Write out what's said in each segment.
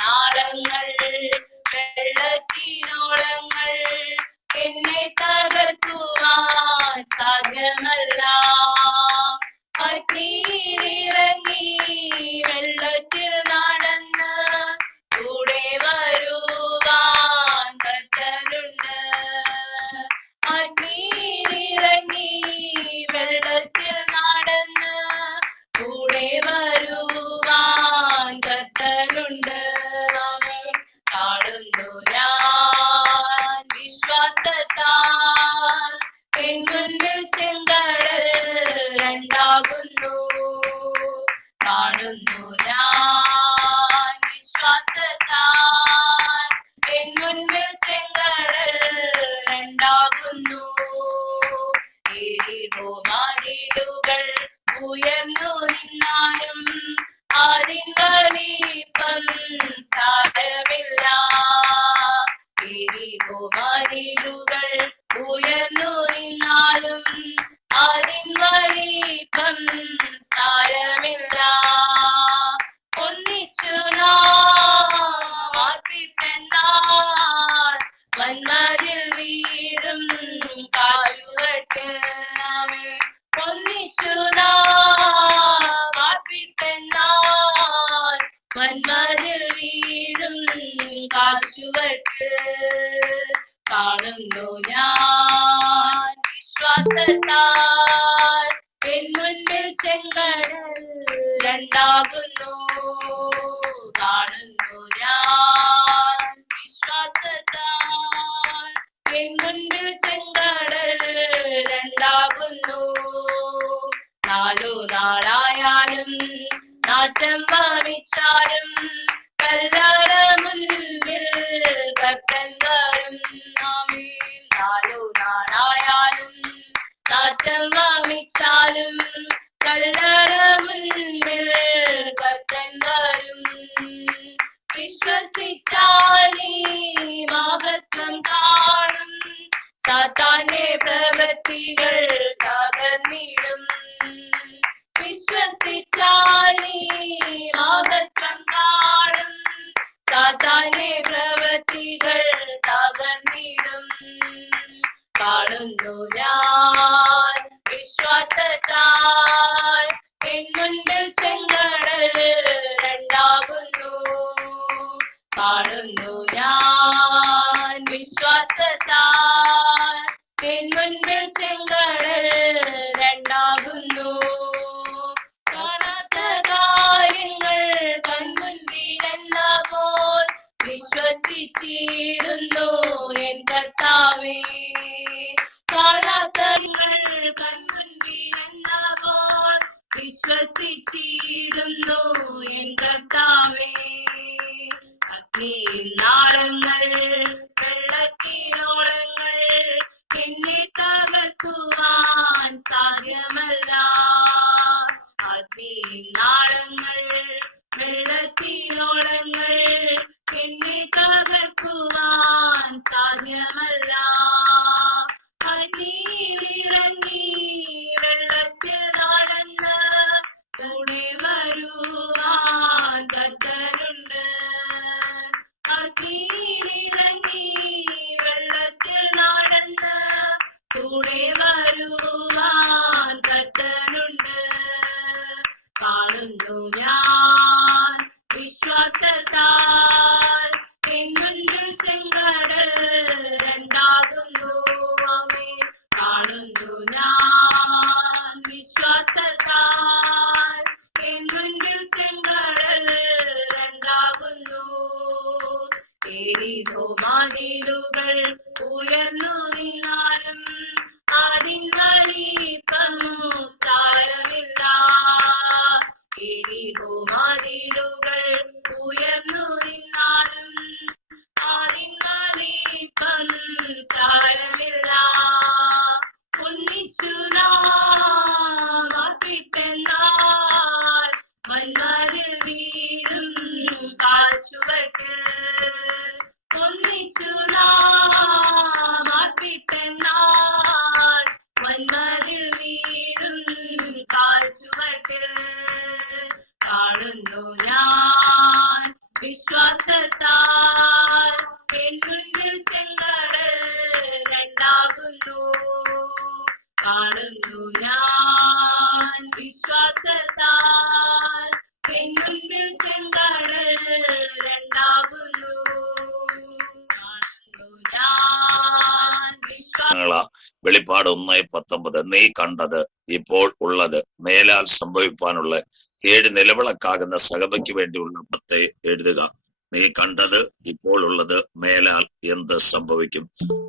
നാളങ്ങൾ വെള്ളത്തിനോളങ്ങൾ എന്നെ തകർക്കുവാൻ സാധ്യമല്ല. അഗ്നിയിലിറങ്ങി വെള്ളത്തിൽ നടന്ന് കൂടെ വരുവാൻ കർത്തനുണ്ട്. അഗ്നിയിലിറങ്ങി വെള്ളത്തിൽ നടന്ന് കൂടെ വരുവാൻ കർത്തനുണ്ട്. കാണുന്നു ഞാൻ വിശ്വാസത്താൽ എൻ മുൻപിൽ ചെങ്കടൽ രണ്ടാകുന്നു. കാണുന്നു ഞാൻ വിശ്വാസത്താൽ എൻ മുൻപിൽ ചെങ്കടൽ രണ്ടാകുന്നു. എരിഹോ മതിലുകൾ ഉയർന്നു നിന്നാലും അതിൻ വലിപ്പം സാരമില്ല. എരിഹോ മതിലുകൾ ഉയർന്നു നിന്നാലും അതിൻ വലിപ്പം സാരമില്ല. ഒന്നിച്ചു നാം ആർപ്പിട്ടെന്നാൽ വന്മതിൽ വീടും കാറ്റുകെട്ട്. ഒന്നിച്ചു നാം ആർപ്പിട്ടെന്നാൽ വന്മതിൽ വീടും കാറ്റുകെട്ട്. കാണുന്നു ഞാൻ വിശ്വാസത്താൽ എൻ മുൻപിൽ ചെങ്കടൽ രണ്ടാകുന്നു. കാണുന്നു ഞാൻ വിശ്വാസത്താൽ എൻ മുൻപിൽ ചെങ്കടൽ രണ്ടാകുന്നു. 4 നാളായാലും നാറ്റം വമിച്ചാലും കല്ലറ മുൻപിൽ കർത്തൻ വരും. 4 നാളായാലും നാറ്റം വമിച്ചാലും കല്ലറ മുൻപിൽ കർത്തൻ വരും. വിശ്വസിച്ചാൽ നീ മഹത്വം കാണും. സാത്താന്റെ പ്രവൃത്തികൾ തകർന്നിടും. വിശ്വസിച്ചാൽ നീ മഹത്വം കാണും. സാത്താന്റെ പ്രവൃത്തികൾ തകർന്നിടും. കാണുന്നു ഞാൻ വിശ്വാസത്താൽ എൻ മുൻപിൽ ചെങ്കടൽ രണ്ടാകുന്നു. കാണുന്നു ഞാൻ വിശ്വാസത്താൽ എൻ മുൻപിൽ ചെങ്കടൽ രണ്ടാകുന്നു. കാണാത്ത കാര്യങ്ങൾ കൺമുൻപിലെന്ന പോൽ വിശ്വസിച്ചിടുന്നു എൻ കർത്താവേ. കാണാത്ത കൺമുൻപിലെന്ന പോൽ വിശ്വസിച്ചിടുന്നു എൻ കർത്താവേ. അഗ്നിനാളങ്ങൾ വെള്ളത്തിനോളങ്ങൾ എന്നെ തകർക്കുവാൻ സാധ്യമല്ല. അഗ്നിനാളങ്ങൾ വെള്ളത്തിനോളങ്ങൾ എന്നെ തകർക്കുവാൻ സാധ്യമല്ല. അഗ്നിയിലിറങ്ങി വെള്ളത്തിൽ നടന്ന് കൂടെ വരുവാൻ കർത്തനുണ്ട്. അഗ്നിയിലിറങ്ങി വെള്ളത്തിൽ നടന്ന് കൂടെ വരുവാൻ കർത്തനുണ്ട്. കാണുന്നു ഞാൻ വിശ്വാസത്താൽ എൻ മുൻപിൽ ചെങ്കടൽ രണ്ടാകുന്നു. കാണുന്നു ഞാൻ വിശ്വാസത്താൽ എൻ മുൻപിൽ ചെങ്കടൽ രണ്ടാകുന്നു. എരിഹോ മതിലുകൾ ഉയർന്നു നിന്നാലും അതിൻ വലിപ്പമോ സാരമില്ല. എരിഹോ മതിലുകൾ ഉയർന്നു നിന്നാലും അതിൻ വലിപ്പം സാരമില്ല. ഒന്നിച്ചു നാം ആർപ്പിട്ടെന്നാൽ വന്മതിൽ വീടും കാറ്റുകെട്ട്. ഒന്നിച്ചു നാം ആർപ്പിട്ടെന്നാൽ വന്മതിൽ വീടും കാറ്റുകെട്ട്. കാണുന്നു ഞാൻ വിശ്വാസത്താൽ എൻ മുന്നിൽ ചെങ്കടൽ രണ്ടാകുന്നു കാണുന്നു ഞാൻ. വിശ്വാസത്താൽ എൻ മുന്നിൽ ചെങ്കടൽ രണ്ടാകുന്നു കാണുന്നു ഞാൻ. വെളിപ്പാട് 1:19 നീ കണ്ടത്, ഇപ്പോൾ ഉള്ളത്, മേലാൽ സംഭവിപ്പാനുള്ള 7 നിലവിളക്കാകുന്ന സഭയ്ക്ക് വേണ്ടിയുള്ള പത്തെ എഴുതുക. നീ കണ്ടത്, ഇപ്പോൾ ഉള്ളത്, മേലാൽ എന്ത് സംഭവിക്കും.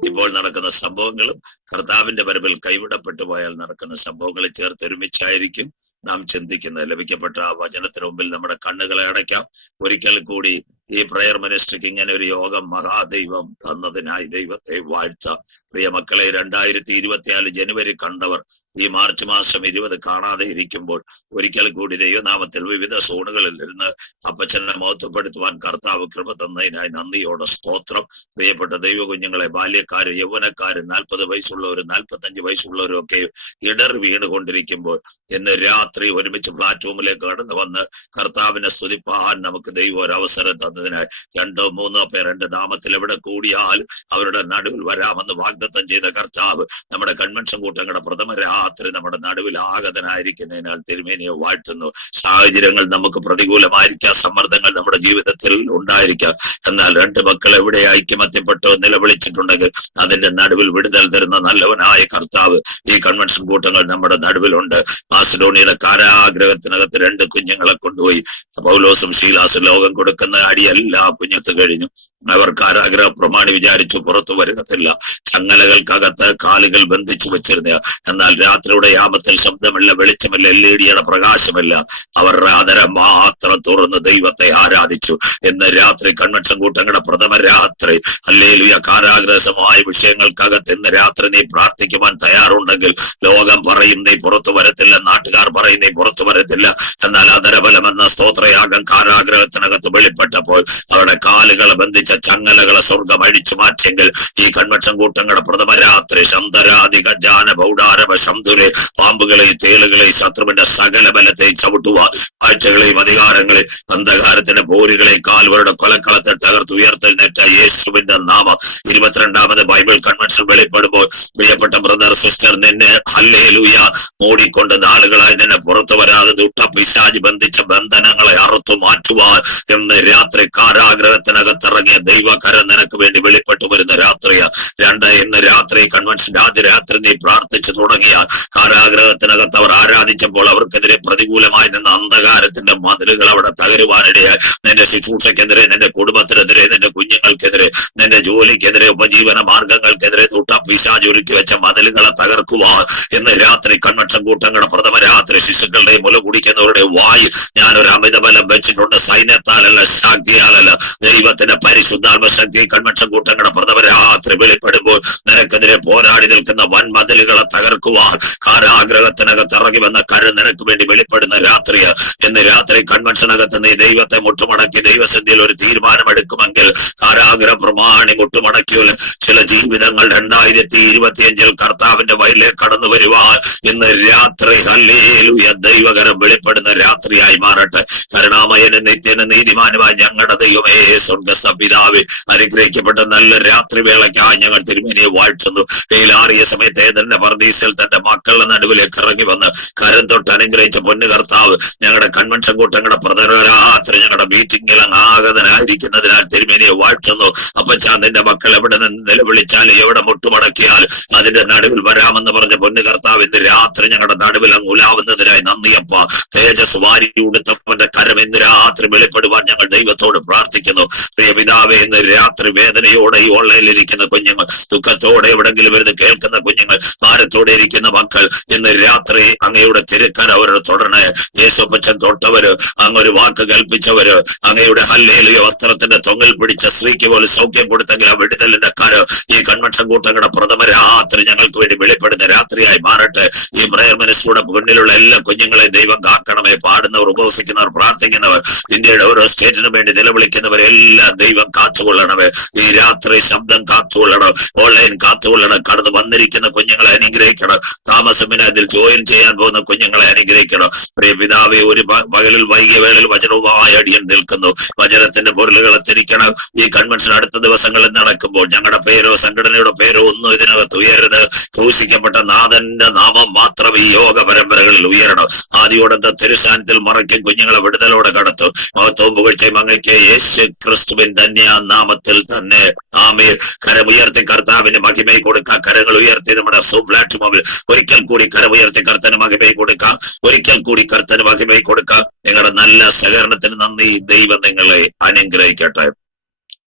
ഇപ്പോൾ നടക്കുന്ന സംഭവങ്ങളും കർത്താവിന്റെ വരവിൽ കൈവിടപ്പെട്ടു പോയാൽ നടക്കുന്ന സംഭവങ്ങളെ ചേർത്തൊരുമിച്ചായിരിക്കും നാം ചിന്തിക്കുന്നത്. ലഭിക്കപ്പെട്ട ആ വചനത്തിന് മുമ്പിൽ നമ്മുടെ കണ്ണുകളെ അടയ്ക്കാം. ഒരിക്കൽ കൂടി ഈ പ്രയർ മിനിസ്ട്രിക്ക് ഇങ്ങനെ ഒരു യോഗം മഹാദൈവം തന്നതിനായി ദൈവത്തെ വാഴ്ത്താം. പ്രിയ മക്കളെ, 2024 ജനുവരി കണ്ടവർ ഈ മാർച്ച് മാസം 20 കാണാതെ ഇരിക്കുമ്പോൾ ഒരിക്കൽ കൂടി ദൈവനാമത്തിൽ വിവിധ സോണുകളിൽ ഇരുന്ന് അപ്പച്ചനെ മഹത്വപ്പെടുത്തുവാൻ കർത്താവ് കൃപ തന്നതിനായി നന്ദിയോടെ സ്തോത്രം. പ്രിയപ്പെട്ട ദൈവ കുഞ്ഞുങ്ങളെ, ബാല്യക്കാര്, യൗവനക്കാര്, 40 വയസ്സുള്ളവരും 45 വയസ്സുള്ളവരും ഒക്കെ ഇടറി വീണുകൊണ്ടിരിക്കുമ്പോൾ ഇന്ന് രാത്രി ഒരുമിച്ച് പ്ലാറ്റ്ഫോമിലേക്ക് കടന്നു വന്ന് കർത്താവിനെ സ്തുതിപ്പാൻ നമുക്ക് ദൈവം ഒരു അവസരം തന്നതിനായി 2-3 പേർ എന്റെ നാമത്തിൽ എവിടെ കൂടിയാൽ അവരുടെ നടുവിൽ വരാമെന്ന് വാഗ്ദത്തം ചെയ്ത കർത്താവ് നമ്മുടെ കൺവെൻഷൻ കൂട്ടങ്ങളുടെ പ്രഥമ രാത്രി നമ്മുടെ നടുവിൽ ആഗതനായിരിക്കുന്നതിനാൽ തിരുമേനിയെ വാഴ്ത്തുന്നു. സാഹചര്യങ്ങൾ നമുക്ക് പ്രതികൂലമായിരിക്കാം, സമ്മർദ്ദങ്ങൾ നമ്മുടെ ജീവിതത്തിൽ ഉണ്ടായിരിക്കാം. എന്നാൽ 2 മക്കൾ എവിടെ ഐക്യമത്യപ്പെട്ടോ നിലവിളിച്ചിട്ടുണ്ടെങ്കിൽ അതിന്റെ നടുവിൽ വിടുതൽ തരുന്ന നല്ലവനായ കർത്താവ് ഈ കൺവെൻഷൻ കൂട്ടങ്ങൾ നമ്മുടെ നടുവിലുണ്ട്. മാസിഡോണിയുടെ കാരാഗ്രഹത്തിനകത്ത് 2 കുഞ്ഞുങ്ങളെ കൊണ്ടുപോയി പൗലോസും ശീലാസും ലോകം കൊടുക്കുന്ന അടിയെല്ലാം കുഞ്ഞത്ത് കഴിഞ്ഞു. അവർ കാരാഗ്രഹ പ്രമാണി വിചാരിച്ചു പുറത്തു വരുകത്തില്ല. ചങ്ങലകൾക്കകത്ത് കാലുകൾ ബന്ധിച്ചു വെച്ചിരുന്ന, എന്നാൽ രാത്രിയുടെ യാമത്തിൽ ശബ്ദമില്ല, വെളിച്ചമില്ല, LED-യുടെ പ്രകാശമില്ല. അവരുടെ ആദരം മാത്രം തുറന്ന് ദൈവത്തെ ആരാധിച്ചു. ഇന്ന് രാത്രി കൺവെൻഷൻ കൂട്ടങ്ങളുടെ പ്രഥമ രാത്രി ഹല്ലേലൂയ. കാരാഗ്രഹമായ വിഷയങ്ങൾക്കകത്ത് ഇന്ന് രാത്രി നീ പ്രാർത്ഥിക്കുവാൻ തയ്യാറുണ്ടെങ്കിൽ ലോകം പറയും നീ പുറത്തു വരത്തില്ല, നാട്ടുകാർ പറയും നീ പുറത്തു വരത്തില്ല. എന്നാൽ അധരബലമെന്ന സ്തോത്രയാഗം കാരാഗ്രഹത്തിനകത്ത് വെളിപ്പെട്ടപ്പോൾ അവരുടെ കാലുകളെ ബന്ധിച്ച ചങ്ങലകളെ സ്വർഗം അഴിച്ചു മാറ്റിയെങ്കിൽ ഈ കൺവെൻഷൻ കൂട്ടങ്ങളുടെ പ്രഥമ രാത്രി ശന്തരാധിക ജാന ബൗഡാരവ ശംധുരെ പാമ്പുകളെ, തേളുകളെ, ശത്രുവിന്റെ സകല ബലത്തെ ചവിട്ടുവാൻ, ആഴ്ചകളെയും അധികാരങ്ങളെ, അന്ധകാരത്തിന്റെ പോരുകളെ കാൽവരുടെ കൊലക്കളത്തെ തകർത്തുയർത്തെഴുന്നേറ്റ യേശുവിന്റെ നാമം 22ാമത് ബൈബിൾ കൺവെൻഷൻ വെളിപ്പെടുമ്പോൾ പ്രിയപ്പെട്ട ബ്രദർ സിസ്റ്റർ, നിന്നെ ഹല്ലേലൂയ മൂടിക്കൊണ്ട് നാളുകളായി നിന്നെ പുറത്തു വരാതെ ദുഷ്ട പിശാച് ബന്ധിച്ച ബന്ധനങ്ങളെ അറുത്തു മാറ്റുവാൻ ഇന്ന് രാത്രി കാരാഗ്രഹത്തിനകത്തിറങ്ങിയ ദൈവകരം നിനക്ക് വേണ്ടി വെളിപ്പെട്ടു വരുന്ന രാത്രിയാ. 2 ഇന്ന് രാത്രി കൺവെൻഷൻ രാത്രി നീ പ്രാർത്ഥിച്ചു തുടങ്ങിയ കാരാഗ്രഹത്തിനകത്ത് അവർ ആരാധിച്ചപ്പോൾ അവർക്കെതിരെ പ്രതികൂലമായി നിന്ന അന്ധകാരത്തിന്റെ മതിലുകൾ അവിടെ തകരുവാനിടയായി. നിന്റെ ശുശ്രൂഷക്കെതിരെ, നിന്റെ കുടുംബത്തിനെതിരെ, നിന്റെ കുഞ്ഞുങ്ങൾക്കെതിരെ, നിന്റെ ജോലിക്കെതിരെ, ഉപജീവന മാർഗങ്ങൾക്കെതിരെ ദുഷ്ട പിശാച് ഒരുക്കി വെച്ച മതിലുകളെ തകർക്കുവാൻ ഇന്ന് രാത്രി കൺവെൻഷൻ കൂട്ടങ്ങളുടെ പ്രഥമ രാത്രി ശിശുക്കളുടെയും മുല കുടിക്കുന്നവരുടെ വായി ഞാനൊരു അമിതബലം വെച്ചിട്ടുണ്ട്. സൈന്യത്താലല്ല, ശക്തിയാലല്ല, ദൈവത്തിന്റെ പരിശുദ്ധാത്മ ശക്തി കൺവെൻഷൻ കൂട്ടങ്ങളുടെ പ്രഥമ രാത്രി വെളിപ്പെടുമ്പോൾ നിനക്കെതിരെ പോരാടി നിൽക്കുന്ന വൻമതിലുകളെ തകർക്കുവാൻ കാരാഗ്രഹത്തിനകത്ത് ഇറങ്ങി വന്ന കരു നിനക്ക് വേണ്ടി വെളിപ്പെടുന്ന രാത്രിയാ. ഇന്ന് രാത്രി കൺവെൻഷനകത്ത് നീ ദൈവത്തെ മുട്ടുമടക്കി ദൈവസന്ധിയിൽ ഒരു തീരുമാനമെടുക്കുമെങ്കിൽ കാരാഗ്രഹ പ്രമാണി മുട്ടുമടക്കിയുള്ള ചില ജീവിതങ്ങൾ 2025 കർത്താവിന്റെ വയലിലേക്ക് കടന്നു വരുവാൻ ഇന്ന് രാത്രി ഹല്ലേലൂയ ദൈവകരം വെളിപ്പെടുന്ന രാത്രിയായി മാറട്ടെ. കരുണാമയന് നിത്യന് നീതിമാനുമായ ഞങ്ങളുടെ ദൈവമേ, സ്വർഗ്ഗസ്ഥ പിതാവേ, അനുഗ്രഹിക്കപ്പെട്ട നല്ല രാത്രി വേളയ്ക്കായി ഞങ്ങൾ തിരുമേനിയെ വാഴ്ത്തുന്നു. വെയിലാറിയ സമയത്ത് ഏതെന്റെ പർദീസിൽ തന്റെ മക്കളുടെ നടുവിലേക്ക് ഇറങ്ങി വന്ന് കരം തൊട്ട് അനുഗ്രഹിച്ച പൊന്നു കർത്താവ് ഞങ്ങളുടെ കൺവെൻഷൻ കൂട്ടങ്ങളുടെ പ്രധാന രാത്രി ഞങ്ങളുടെ മീറ്റിംഗിൽ ആഗതനായിരിക്കുന്നതിനാൽ തിരുമേനിയെ വാഴ്ത്തുന്നു. അപ്പച്ചാ, നിന്റെ മക്കൾ എവിടെ നിന്ന് നിലവിളിച്ചാൽ, എവിടെ മുട്ടുമടക്കിയാൽ അതിന്റെ നടുവിൽ വരാമെന്ന് പറഞ്ഞ പൊന്നു കർത്താവ് ഇന്ന് രാത്രി ഞങ്ങളുടെ നടുവിൽ അങ്ങ് ഉലാവുന്നതിനായി നന്ദിയപ്പ. തേജസ് വാരി ഉടുത്തവന്റെ കരം ഇന്ന് രാത്രി വെളിപ്പെടുവാൻ ഞങ്ങൾ ദൈവത്തോട് പ്രാർത്ഥിക്കുന്നു. പ്രിയ പിതാവേ, ഇന്ന് രാത്രി വേദനയോടെ ഈ ഓൺലൈനിലിരിക്കുന്ന കുഞ്ഞുങ്ങൾ, ദുഃഖത്തോടെ എവിടെങ്കിലും ഇരുന്ന് കേൾക്കുന്ന കുഞ്ഞുങ്ങൾ, ഭാരത്തോടെ ഇരിക്കുന്ന മക്കൾ ഇന്ന് രാത്രി അങ്ങയുടെ തിരുക്കൻ അവരുടെ തുടരണേ. യേശുപ്പച്ചൻ തൊട്ടവര്, അങ്ങൊരു വാക്ക് കൽപ്പിച്ചവര്, അങ്ങയുടെ ഹല്ലേലൂയ വസ്ത്രത്തിന്റെ തൊങ്ങിൽ പിടിച്ച സ്ത്രീക്ക് പോലും സൗഖ്യം കൊടുത്തെങ്കിൽ ആ വിടുതലിന്റെ കരം ഈ കൺവെൻഷൻ കൂട്ടങ്ങളുടെ പ്രഥമ രാത്രി ഞങ്ങൾക്ക് വേണ്ടി വെളിപ്പെടുന്ന രാത്രിയായി മാറട്ടെ. ഈ പ്രയർ മിനിസ്ട്രിയുടെ മുന്നിലുള്ള എല്ലാ കുഞ്ഞുങ്ങളെയും ദൈവം കാക്കണമേ. പാടുന്നവർ, ഉപവസിക്കുന്നവർ, പ്രാർത്ഥിക്കുന്നവർ പ്രാർത്ഥിക്കുന്നവർ, ഇന്ത്യയുടെ ഓരോ സ്റ്റേറ്റിനും വേണ്ടി നിലവിളിക്കുന്നവരെല്ലാം ദൈവം കാത്തുകൊള്ളണമേ. ഈ രാത്രി ശബ്ദം കാത്തുകൊള്ളണം, ഓൺലൈൻ കാത്തുകൊള്ളണം. കടന്നു വന്നിരിക്കുന്ന കുഞ്ഞുങ്ങളെ അനുഗ്രഹിക്കണം. താമസമിന് അതിൽ ജോയിൻ ചെയ്യാൻ പോകുന്ന കുഞ്ഞുങ്ങളെ അനുഗ്രഹിക്കണം. പ്രിയ പിതാവേ, ഒരു പകലിൽ വൈകിയ വേളയിൽ വചനവുമായി അടിയൻ നിൽക്കുന്നു. വചനത്തിന്റെ പൊരുളുകളെ തിരിക്കണം. ഈ കൺവെൻഷൻ അടുത്ത ദിവസങ്ങളിൽ നടക്കുമ്പോൾ ഞങ്ങളുടെ പേരോ സംഘടനയുടെ പേരോ ഒന്നും ഇതിനകത്ത് ഉയരുത്. ക്രൂശിക്കപ്പെട്ട നാഥന്റെ നാമം മാത്രം ഈ യോഗ പരമ്പരകളിൽ ഉയരണം. ആദ്യോടത്തെ തിരുസാന്നിധ്യത്തിൽ മറയ്ക്കും കുഞ്ഞുങ്ങളെ വിടുതലോടെ കടത്തും. മഹത്വവും പുകഴ്ചയും അങ്ങയ്ക്ക് യേശു ക്രിസ്തുവിൻ ധന്യ നാമത്തിൽ തന്നെ. ആമേൻ. കരമുയർത്തി കർത്താവിന് മഹിമയെ കൊടുക്കാം. കരങ്ങൾ ഉയർത്തി നമ്മുടെ പ്ലാറ്റ്ഫോമിൽ ഒരിക്കൽ കൂടി കരമുയർത്തി കർത്തന് മഹിമയെ കൊടുക്കാം. ഒരിക്കൽ കൂടി കർത്തന് മഹിമയെ കൊടുക്കാം. നിങ്ങളുടെ നല്ല സഹകരണത്തിന് നന്ദി. ദൈവം നിങ്ങളെ അനുഗ്രഹിക്കട്ടെ.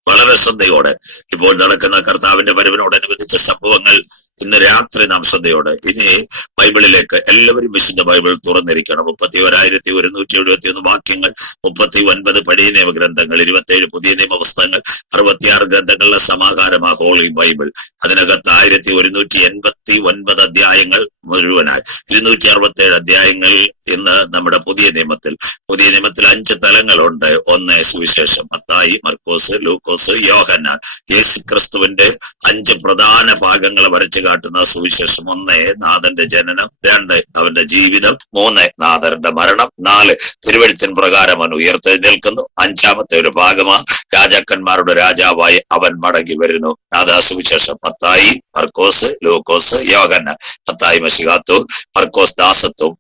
വളരെ ശ്രദ്ധയോടെ ഇപ്പോൾ നടക്കുന്ന കർത്താവിന്റെ വരവിനോടനുബന്ധിച്ച സംഭവങ്ങൾ ഇന്ന് രാത്രി നാം ശ്രദ്ധയോടെ. ഇനി ബൈബിളിലേക്ക് എല്ലാവരും വിശുദ്ധ ബൈബിൾ തുറന്നിരിക്കണം. 31,171 വാക്യങ്ങൾ, 39 പഴയ നിയമ ഗ്രന്ഥങ്ങൾ, 27 പുതിയ നിയമ പുസ്തകങ്ങൾ, 66 ഗ്രന്ഥങ്ങളുടെ സമാഹാരമാ ഹോളി ബൈബിൾ. അതിനകത്ത് 1189 അധ്യായങ്ങൾ മുഴുവനായി, 267 അധ്യായങ്ങൾ ഇന്ന് നമ്മുടെ പുതിയ നിയമത്തിൽ. പുതിയ നിയമത്തിൽ 5 തലങ്ങളുണ്ട്. 1 സുവിശേഷം, മത്തായി, മർക്കോസ്, ലൂക്കോസ്, യോഹന്നാൻ. യേശു ക്രിസ്തുവിന്റെ 5 പ്രധാന ഭാഗങ്ങളെ വരച്ചു കാട്ടുന്ന സുവിശേഷം. 1 നാഥന്റെ ജനനം, 2 അവന്റെ ജീവിതം, 3 നാഥന്റെ മരണം, 4 തിരുവെഴുത്തിൻ പ്രകാരം അവൻ ഉയർത്തെഴുന്നേൽക്കുന്നു. 5-ാമത്തെ ഒരു ഭാഗമാണ് രാജാക്കന്മാരുടെ രാജാവായി അവൻ മടങ്ങി വരുന്നു. അതാ സുവിശേഷം. മത്തായി, മർക്കോസ്, ലൂക്കോസ്, യോഹന്നാൻ. മത്തായി മശിഹാത്വവും, മർക്കോസ് ദാസത്വവും,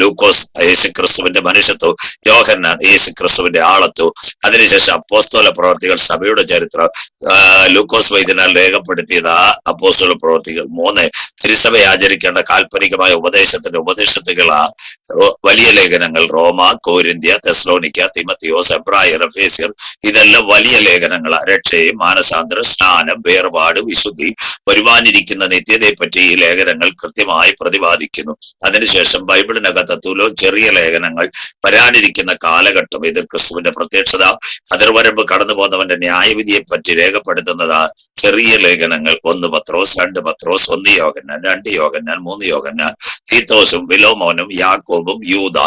ലൂക്കോസ് യേശു ക്രിസ്തുവിന്റെ മനുഷ്യത്വവും, യോഹന്നാൻ യേശു ക്രിസ്തുവിന്റെ ആളത്വവും. അതിനുശേഷം അപ്പോസ്തല പ്രവർത്തികൾ, സഭയുടെ ചരിത്രം, ലൂക്കോസ് വൈദ്യനാൽ രേഖപ്പെടുത്തിയത് അപ്പോസ്തല പ്രവർത്തികൾ. 3 തിരുസഭ ആചരിക്കേണ്ട കാൽപ്പനികമായ ഉപദേശത്തിന്റെ ഉപദേശത്തുകളാ വലിയ ലേഖനങ്ങൾ. റോമ, കോരിന്ത്യ, തെസ്സലോനിക്ക, തിമത്തിയോസ്, എബ്രായർ, എഫേസ്യർ. ഇതെല്ലാം വലിയ ലേഖനങ്ങളാ. രക്ഷയും മാനസാന്തരം, സ്നാനം, വേർപാട്, വിശുദ്ധി, വരുവാനിരിക്കുന്ന നിത്യതയെ പറ്റി ഈ ലേഖനങ്ങൾ കൃത്യമായി പ്രതിപാദിക്കുന്നു. അതിനുശേഷം ബൈബിളിനകത്ത് തുലോ ചെറിയ ലേഖനങ്ങൾ, വരാനിരിക്കുന്ന കാലഘട്ടം, എതിർ ക്രിസ്തുവിന്റെ പ്രത്യക്ഷത, അതിർവരമ്പ് കടന്നു പോകുന്നവന്റെ ന്യായവിധിയെ പറ്റി രേഖപ്പെടുത്തുന്നതാ ചെറിയ ലേഖനങ്ങൾ. 1 പത്രോസ്, 2 പത്രോസ്, 1 യോഹന്നാൻ, 2 യോഹന്നാൻ, 3 യോഹന്നാൻ, തീത്തോസും ഫിലോമോനും യാക്കോബും യൂദ.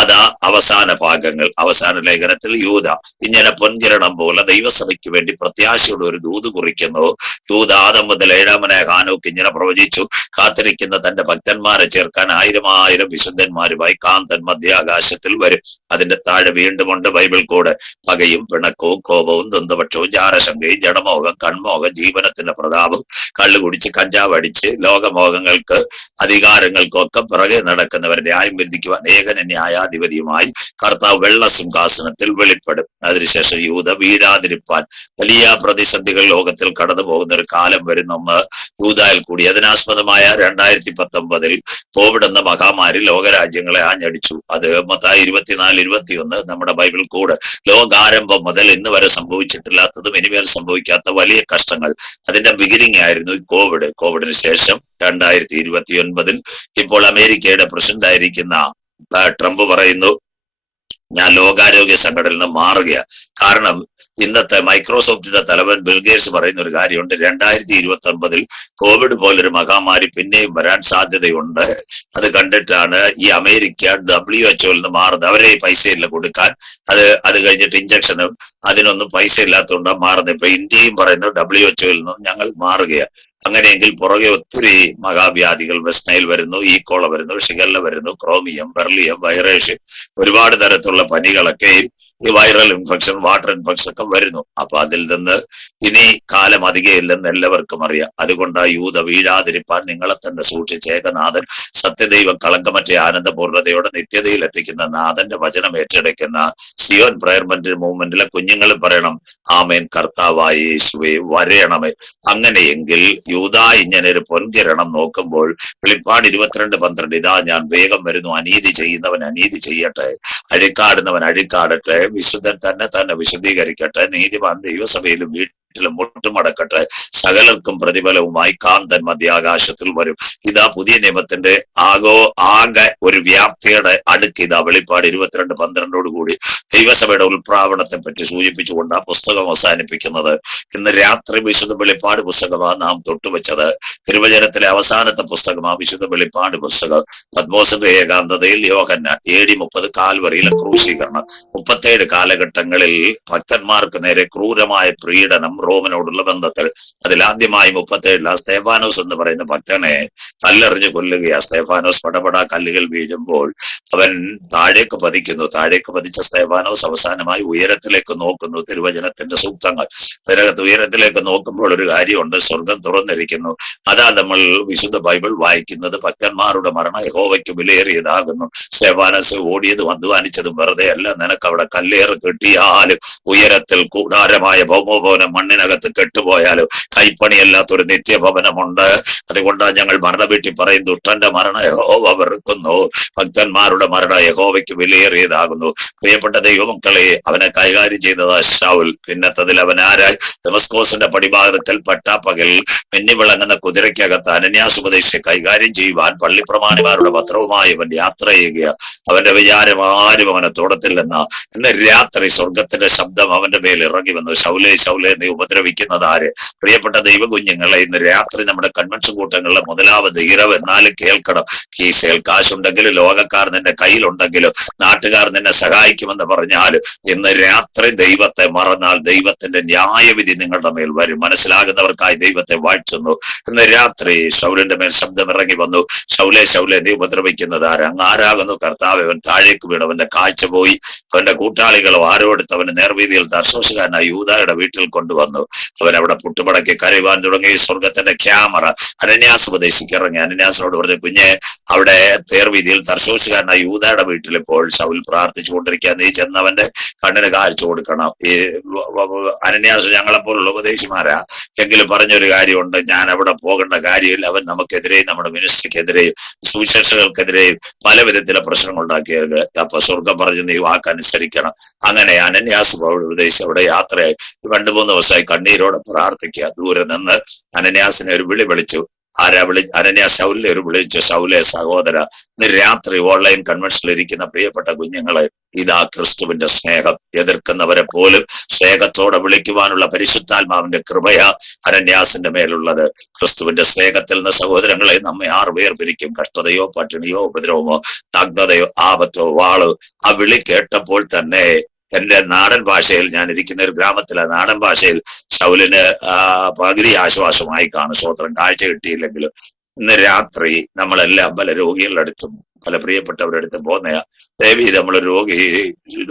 അതാ അവസാന ഭാഗങ്ങൾ. അവസാന ലേഖനത്തിൽ യൂദ ഇങ്ങനെ പൊൻകിരണം പോലെ ദൈവസഭയ്ക്ക് വേണ്ടി പ്രത്യാശയുടെ ഒരു ദൂത് കുറിക്കുന്നു. യൂദ ആദം മുതൽ 7-മനായ ഹാനോക്ക് ഇങ്ങനെ പ്രവചിച്ചു, കാത്തിരിക്കുന്ന തന്റെ ഭക്തന്മാരെ ചേർക്കാൻ 1000 വിശുദ്ധന്മാരുമായി കാന്തൻ മധ്യാകാശത്തിൽ വരും. അതിന്റെ താഴെ വീണ്ടുമുണ്ട് ബൈബിൾ കോഡ്. പകയും പിണക്കവും കോപവും ദ്വന്ദ്വപക്ഷവും ജാരശങ്കയും ജഡമോഹം, കൺമോഹം, ജീവനത്തിന്റെ പ്രതാപം, കള്ളു കുടിച്ച് കഞ്ചാവ് അടിച്ച് ലോകമോഹങ്ങൾക്ക് അധികാരങ്ങൾക്കൊക്കെ പിറകെ നടക്കുന്നവരെ ന്യായം വിധിക്കുവാൻ ഏകന ന്യായാധിപതിയുമായി കർത്താവ് വെള്ള സിംഹാസനത്തിൽ വെളിപ്പെടും. അതിനുശേഷം യൂദ വീഴാതിരിപ്പാൻ വലിയ പ്രതിസന്ധികൾ ലോകത്തിൽ കടന്നു പോകുന്ന ഒരു കാലം വരുന്നെന്ന് യൂദായിൽ കൂടി. അതിനാസ്പദമായ 2019 കോവിഡ് എന്ന മഹാമാരി ലോകരാജ്യങ്ങളെ ആഞ്ഞടിച്ചു. അത് മത്തായി 24-21 നമ്മുടെ ബൈബിൾ കോഡ്. ലോകാരംഭം മുതൽ ഇന്ന് വരെ സംഭവിച്ചിട്ടില്ലാത്തതും ഇനിമേൽ സംഭവിക്കാത്ത വലിയ കഷ്ടങ്ങൾ. അതിന്റെ ബിഗിനിങ് ആയിരുന്നു ഈ കോവിഡ്. കോവിഡിന് ശേഷം 2029 ഇപ്പോൾ അമേരിക്കയുടെ പ്രസിഡന്റ് ആയിരിക്കുന്ന ട്രംപ് പറയുന്നു, ഞാൻ ലോകാരോഗ്യ സംഘടനയിൽ നിന്ന് മാറുകയാണ്. കാരണം ഇന്നത്തെ മൈക്രോസോഫ്റ്റിന്റെ തലവൻ ബിൽഗേറ്റ്സ് പറയുന്ന ഒരു കാര്യമുണ്ട്, 2029 കോവിഡ് പോലൊരു മഹാമാരി പിന്നെയും വരാൻ സാധ്യതയുണ്ട്. അത് കണ്ടിട്ടാണ് ഈ അമേരിക്ക WHO നിന്ന് മാറുന്നത്. അവരെ പൈസയില്ല കൊടുക്കാൻ. അത് കഴിഞ്ഞിട്ട് ഇഞ്ചക്ഷനും അതിനൊന്നും പൈസ ഇല്ലാത്തതുകൊണ്ടാണ് മാറുന്നത്. ഇപ്പൊ ഇന്ത്യയും പറയുന്നത് WHO നിന്ന് ഞങ്ങൾ മാറുകയാണ്. അങ്ങനെയെങ്കിൽ പുറകെ ഒത്തിരി മഹാവ്യാധികൾ, വെസ്റ്റ് നൈൽ വരുന്നു, ഈക്കോള വരുന്നു, ഷിഗല്ല വരുന്നു, ക്രോമിയം, ബെർലിയം, വൈറേഷൻ, ഒരുപാട് തരത്തിലുള്ള പനികളൊക്കെ ഈ വൈറൽ ഇൻഫെക്ഷൻ, വാട്ടർ ഇൻഫെക്ഷൻ ഒക്കെ വരുന്നു. അപ്പൊ അതിൽ നിന്ന് ഇനി കാലം അധികം ഇല്ലെന്ന് എല്ലാവർക്കും അറിയാം. അതുകൊണ്ട് യൂദ വീഴാതിരിപ്പാൻ നിങ്ങളെ തന്നെ സൂക്ഷിച്ച് ഏകനാഥൻ സത്യദൈവം കളങ്കമറ്റ ആനന്ദപൂർണ്ണതയോടെ നിത്യതയിൽ എത്തിക്കുന്ന നാഥന്റെ വചനം ഏറ്റെടുക്കുന്ന സിയോൻ പ്രയർ മൂവ്മെന്റിലെ കുഞ്ഞുങ്ങൾ പറയണം, ആമേൻ, കർത്താവായ യേശുവേ വരയണമേ. അങ്ങനെയെങ്കിൽ യൂദ ഇങ്ങനെ ഒരു പൊൻകിരണം നോക്കുമ്പോൾ വെളിപ്പാട് 22:12 ഇതാ ഞാൻ വേഗം വരുന്നു, അനീതി ചെയ്യുന്നവൻ അനീതി ചെയ്യട്ടെ, അഴിക്കാടുന്നവൻ അഴിക്കാടട്ടെ, വിശുദ്ധൻ തന്നെ വിശുദ്ധീകരിക്കട്ടെ, നീതിമാൻ ദൈവസഭയിലും ചുറ്റിലും മുട്ടുമടക്കട്ടെ. സകലർക്കും പ്രതിഫലവുമായി കാന്തൻ മധ്യാകാശത്തിൽ വരും. ഇതാ പുതിയ നിയമത്തിന്റെ ആകെ ഒരു വ്യാപ്തിയുടെ അടുക്ക് ഇതാ വെളിപ്പാട് 22:12 കൂടി ദൈവസഭയുടെ ഉൾപ്രാവണത്തെ പറ്റി സൂചിപ്പിച്ചുകൊണ്ട് ആ പുസ്തകം അവസാനിപ്പിക്കുന്നത്. ഇന്ന് രാത്രി വിശുദ്ധ വെളിപ്പാട് പുസ്തകമാണ് നാം തൊട്ടുവെച്ചത്. തിരുവചനത്തിലെ അവസാനത്തെ പുസ്തകമാണ് വിശുദ്ധ വെളിപ്പാട് പുസ്തകം. പത്മോസിന്റെ ഏകാന്തതയിൽ യോഹന്നാൻ, AD 30 കാൽവറിയിലെ ക്രൂശീകരണം, 37 കാലഘട്ടങ്ങളിൽ ഭക്തന്മാർക്ക് നേരെ ക്രൂരമായ പ്രീഡനം റോമിനോടുള്ള ബന്ധത്തിൽ. അതിലാദ്യമായി 37 സ്തേഫാനോസ് എന്ന് പറയുന്ന ഭക്തനെ കല്ലെറിഞ്ഞ് കൊല്ലുകയാ. സ്തേഫാനോസ് പടപടാ കല്ലുകൾ വീഴുമ്പോൾ അവൻ താഴേക്ക് പതിക്കുന്നു. താഴേക്ക് പതിച്ച സ്തേഫാനോസ് അവസാനമായി ഉയരത്തിലേക്ക് നോക്കുന്നു. തിരുവചനത്തിന്റെ സൂക്തങ്ങൾ ഇതിനകത്ത് ഉയരത്തിലേക്ക് നോക്കുമ്പോൾ ഒരു കാര്യമുണ്ട്, സ്വർഗം തുറന്നിരിക്കുന്നു. അതാ നമ്മൾ വിശുദ്ധ ബൈബിൾ വായിക്കുന്നത്. ഭക്തന്മാരുടെ മരണം യഹോവയ്ക്ക് വിലയേറിയതാകുന്നു. സ്തേഫാനോസ് ഓടിയതും അധ്വാനിച്ചതും വെറുതെ അല്ല. നിനക്ക് അവിടെ കല്ലേറ് കിട്ടിയാലും, ഉയരത്തിൽ കൂടാരമായ ഭൗമഭവനം മണ്ണിനകത്ത് കെട്ടുപോയാലും കൈപ്പണിയല്ലാത്തൊരു നിത്യഭവനമുണ്ട്. അതുകൊണ്ടാണ് ഞങ്ങൾ മരണവീട്ടി പറയും, ദുഷ്ടന്റെ മരണം യഹോവ വെറുക്കുന്നു, ഭക്തന്മാരുടെ മരണം യഹോവയ്ക്ക് വിലയേറിയതാകുന്നു. പ്രിയപ്പെട്ട ദൈവമക്കളെ, അവനെ കൈകാര്യം ചെയ്തത് ശൗൽ. പിന്നത്തതിൽ അവൻ ആരായി? ദമസ്കോസിന്റെ പടിഭാഗത്തിൽ പട്ടാപ്പകൽ മിന്നിവിളങ്ങുന്ന കുതിരയ്ക്കകത്ത് അനന്യാസ് ഉപദേശിയെ കൈകാര്യം ചെയ്യുവാൻ പള്ളിപ്രമാണിമാരുടെ പത്രവുമായി അവൻ യാത്ര ചെയ്യുക. അവന്റെ വിചാരം ആരും അവനെ തൊടത്തില്ലെന്ന. ഇന്ന് രാത്രി സ്വർഗത്തിന്റെ ശബ്ദം അവന്റെ മേൽ ഇറങ്ങി വന്നു. ശൗലേ ശൗലേ, നീ ഉപദ്രവിക്കുന്നത് ആര്? പ്രിയപ്പെട്ട ദൈവകുഞ്ഞുങ്ങളെ, ഇന്ന് രാത്രി നമ്മുടെ കൺവെൻഷൻ കൂട്ടങ്ങളിലെ മുതലാമത് ഇരവ് എന്നാലും കേൾക്കണം. കീശയിൽ കാശുണ്ടെങ്കിലും, ലോകക്കാർ നിന്റെ കയ്യിലുണ്ടെങ്കിലും, നാട്ടുകാർ നിന്നെ സഹായിക്കുമെന്ന് പറഞ്ഞാലും, ഇന്ന് രാത്രി ദൈവത്തെ മറന്നാൽ ദൈവത്തിന്റെ ന്യായവിധി നിങ്ങളുടെ മേൽ വരും. മനസ്സിലാകുന്നവർക്കായി ദൈവത്തെ വാഴ്ത്തുന്നു. ഇന്ന് രാത്രി ശൗലിന്റെ മേൽ ശബ്ദം ഇറങ്ങി വന്നു. ശൗലേ ശൗലേ, നീ ഉപദ്രവിക്കുന്നത് ആര്? അങ്ങ് ആരാകുന്നു കർത്താവ്? അവൻ താഴേക്ക് വീണു. അവന്റെ കാഴ്ച പോയി. അവന്റെ കൂട്ടാളികളോ ആരോടുത്ത് അവന് നേർവീതിയിൽ തർശോശുകാരനായ യൂദായുടെ വീട്ടിൽ കൊണ്ടുവന്നു. അവൻ അവിടെ പുട്ടുമടക്കി കരയുവാൻ തുടങ്ങി. സ്വർഗത്തിന്റെ ക്യാമറ അനന്യാസ് ഉപദേശിക്ക് ഇറങ്ങി. അനന്യാസിനോട് പറഞ്ഞു, കുഞ്ഞെ, അവിടെ തേർവീതിയിൽ തർശോശുകാരനായ യൂദായുടെ വീട്ടിൽ ഇപ്പോൾ ശൗൽ പ്രാർത്ഥിച്ചു കൊണ്ടിരിക്കുക. നീ ചെന്നവന്റെ കണ്ണിന് കാഴ്ച കൊടുക്കണം. ഈ അനന്യാസ് ഞങ്ങളെപ്പോലുള്ള ഉപദേശിമാരാ എങ്കിലും പറഞ്ഞൊരു കാര്യമുണ്ട്, ഞാൻ അവിടെ പോകേണ്ട കാര്യമില്ല. അവൻ നമുക്കെതിരെയും നമ്മുടെ മിനിസ്ട്രിക്കെതിരെയും സുവിശേഷകർക്കെതിരെയും പല വിധത്തിലെ പ്രശ്നങ്ങൾ ഉണ്ടാക്കിയത്. അപ്പൊ സ്വർഗം പറഞ്ഞു, നീ വാക്കനുസരിക്കണം. അങ്ങനെ അനന്യാസ് ഉപദേശി അവിടെ യാത്രയായി 2-3 ദിവസമായി കണ്ണീരോടെ പ്രാർത്ഥിക്കുക. ദൂരെ നിന്ന് അനന്യാസിനെ ഒരു വിളി വിളിച്ചു. അനന്യാസ് ശൗലിനെ ഒരു വിളിച്ചു, ശൗലേ സഹോദര. ഇന്ന് രാത്രി ഓൺലൈൻ കൺവെൻഷനിൽ ഇരിക്കുന്ന പ്രിയപ്പെട്ട കുഞ്ഞുങ്ങളെ, ഇതാ ക്രിസ്തുവിന്റെ സ്നേഹം. എതിർക്കുന്നവരെ പോലും സ്നേഹത്തോടെ വിളിക്കുവാനുള്ള പരിശുദ്ധാത്മാവിന്റെ കൃപയാ അനന്യാസിന്റെ മേലുള്ളത്. ക്രിസ്തുവിന്റെ സ്നേഹത്തിൽ നിന്ന് സഹോദരങ്ങളെ നമ്മെ ആർ വേർപിരിക്കും? കഷ്ടതയോ പട്ടിണിയോ ഉപദ്രവമോ നഗ്നതയോ ആപത്തോ വാളോ? ആ വിളി കേട്ടപ്പോൾ തന്നെ എന്റെ നാടൻ ഭാഷയിൽ, ഞാൻ ഇരിക്കുന്ന ഒരു ഗ്രാമത്തിലെ നാടൻ ഭാഷയിൽ, ശൗലിന് പകുതി ആശ്വാസമായി കാണും. സ്വോത്രം. കാഴ്ച കിട്ടിയില്ലെങ്കിലും ഇന്ന് രാത്രി നമ്മളെല്ലാം പല രോഗികളുടെ അടുത്തും പല പ്രിയപ്പെട്ടവരുടെ അടുത്തും പോകുന്നയാ. ദേവി, നമ്മൾ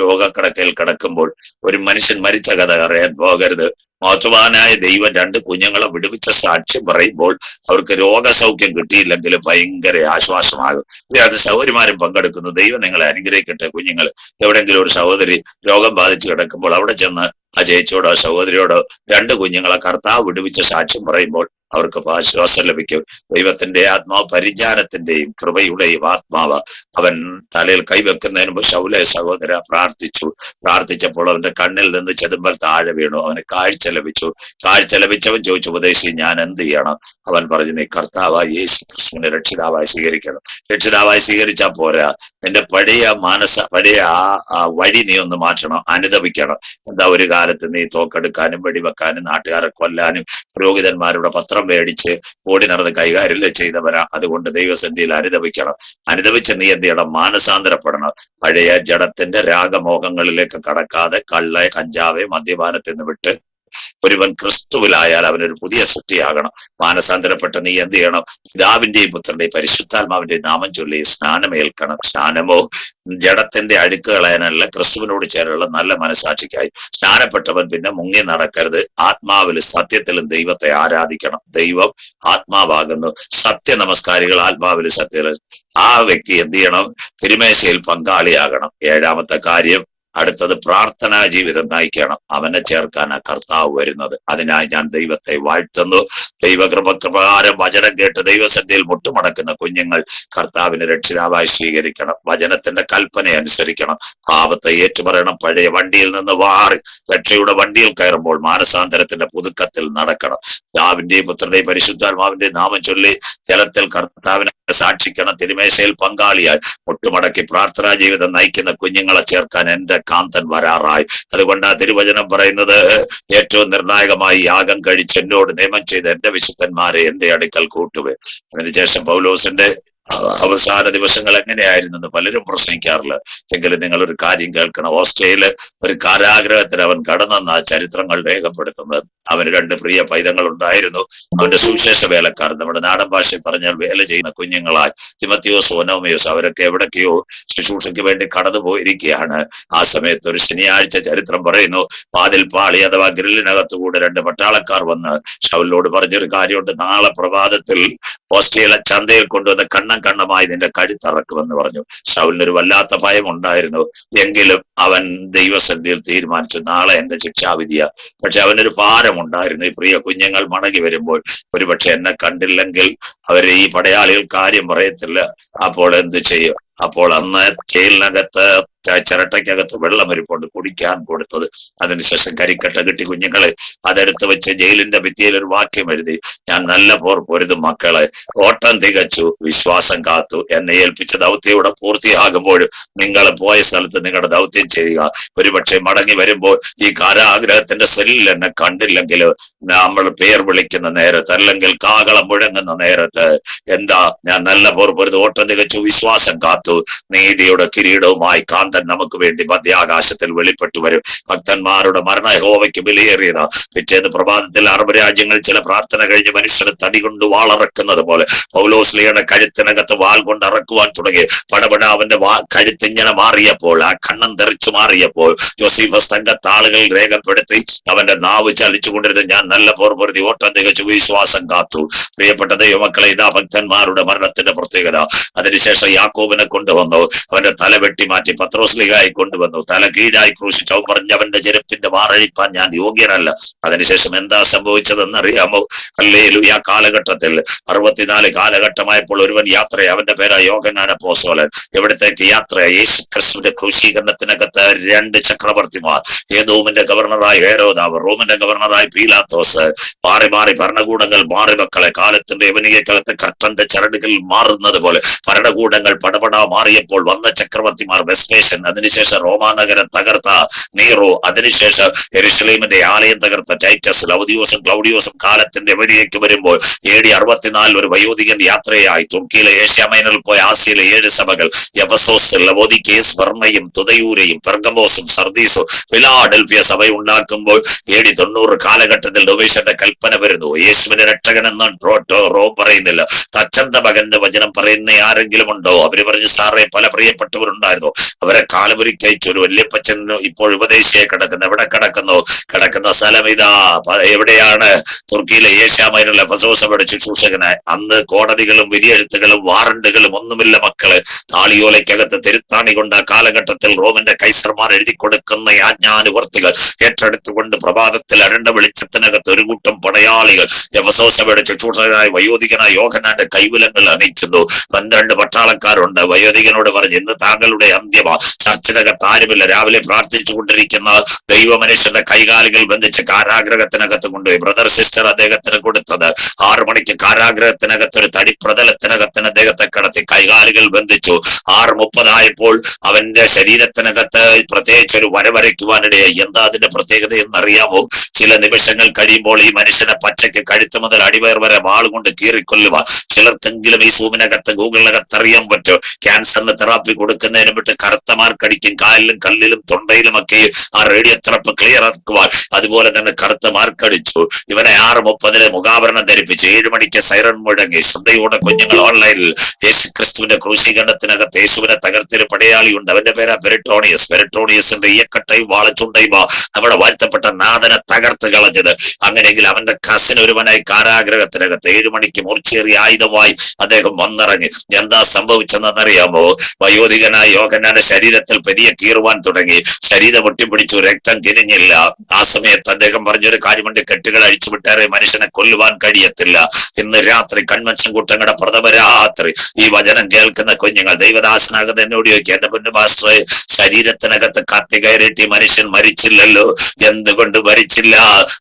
രോഗക്കിടക്കയിൽ കിടക്കുമ്പോൾ ഒരു മനുഷ്യൻ മരിച്ച കഥ അറിയാൻ പോകരുത്. മഹത്വാനായ ദൈവം 2 കുഞ്ഞുങ്ങളെ വിടുവിച്ച സാക്ഷ്യം പറയുമ്പോൾ അവർക്ക് രോഗസൗഖ്യം കിട്ടിയില്ലെങ്കിലും ഭയങ്കര ആശ്വാസമാകും. ഇതിനകത്ത് സഹോദരിമാരും പങ്കെടുക്കുന്നു. ദൈവം നിങ്ങളെ അനുഗ്രഹിക്കട്ടെ. കുഞ്ഞുങ്ങൾ, എവിടെയെങ്കിലും ഒരു സഹോദരി രോഗം ബാധിച്ച് കിടക്കുമ്പോൾ അവിടെ ചെന്ന് ആ ചേച്ചിയോടോ സഹോദരിയോടോ 2 കുഞ്ഞുങ്ങളെ കർത്താവ് വിടുവിച്ച സാക്ഷ്യം പറയുമ്പോൾ അവർക്ക് ആശ്വാസം ലഭിക്കും. ദൈവത്തിന്റെ ആത്മാവ് പരിജ്ഞാനത്തിന്റെയും കൃപയുടെയും ആത്മാവ്. അവൻ തലയിൽ കൈവെക്കുന്നതിന് മുമ്പ് ശൗലേ സഹോദര പ്രാർത്ഥിച്ചപ്പോൾ അവന്റെ കണ്ണിൽ നിന്ന് ചെതുമ്പൽ താഴെ വീണു. അവന് കാഴ്ച ലഭിച്ചു. കാഴ്ച ലഭിച്ചവൻ ചോദിച്ചു, ഉപദേശി, ഞാൻ എന്ത് ചെയ്യണം? അവൻ പറഞ്ഞു, നീ കർത്താവായ യേശു ക്രിസ്തുവിനെ രക്ഷിതാവായി സ്വീകരിക്കണം. രക്ഷിതാവായി സ്വീകരിച്ചാൽ പോരാ, നിന്റെ പഴയ ആ വഴി നീ ഒന്ന് മാറ്റണം, അനുദപിക്കണം. എന്താ, ഒരു കാലത്ത് നീ തോക്കെടുക്കാനും വെടിവെക്കാനും നാട്ടുകാരെ കൊല്ലാനും പുരോഹിതന്മാരുടെ പത്രം മേടിച്ച് ഓടി നടന്ന് കൈകാര്യം ചെയ്തവരാ. അതുകൊണ്ട് ദൈവസന്നിധിയിൽ അനുദപിക്കണം. അനുദപിച്ച് നീ എന്ത് ചെയ്യണം? മാനസാന്തരപ്പെടണം. പഴയ ജഡത്തിന്റെ രാഗമോഹങ്ങളിലേക്ക് കടക്കാതെ കള്ള്, കഞ്ചാവ്, മദ്യപാനത്തിൽ നിന്ന് വിട്ട് ഒരുവൻ ക്രിസ്തുവിലായാൽ അവനൊരു പുതിയ സൃഷ്ടിയാകണം. മാനസാന്തരപ്പെട്ട നീ എന്ത് ചെയ്യണം? പിതാവിന്റെയും പുത്രന്റെയും പരിശുദ്ധാത്മാവിന്റെയും നാമം ചൊല്ലി സ്നാനമേൽക്കണം. സ്നാനമോ ജഡത്തിന്റെ അഴുക്ക് കളയാനല്ല, ക്രിസ്തുവിനോട് ചേരുള്ള നല്ല മനസാക്ഷിക്കായി. സ്നാനപ്പെട്ടവൻ പിന്നെ മുങ്ങി നടക്കരുത്. ആത്മാവിലും സത്യത്തിലും ദൈവത്തെ ആരാധിക്കണം. ദൈവം ആത്മാവാകുന്നു. സത്യ നമസ്കാരികൾ ആത്മാവിലും സത്യത്തിലും. ആ വ്യക്തി എന്ത് ചെയ്യണം? തിരുമേശയിൽ പങ്കാളിയാകണം. 7-ാമത്തെ കാര്യം, അടുത്തത് പ്രാർത്ഥനാ ജീവിതം നയിക്കണം. അവനെ ചേർക്കാനാ കർത്താവ് വരുന്നത്. അതിനായി ഞാൻ ദൈവത്തെ വാഴ്ത്തുന്നു. ദൈവകൃപപ്രകാരം വചനം കേട്ട് ദൈവസന്നിധിയിൽ മുട്ടുമടക്കുന്ന കുഞ്ഞുങ്ങൾ കർത്താവിനെ രക്ഷിതാവായി സ്വീകരിക്കണം. വചനത്തിന്റെ കൽപ്പന അനുസരിക്കണം. പാപത്തെ ഏറ്റുപറയണം. പഴയ വണ്ടിയിൽ നിന്ന് മാറി രക്ഷയുടെ വണ്ടിയിൽ കയറുമ്പോൾ മാനസാന്തരത്തിന്റെ പുതുക്കത്തിൽ നടക്കണം. പിതാവിന്റെയും പുത്രന്റെയും പരിശുദ്ധാത്മാവിന്റെയും നാമം ചൊല്ലി ജലത്തിൽ കർത്താവിനെ സാക്ഷിക്കണം. തിരുമേശയിൽ പങ്കാളിയായി മുട്ടുമടക്കി പ്രാർത്ഥനാ ജീവിതം നയിക്കുന്ന കുഞ്ഞുങ്ങളെ ചേർക്കാൻ എന്റെ കാന്തൻ വരാറായി. അതുകൊണ്ട് ആ തിരുവചനം പറയുന്നത്, ഏറ്റവും നിർണായകമായി യാഗം കഴിച്ച് എന്നോട് നിയമം ചെയ്ത് എന്റെ വിശുദ്ധന്മാരെ എന്റെ അടുക്കൽ കൂട്ടുവേ. അതിനുശേഷം പൗലോസിന്റെ അവസാന ദിവസങ്ങൾ എങ്ങനെയായിരുന്നെന്ന് പലരും പ്രശ്നിക്കാറില്ല. എങ്കിലും നിങ്ങൾ ഒരു കാര്യം കേൾക്കണം. ഓസ്ട്രേലിയയില് ഒരു കാരാഗ്രഹത്തിൽ അവൻ കടന്നെന്ന ചരിത്രങ്ങൾ രേഖപ്പെടുത്തുന്നത്. അവന് 2 പ്രിയ പൈതങ്ങൾ ഉണ്ടായിരുന്നു. അവന്റെ സുവിശേഷ വേലക്കാർ, നമ്മുടെ നാടൻ ഭാഷയിൽ പറഞ്ഞാൽ വേല ചെയ്യുന്ന കുഞ്ഞുങ്ങളായി തിമത്തിയോസ്, ഒനോമിയോസ്, അവരൊക്കെ എവിടൊക്കെയോ ശുശ്രൂഷയ്ക്ക് വേണ്ടി കടന്നു പോയിരിക്കുകയാണ്. ആ സമയത്ത് ഒരു ശനിയാഴ്ച ചരിത്രം പറയുന്നു, വാതിൽ പാളി അഥവാ ഗ്രില്ലിനകത്തുകൂടെ 2 പട്ടാളക്കാർ വന്ന് ശൗലിനോട് പറഞ്ഞൊരു കാര്യമുണ്ട്. നാളെ പ്രഭാതത്തിൽ ഓസ്ട്രേലിയ ചന്തയിൽ കൊണ്ടുവന്ന് കണ്ണമായി നിന്റെ കഴുത്തറക്കുമെന്ന് പറഞ്ഞു. ശൗലിനൊരു വല്ലാത്ത ഭയം ഉണ്ടായിരുന്നു. എങ്കിലും അവൻ ദൈവസന്നിധിയിൽ തീരുമാനിച്ചു, നാളെ എന്റെ ശിക്ഷാവിധിയ. പക്ഷെ അവനൊരു ഭാരമുണ്ടായിരുന്നു. ഈ പ്രിയ കുഞ്ഞുങ്ങൾ മടങ്ങി വരുമ്പോൾ ഒരുപക്ഷെ എന്നെ കണ്ടില്ലെങ്കിൽ അവര് ഈ പടയാളികൾ കാര്യം പറയത്തില്ല. അപ്പോൾ എന്ത് ചെയ്യും? അപ്പോൾ അന്ന് ജയിലിനകത്ത് ചിരട്ടയ്ക്കകത്ത് വെള്ളം ഇരിപ്പുണ്ട്, കുടിക്കാൻ കൊടുത്തത്. അതിനുശേഷം കരിക്കട്ട കിട്ടി കുഞ്ഞുങ്ങളെ അതെടുത്ത് വെച്ച് ജയിലിന്റെ ഭിത്തിയിൽ ഒരു വാക്യം എഴുതി, ഞാൻ നല്ല പോർ പൊരുതും മക്കളെ, ഓട്ടം തികച്ചു, വിശ്വാസം കാത്തു, എന്നെ ഏൽപ്പിച്ച ദൗത്യം ഇവിടെ പൂർത്തിയാകുമ്പോഴും നിങ്ങൾ പോയ സ്ഥലത്ത് നിങ്ങളുടെ ദൗത്യം ചെയ്യുക. ഒരുപക്ഷെ മടങ്ങി വരുമ്പോൾ ഈ കാരാഗ്രഹത്തിന്റെ സെല്ലിൽ എന്നെ കണ്ടില്ലെങ്കിൽ നമ്മൾ പേർ വിളിക്കുന്ന നേരത്ത്, അല്ലെങ്കിൽ കാഹളം മുഴങ്ങുന്ന നേരത്ത്, എന്താ ഞാൻ നല്ല പോർ പൊരുത്, ഓട്ടം തികച്ചു, വിശ്വാസം കാത്തു, നീതിയുടെ കിരീടവുമായി കാന്തൻ നമുക്ക് വേണ്ടി മധ്യാകാശത്തിൽ വെളിപ്പെട്ടു വരും. ഭക്തന്മാരുടെ മരണ യഹോവയ്ക്ക് വിലയേറിയതാ. പിറ്റേന്ന് പ്രഭാതത്തിൽ അറബ് രാജ്യങ്ങൾ ചില പ്രാർത്ഥന കഴിഞ്ഞ് മനുഷ്യന് തടി കൊണ്ട് വാളറക്കുന്നത് പോലെ പൗലോസ്ലിയുടെ കഴുത്തിനകത്ത് വാൾ കൊണ്ട് ഇറക്കുവാൻ തുടങ്ങി. പടപട അവന്റെ കഴുത്തിങ്ങനെ മാറിയപ്പോൾ, ആ കണ്ണം തെറിച്ചു മാറിയപ്പോൾ ജോസഫസ് തങ്കത്താളുകൾ രേഖപ്പെടുത്തി അവന്റെ നാവ് ചലിച്ചുകൊണ്ടിരുന്നത്, ഞാൻ നല്ല പോർ പൊരുതി, ഓട്ടം തികച്ചു, വിശ്വാസം കാത്തു. പ്രിയപ്പെട്ട ദൈവമക്കളെ, ഇതാ ഭക്തന്മാരുടെ മരണത്തിന്റെ പ്രത്യേകത. അതിനുശേഷം യാക്കോബിനെ കൊണ്ടുവന്നു. അവന്റെ തല വെട്ടി മാറ്റി പത്രോസ്ലിഹായി കൊണ്ടുവന്നു. തല കീഴായി ക്രൂശിച്ചു. അവൻ പറഞ്ഞു, അവന്റെ ചെരുപ്പിന്റെ വാറഴിപ്പാൻ ഞാൻ യോഗ്യനല്ല. അതിനുശേഷം എന്താ സംഭവിച്ചതെന്നറിയാമോ? ഹല്ലേലൂയ. കാലഘട്ടത്തിൽ 64 കാലഘട്ടമായപ്പോൾ ഒരുവൻ യാത്ര, അവന്റെ പേരാ യോഹന്നാൻ അപ്പോസ്തലൻ. എവിടത്തേക്ക് യാത്ര? യേശു ക്രിസ്തുവിന്റെ ക്രൂശീകരണത്തിനകത്ത് 2 ചക്രവർത്തിമാർ, ഏദോമിന്റെ ഗവർണറായി ഹെരോദാവ്, റോമിന്റെ ഗവർണറായി പീലാത്തോസ്, മാറി മാറി ഭരണകൂടങ്ങൾ മാറി മക്കളെ. കാലത്തിന്റെ യവനികക്കകത്ത് കർട്ടന്റെ ചരടുകൾ മാറുന്നത് പോലെ ഭരണകൂടങ്ങൾ പടപട മാറിയപ്പോൾ വന്ന ചക്രവർത്തിമാർ വെസ്പേഷ്യൻ, അതിനുശേഷം റോമാനഗരം തകർത്ത നീറോ, അതിനുശേഷം യെരുശലേമിന്റെ ആലയം തകർത്ത ടൈറ്റസ്, ലൗദിയോസും ക്ലൗഡിയോസും കാലത്തിന്റെ യവനികയ്ക്ക് വരുമ്പോൾ AD 64 ഒരു വയോധികൻ യാത്രയായി തുർക്കിയിലെ ഏഷ്യ മൈനറിൽ പോയ ആസിയയിലെ 7 സഭകൾ, എഫസോസ്, ലവോദിക്കീസ്, സ്മർണയും തുദയൂരയും പെർഗമോസും സർദീസും ഫിലാഡൽഫിയ സഭ ഉണ്ടാക്കുമ്പോൾ AD 90 കാലഘട്ടത്തിൽ ഡൊമേഷ്യന്റെ കൽപ്പന വരുന്നു. യേശുവിനെ രക്ഷകനെന്ന് റോം പറയുന്നില്ല. തച്ചന്റെ മകന്റെ വചനം പറയുന്ന ആരെങ്കിലും ഉണ്ടോ? അവര് പറഞ്ഞു, സാറേ പല പ്രിയപ്പെട്ടവരുണ്ടായിരുന്നു, അവരെ കാലപുരിക്കയച്ചു. ഒരു വല്യപ്പച്ചൻ ഇപ്പോൾ ഉപദേശിയെ കിടക്കുന്നു. എവിടെ കിടക്കുന്ന സ്ഥലം ഇതാ. എവിടെയാണ്? തുർക്കിയിലെ ഏഷ്യ മൈനറിലെ എഫസോസഭയുടെ ശുശ്രൂഷകനായി. അന്ന് കോടതികളും വിധിയെഴുത്തുകളും വാറണ്ടുകളും ഒന്നുമില്ല മക്കള്. താളിയോലയ്ക്കകത്ത് തിരുത്താണി കൊണ്ട് ആ കാലഘട്ടത്തിൽ റോമിന്റെ കൈസർമാർ എഴുതി കൊടുക്കുന്ന ആജ്ഞാനുവർത്തികൾ ഏറ്റെടുത്തുകൊണ്ട് പ്രഭാതത്തിൽ അരണ്ട വെളിച്ചത്തിനകത്ത് ഒരു കൂട്ടം പടയാളികൾ എഫസോസഭയുടെ ശുശ്രൂഷകനായി വയോധികനായ യോഹന്നാന്റെ കൈവിലങ്ങൾ അണിയിക്കുന്നു. 12 പട്ടാളക്കാരുണ്ട്. വയോധികനോട് പറഞ്ഞു, ഇന്ന് താങ്കളുടെ അന്ത്യമാ, ചർച്ചിനകത്ത് ആരുമില്ല. രാവിലെ പ്രാർത്ഥിച്ചു കൊണ്ടിരിക്കുന്ന ദൈവമനുഷ്യന്റെ കൈകാലുകൾ ബന്ധിച്ച് കാരാഗ്രഹത്തിനകത്ത് കൊണ്ടുപോയി. ബ്രദർ സിസ്റ്റർ അദ്ദേഹത്തിന് കൊടുത്തത് 6 മണിക്ക് കാരാഗ്രഹത്തിനകത്ത് ഒരു തടിപ്രതലത്തിനകത്തിന് അദ്ദേഹത്തെ കിടത്തി കൈകാലുകൾ ബന്ധിച്ചു. 6:30 ആയപ്പോൾ അവന്റെ ശരീരത്തിനകത്ത് പ്രത്യേകിച്ച് ഒരു വരയ്ക്കുവാനിടയായി. എന്താ അതിന്റെ പ്രത്യേകത എന്നറിയാമോ? ചില നിമിഷങ്ങൾ കഴിയുമ്പോൾ ഈ മനുഷ്യനെ പച്ചയ്ക്ക് കഴുത്ത് മുതൽ അടിവയർ വരെ വാളുകൊണ്ട് കീറിക്കൊല്ലുവാൻ ചിലർക്കെങ്കിലും ഈ സൂമിനകത്ത് ഗൂഗിളിനകത്ത് അറിയാൻ പറ്റും. ക്യാൻസറിന് തെറാപ്പി കൊടുക്കുന്നതിന് വിട്ട് കറുത്ത മാർക്കടിക്കും. കാലിലും കല്ലിലും തൊണ്ടയിലും ഒക്കെ ആ റേഡിയോ തെറാപ്പി ക്ലിയർ ആക്കുവാൻ. അതുപോലെ തന്നെ കറുത്ത മാർക്കടിച്ചു. ഇവനെ 6:30 മുഖാവരണം ധരിപ്പിച്ചു. 7 മണിക്ക് സൈറൺ മുഴങ്ങി. ശ്രദ്ധയോടെ കുഞ്ഞുങ്ങൾ ഓൺലൈനിൽ യേശു ക്രിസ്തുവിന്റെ ക്രൂശീകരണത്തിനകത്ത് യേശുവിനെ തകർത്തൊരു പടയാളിയുണ്ട്. അവന്റെ പേരാ പെരിട്ടോണിയസ്. പെരിട്ടോണിയസിന്റെ ഈയക്കട്ടയും വാളച്ചുണ്ടയുമാ നമ്മുടെ വാഴ്ത്തപ്പെട്ട നാഥനെ തകർത്ത് കളഞ്ഞത്. അങ്ങനെയെങ്കിൽ അവന്റെ കസിൻ ഒരുവനായി കാരാഗ്രഹത്തിനകത്ത് 7 മണിക്ക് മൂർച്ചേറിയ ആയുധമായി അദ്ദേഹം വന്നിറങ്ങി. എന്താ സംഭവിച്ചെന്നറിയാമോ? വയോധികനായ യോഹന്നാന്റെ ശരീരം ശരീരത്തിൽ പെരിയ കീറുവാൻ തുടങ്ങി. ശരീരം ഒട്ടിപ്പിടിച്ചു, രക്തം തിരിഞ്ഞില്ല. ആ സമയത്ത് അദ്ദേഹം പറഞ്ഞൊരു കാര്യമുണ്ട്, കെട്ടുകൾ അഴിച്ചുവിട്ടാറെ മനുഷ്യനെ കൊല്ലുവാൻ കഴിയത്തില്ല. ഇന്ന് രാത്രി കൺവെൻഷൻ കൂട്ടങ്ങളുടെ പ്രഥമ രാത്രി ഈ വചനം കേൾക്കുന്ന കുഞ്ഞുങ്ങൾ, ദൈവദാസനാകത്ത് എന്നോട് ചോദിക്കുക, എന്റെ പൊന്നു പാസ്റ്ററെ, ശരീരത്തിനകത്ത് കത്തി കയറിയിട്ട് മനുഷ്യൻ മരിച്ചില്ലല്ലോ, എന്തുകൊണ്ട് മരിച്ചില്ല?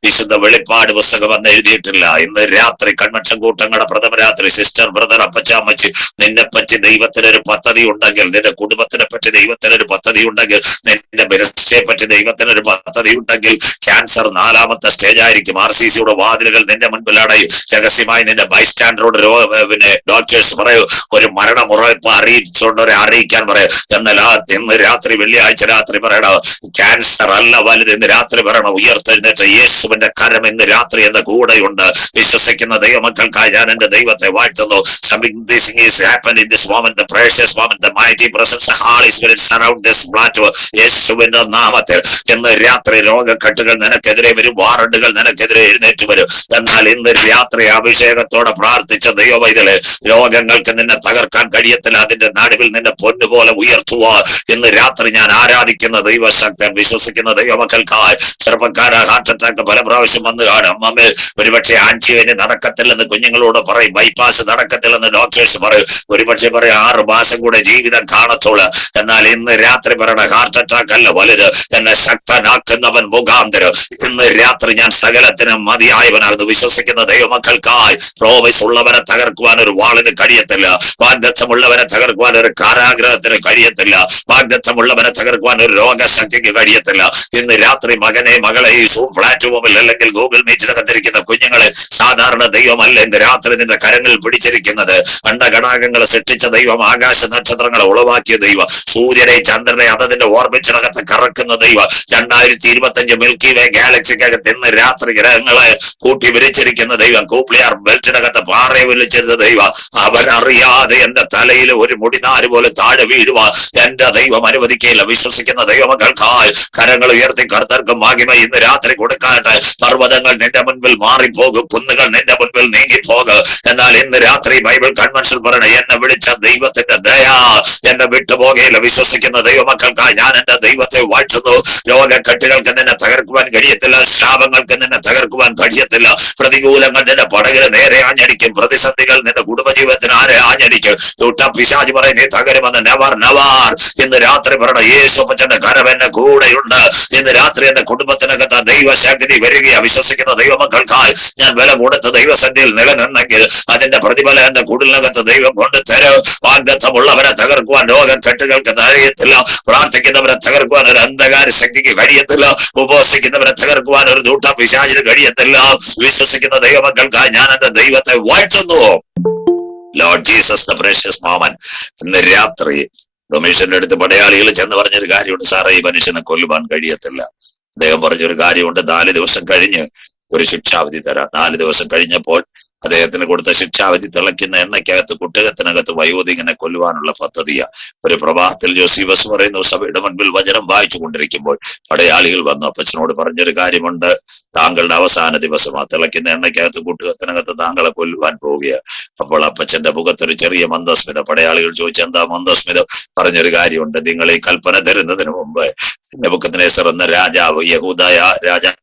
വിശുദ്ധ വെളിപ്പാട് പുസ്തകം വന്ന് എഴുതിയിട്ടില്ല. ഇന്ന് രാത്രി കൺവെൻഷൻ കൂട്ടങ്ങളുടെ പ്രഥമ രാത്രി, സിസ്റ്റർ, ബ്രദർ, അപ്പച്ചാമ്മച്ചി, നിന്നെ പറ്റി ദൈവത്തിനൊരു പദ്ധതി ഉണ്ടെങ്കിൽ, നിന്റെ കുടുംബത്തിനെ പറ്റി ദൈവത്തിനൊരു പദ്ധതി ഉണ്ടെങ്കിൽ, നിന്റെ മിനിസ്ട്രിയെ പറ്റി ദൈവത്തിനൊരു പദ്ധതി ഉണ്ടെങ്കിൽ, ക്യാൻസർ 4ാമത്തെ സ്റ്റേജ് ആയിരിക്കും. RCCയുടെ വാതിലുകൾ നിന്റെ മുൻപിൽ അടയും. രഹസ്യമായി നിന്റെ ബൈസ്റ്റാൻഡറോട് ഡോക്ടേഴ്സ് പറയൂ, ഒരു മരണമുറപ്പ് അറിയിക്കാൻ പറയും. എന്നാൽ ഇന്ന് രാത്രി, വെള്ളിയാഴ്ച രാത്രി പറയണം, ക്യാൻസർ അല്ല വലുത്. ഇന്ന് രാത്രി പറയണം, ഉയർത്തെഴുന്നേറ്റ് യേശുവിന്റെ കരം ഇന്ന് രാത്രി എന്റെ കൂടെയുണ്ട്. വിശ്വസിക്കുന്ന ദൈവമക്കൾക്കായി ഞാൻ എന്റെ ദൈവത്തെ വാഴ്ത്തുന്നു. Something this is happened in this moment, the precious moment, the mighty presence of Holy Spirit surround this platform. യേശുവിന്റെ നാമത്തിൽ ഇന്ന് രാത്രി രോഗക്കെട്ടുകൾ നിനക്കെതിരെ വരും, വാറണ്ടുകൾ നിനക്കെതിരെ എഴുന്നേറ്റ് വരും. എന്നാൽ ഇന്ന് രാത്രി അഭിഷേകത്തോടെ പ്രാർത്ഥിച്ച ദൈവവൈതല്, രോഗങ്ങൾക്ക് നിന്നെ തകർക്കാൻ കഴിയത്തില്ല. അതിന്റെ നടുവിൽ നിന്നെ പൊന്നുപോലെ ഉയർത്തുക. ഇന്ന് രാത്രി ഞാൻ ആരാധിക്കുന്ന ദൈവശക്തൻ, വിശ്വസിക്കുന്ന ദൈവമക്കൾക്കായി. ചെറുപ്പക്കാര ഹാർട്ട് അറ്റാക്ക് പല പ്രാവശ്യം വന്ന് കാണും. അമ്മേ, ഒരുപക്ഷെ ആൻജിയോന് നടക്കത്തില്ലെന്ന് കുഞ്ഞുങ്ങളോട് പറയും, ബൈപ്പാസ് നടക്കത്തില്ലെന്ന് ഡോക്ടേഴ്സ് പറയും, ഒരുപക്ഷെ പറയും 6 മാസം കൂടെ ജീവിതം കാണത്തുള്ളൂ. എന്നാൽ ഇന്ന് രാത്രി പറയണ, ഹാർട്ട് അറ്റാക്ക് അല്ല വലുത്, എന്നെ ശക്തനാക്കുന്നവൻ മുഖാന്തരം. ഇന്ന് രാത്രി ഞാൻ സകലത്തിനും മതിയായവനാകുന്നു. വിശ്വസിക്കുന്ന ദൈവമക്കൾക്കായി. പ്രോമിസ് ഉള്ളവരെ തകർക്കുവാൻ ഒരു വാളിന് കഴിയത്തില്ല. വാഗ്ദത്തമുള്ളവരെ തകർക്കുവാൻ ഒരു കാരാഗ്രഹത്തിന് കഴിയത്തില്ല. വാഗ്ദത്തമുള്ളവരെ തകർക്കുവാൻ ഒരു രോഗശക്തിക്ക് കഴിയത്തില്ല. ഇന്ന് രാത്രി മകനെ, മകളെ, ഈ സൂം പ്ലാറ്റ്ഫോമിൽ അല്ലെങ്കിൽ ഗൂഗിൾ മീറ്റിനകത്തിരിക്കുന്ന കുഞ്ഞുങ്ങളെ, സാധാരണ ദൈവമല്ല ഇന്ന് രാത്രി നിന്റെ കരങ്ങളിൽ പിടിച്ചിരിക്കുന്നത്. അണ്ടഘടാകങ്ങളെ സൃഷ്ടിച്ച ദൈവം, ആകാശ നക്ഷത്രങ്ങളെ ഉളവാക്കിയ ദൈവം, സൂര്യനെ ചന്ദ്രനെ അതതിന്റെ ഓർബിറ്റിനകത്ത് കറക്കുന്ന ദൈവം, 2025 മിൽക്കി വേ ഗാലക്സിക്കകത്ത് ഇന്ന് രാത്രി ഗ്രഹങ്ങളെ കൂട്ടി വിരിച്ചിരിക്കുന്ന ദൈവം, കൂപ്ലിയാർ ബെൽറ്റിനകത്ത് പാറയെ വിളിച്ചിരുന്ന ദൈവം, അവൻ അറിയാതെ എന്റെ തലയിൽ ഒരു മുടിനാര് പോലെ താഴെ വീഴുക എന്റെ ദൈവം അനുവദിക്കുകയില്ല. വിശ്വസിക്കുന്ന ദൈവമക്കൾക്കായി കരങ്ങൾ ഉയർത്തി കർത്തർക്ക് മഹിമ ഇന്ന് രാത്രി കൊടുക്കാട്ടെ. പർവ്വതങ്ങൾ നിന്റെ മുൻപിൽ മാറിപ്പോകും, കുന്നുകൾ നിന്റെ മുൻപിൽ നീങ്ങിപ്പോകും. എന്നാൽ ഇന്ന് രാത്രി ബൈബിൾ കൺവെൻഷൻ പറയണ, എന്നെ വിളിച്ച ദൈവത്തിന്റെ ദയ എന്നെ വിട്ടുപോകയില്ല. വിശ്വസിക്കുന്ന ദൈവമക്കൾക്കായി ഞാൻ എന്റെ ദൈവത്തെ വാഴ്ത്തുന്നു. രോഗക്കെട്ടുകൾക്ക് നിന്നെ തകർക്കുവാൻ കഴിയത്തില്ല, ശാപങ്ങൾക്ക് നിന്നെ തകർക്കുവാൻ കഴിയത്തില്ല. പ്രതികൂലങ്ങൾ നിന്റെ പടകിന് നേരെ ആഞ്ഞടിക്കും, പ്രതിസന്ധികൾ നിന്റെ കുടുംബജീവിതത്തിന് ആരെ ആഞ്ഞടിക്കും. പിശാച് പറയും, നീ തകരുമെന്ന് നെവർ നെവർ. ഇന്ന് രാത്രി പറയണ, യേശുപ്പച്ചന്റെ കരം എന്റെ കൂടെയുണ്ട്. ഇന്ന് രാത്രി എന്റെ കുടുംബത്തിനകത്ത് ദൈവശക്തി വരികയാ. വിശ്വസിക്കുന്ന ദൈവമക്കൾക്കായി ഞാൻ വില കൊടുത്ത ദൈവസന്നിധിയിൽ നിലനിന്നെങ്കിൽ അതിന്റെ പ്രതിഫലം എന്റെ കുടിലിനകത്ത് ദൈവം കൊണ്ടുതരും. വാഗ്ദത്തമുള്ളവരെ തകർക്കുവാൻ രോഗക്കെട്ടുകൾക്ക് കഴിയത്തില്ല. പ്രാർത്ഥിക്കുന്നവരെ തകർക്കുവാൻ ഒരു അന്ധകാര ശക്തിക്ക് കഴിയത്തില്ല. ഉപവസിക്കുന്നവരെ തകർക്കുവാൻ ഒരു ദൂട്ട പിശാചിന് കഴിയത്തില്ല. വിശ്വസിക്കുന്ന ദൈവമക്കൾക്കായി ഞാൻ എന്റെ ദൈവത്തെ വാഴ്ത്തുന്നു. Lord Jesus the precious Moman. ഇന്ന് രാത്രി കമ്മീഷന്റെ അടുത്ത് പടയാളികൾ ചെന്ന് പറഞ്ഞൊരു കാര്യമുണ്ട്, സാറേ ഈ മനുഷ്യനെ കൊല്ലുവാൻ കഴിയത്തില്ല. അദ്ദേഹം പറഞ്ഞൊരു കാര്യമുണ്ട്, 4 ദിവസം കഴിഞ്ഞ് ഒരു ശിക്ഷാവിധി തരാം. 4 ദിവസം കഴിഞ്ഞപ്പോൾ അദ്ദേഹത്തിന് കൊടുത്ത ശിക്ഷാവിധി തിളയ്ക്കുന്ന എണ്ണയ്ക്കകത്ത് കുട്ടകത്തിനകത്ത് വയോധികനെ കൊല്ലുവാനുള്ള പദ്ധതിയാ. ഒരു പ്രഭാതത്തിൽ ജോസീഫസ് പറയുന്നു, സഭയുടെ മുൻപിൽ വചനം വായിച്ചു കൊണ്ടിരിക്കുമ്പോൾ പടയാളികൾ വന്നു അപ്പച്ചനോട് പറഞ്ഞൊരു കാര്യമുണ്ട്, താങ്കളുടെ അവസാന ദിവസമാ, തിളയ്ക്കുന്ന എണ്ണയ്ക്കകത്ത് കുട്ടകത്തിനകത്ത് താങ്കളെ കൊല്ലുവാൻ പോവുകയാണ്. അപ്പോൾ അപ്പച്ചന്റെ മുഖത്തൊരു ചെറിയ മന്ദസ്മിത. പടയാളികൾ ചോദിച്ചു, എന്താ മന്ദസ്മിതം? പറഞ്ഞൊരു കാര്യമുണ്ട്, നിങ്ങൾ ഈ കൽപ്പന തരുന്നതിന് മുമ്പ് നെബൂഖദ്നേസർ എന്ന രാജാവ്, യഹൂദായ രാജാവ്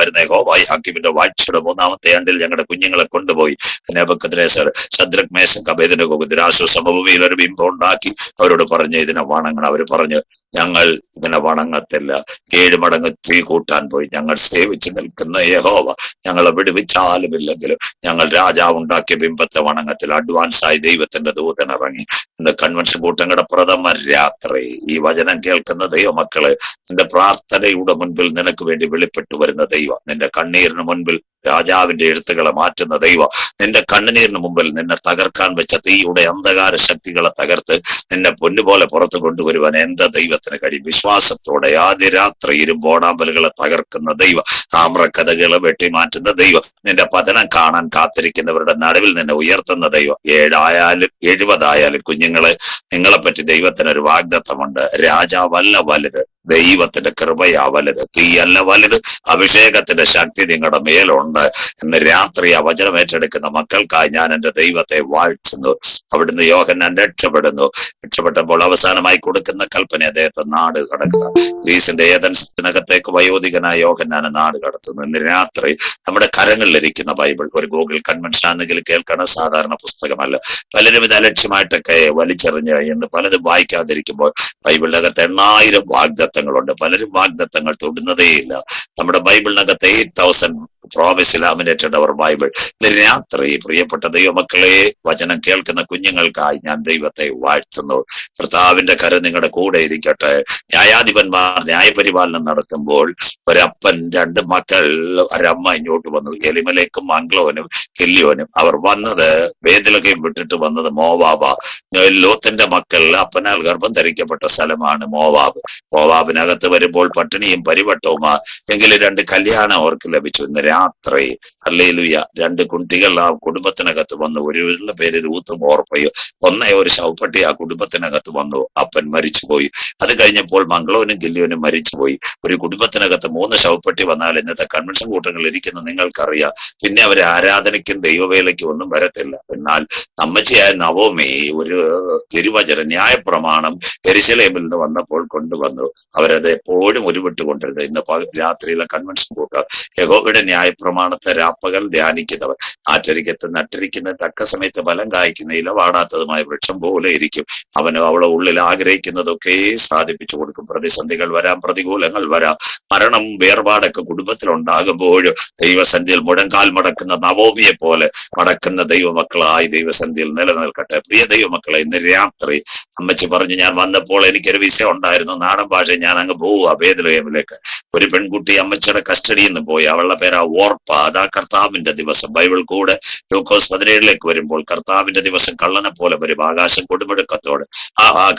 വരുന്ന യഹോവ ഹക്കീമിന്റെ വാഴ്ചയുടെ 3-ാമത്തെ ആണ്ടിൽ ഞങ്ങളുടെ കുഞ്ഞുങ്ങളെ കൊണ്ടുപോയി നെബൂഖദ്നേസർ ശദ്രക്, മേശക്, അബേദ്നെഗോ രാഷ്ട്ര സമഭൂമിയിൽ ഒരു ബിംബം ഉണ്ടാക്കി അവരോട് പറഞ്ഞു, ഇതിനെ വണങ്ങണം. അവർ പറഞ്ഞു, ഞങ്ങൾ ഇതിനെ വണങ്ങത്തില്ല. 7 മടങ്ങ് തീ കൂട്ടാൻ പോയി. ഞങ്ങൾ സേവിച്ചു നിൽക്കുന്ന യഹോവ ഞങ്ങളെ വിടുവിച്ചാലും ഇല്ലെങ്കിലും ഞങ്ങൾ രാജാവ് ഉണ്ടാക്കിയ ബിംബത്തെ വണങ്ങത്തില്ല. അഡ്വാൻസായി ദൈവത്തിന്റെ ദൂതൻ ഇറങ്ങി. ഇന്ന് കൺവെൻഷൻ കൂട്ടങ്ങളുടെ പ്രഥമ രാത്രി ഈ വചനം കേൾക്കുന്ന ദൈവമക്കള്, നിന്റെ പ്രാർത്ഥനയുടെ മുൻപിൽ നിനക്ക് വേണ്ടി വെളിപ്പെട്ടു വരുന്ന ദൈവം, നിന്റെ കണ്ണീരിന് മുൻപിൽ രാജാവിന്റെ എഴുത്തുകളെ മാറ്റുന്ന ദൈവം, നിന്റെ കണ്ണുനീരിന് മുമ്പിൽ നിന്നെ തകർക്കാൻ വെച്ച തീയുടെ അന്ധകാര ശക്തികളെ തകർത്ത് നിന്നെ പൊന്നുപോലെ പുറത്തു കൊണ്ടുവരുവാൻ എന്റെ ദൈവത്തിന് കഴിയും. വിശ്വാസത്തോടെ ആദ്യ രാത്രി ഇരുമ്പോടാമ്പലുകളെ തകർക്കുന്ന ദൈവം, താമ്രക്കഥകളെ വെട്ടി മാറ്റുന്ന ദൈവം, നിന്റെ പതനം കാണാൻ കാത്തിരിക്കുന്നവരുടെ നടുവിൽ നിന്നെ ഉയർത്തുന്ന ദൈവം. 7 ആയാലും 70 ആയാലും കുഞ്ഞുങ്ങളെ, നിങ്ങളെപ്പറ്റി ദൈവത്തിനൊരു വാഗ്ദത്തമുണ്ട്. രാജാവല്ല വലുത്, ദൈവത്തിന്റെ കൃപയാ വലുത്. തീയല്ല വലുത്, അഭിഷേകത്തിന്റെ ശക്തി നിങ്ങളുടെ മേലുണ്ട്. തന്നിട്ടുണ്ട്. ഇന്ന് രാത്രി ആ വചനം ഏറ്റെടുക്കുന്ന മക്കൾക്കായി ഞാൻ എന്റെ ദൈവത്തെ വാഴ്ത്തുന്നു. അവിടുന്ന് യോഹന്നാൻ രക്ഷപ്പെട്ടപ്പോൾ അവസാനമായി കൊടുക്കുന്ന കൽപ്പന അദ്ദേഹത്തെ നാട് കടക്കുക. ഗ്രീസിന്റെ ഏതൻസിനകത്തേക്ക് വയോധികനായ യോഹന്നാനെ നാട് കടത്തുന്നു. ഇന്ന് രാത്രി നമ്മുടെ കരങ്ങളിലിരിക്കുന്ന ബൈബിൾ ഒരു ഗൂഗിൾ കൺവെൻഷൻ ആണെങ്കിൽ കേൾക്കണം, സാധാരണ പുസ്തകമല്ല. പലരും ഇത് അലക്ഷ്യമായിട്ടൊക്കെ വലിച്ചെറിഞ്ഞ് ഇന്ന് പലതും വായിക്കാതിരിക്കുമ്പോൾ ബൈബിളിനകത്ത് 8000 വാഗ്ദത്തങ്ങളുണ്ട്. പലരും വാഗ്ദത്തങ്ങൾ തൊടുന്നതേയില്ല. നമ്മുടെ ബൈബിളിനകത്ത് 8000 പ്രോമിസ് ലാമിനേറ്റഡ് അവർ ബൈബിൾ. ഇന്ന് രാത്രി പ്രിയപ്പെട്ട ദൈവമക്കളെ, വചനം കേൾക്കുന്ന കുഞ്ഞുങ്ങൾക്കായി ഞാൻ ദൈവത്തെ വാഴ്ത്തുന്നു. കർത്താവിന്റെ കരം നിങ്ങളുടെ കൂടെ ഇരിക്കട്ടെ. ന്യായാധിപന്മാർ ന്യായപരിപാലനം നടത്തുമ്പോൾ ഒരപ്പൻ 2 മക്കൾ, ഒരമ്മ ഇങ്ങോട്ട് വന്നു. എലിമലേക്കും മംഗ്ലോനും കില്യോനും. അവർ വന്നത് ബേത്ലഹേം വിട്ടിട്ട് വന്നത് മോവാബ. ലോത്തിന്റെ മക്കൾ അപ്പനാൽ ഗർഭം ധരിക്കപ്പെട്ട സ്ഥലമാണ് മോവാബ്. മോവാബിനകത്ത് വരുമ്പോൾ പട്ടിണിയും പരിവട്ടവുമാ. എങ്കിലും 2 കല്യാണം അവർക്ക് ലഭിച്ചു. ഇന്ന് രാത്രി ഹല്ലേലൂയ 2 കുട്ടികൾ ആ കുടുംബത്തിനകത്ത് വന്നു. ഒരുവരുടെ പേര് രൂത്തും ഓർപ്പയും. ഒരു ശവപ്പെട്ടി ആ കുടുംബത്തിനകത്ത് വന്നു. അപ്പൻ മരിച്ചുപോയി. അത് കഴിഞ്ഞപ്പോൾ മംഗ്ലോനും കില്യോനും മരിച്ചുപോയി. ഒരു കുടുംബത്തിനകത്ത് 3 ശവപ്പെട്ടി വന്നാൽ ഇന്നത്തെ കൺവെൻഷൻ കൂട്ടങ്ങളിൽ ഇരിക്കുന്ന നിങ്ങൾക്കറിയാം, പിന്നെ അവർ ആരാധനയ്ക്കും ദൈവവേലയ്ക്കും ഒന്നും വരത്തില്ല. എന്നാൽ അമ്മച്ചിയായ നവോമി ഒരു തിരുവചന ന്യായപ്രമാണം യെരുശലേമിൽ നിന്ന് വന്നപ്പോൾ കൊണ്ടുവന്നു. അവരത് എപ്പോഴും ഉരുവിട്ടുകൊണ്ടിരുന്നത്. ഇന്ന് രാത്രിയിലെ കൺവെൻഷൻ കൂട്ടർ യഹോവയുടെ ന്യായപ്രമാണത്തെ രാപ്പകൽ ധ്യാനിക്കുന്നവർ ആറ്റരിക്കത്ത് നട്ടിരിക്കുന്ന തക്ക സമയത്ത് ഫലം കായ്ക്കുന്ന ഇലവാടാത്തതുമായ വൃക്ഷം പോലെ ഇരിക്കും. അവനോ അവളെ ഉള്ളിൽ ആഗ്രഹിക്കുന്നതൊക്കെ സാധിപ്പിച്ചു കൊടുക്കും. പ്രതിസന്ധികൾ വരാം, പ്രതികൂലങ്ങൾ വരാം, മരണം, വേർപാടൊക്കെ കുടുംബത്തിലുണ്ടാകുമ്പോഴും ദൈവസന്ധിയിൽ മുഴങ്കാൽ മടക്കുന്ന നവോമിയെ പോലെ മടക്കുന്ന ദൈവമക്കളായി ദൈവസന്ധിയിൽ നിലനിൽക്കട്ടെ. പ്രിയ ദൈവമക്കളെ, ഇന്ന് രാത്രി അമ്മച്ചി പറഞ്ഞു, ഞാൻ വന്നപ്പോൾ എനിക്കൊരു വിസ ഉണ്ടായിരുന്നു. നാടൻ ഭാഷ ഞാൻ അങ്ങ് പോവുക ബേത്ലഹേമിലേക്ക്. ഒരു പെൺകുട്ടി അമ്മച്ചിയുടെ കസ്റ്റഡിയിൽ നിന്ന് പോയി. അവളുടെ പേരാ ഓർപ്പ. അതാ കർത്താവിന്റെ ദിവസം. ബൈബിൾ കൂടെ ലൂക്കോസ് 17 വരുമ്പോൾ കർത്താവിന്റെ ദിവസം കള്ളനെ പോലെ വരും, ആകാശം കൊടുമെടുക്കത്തോടെ.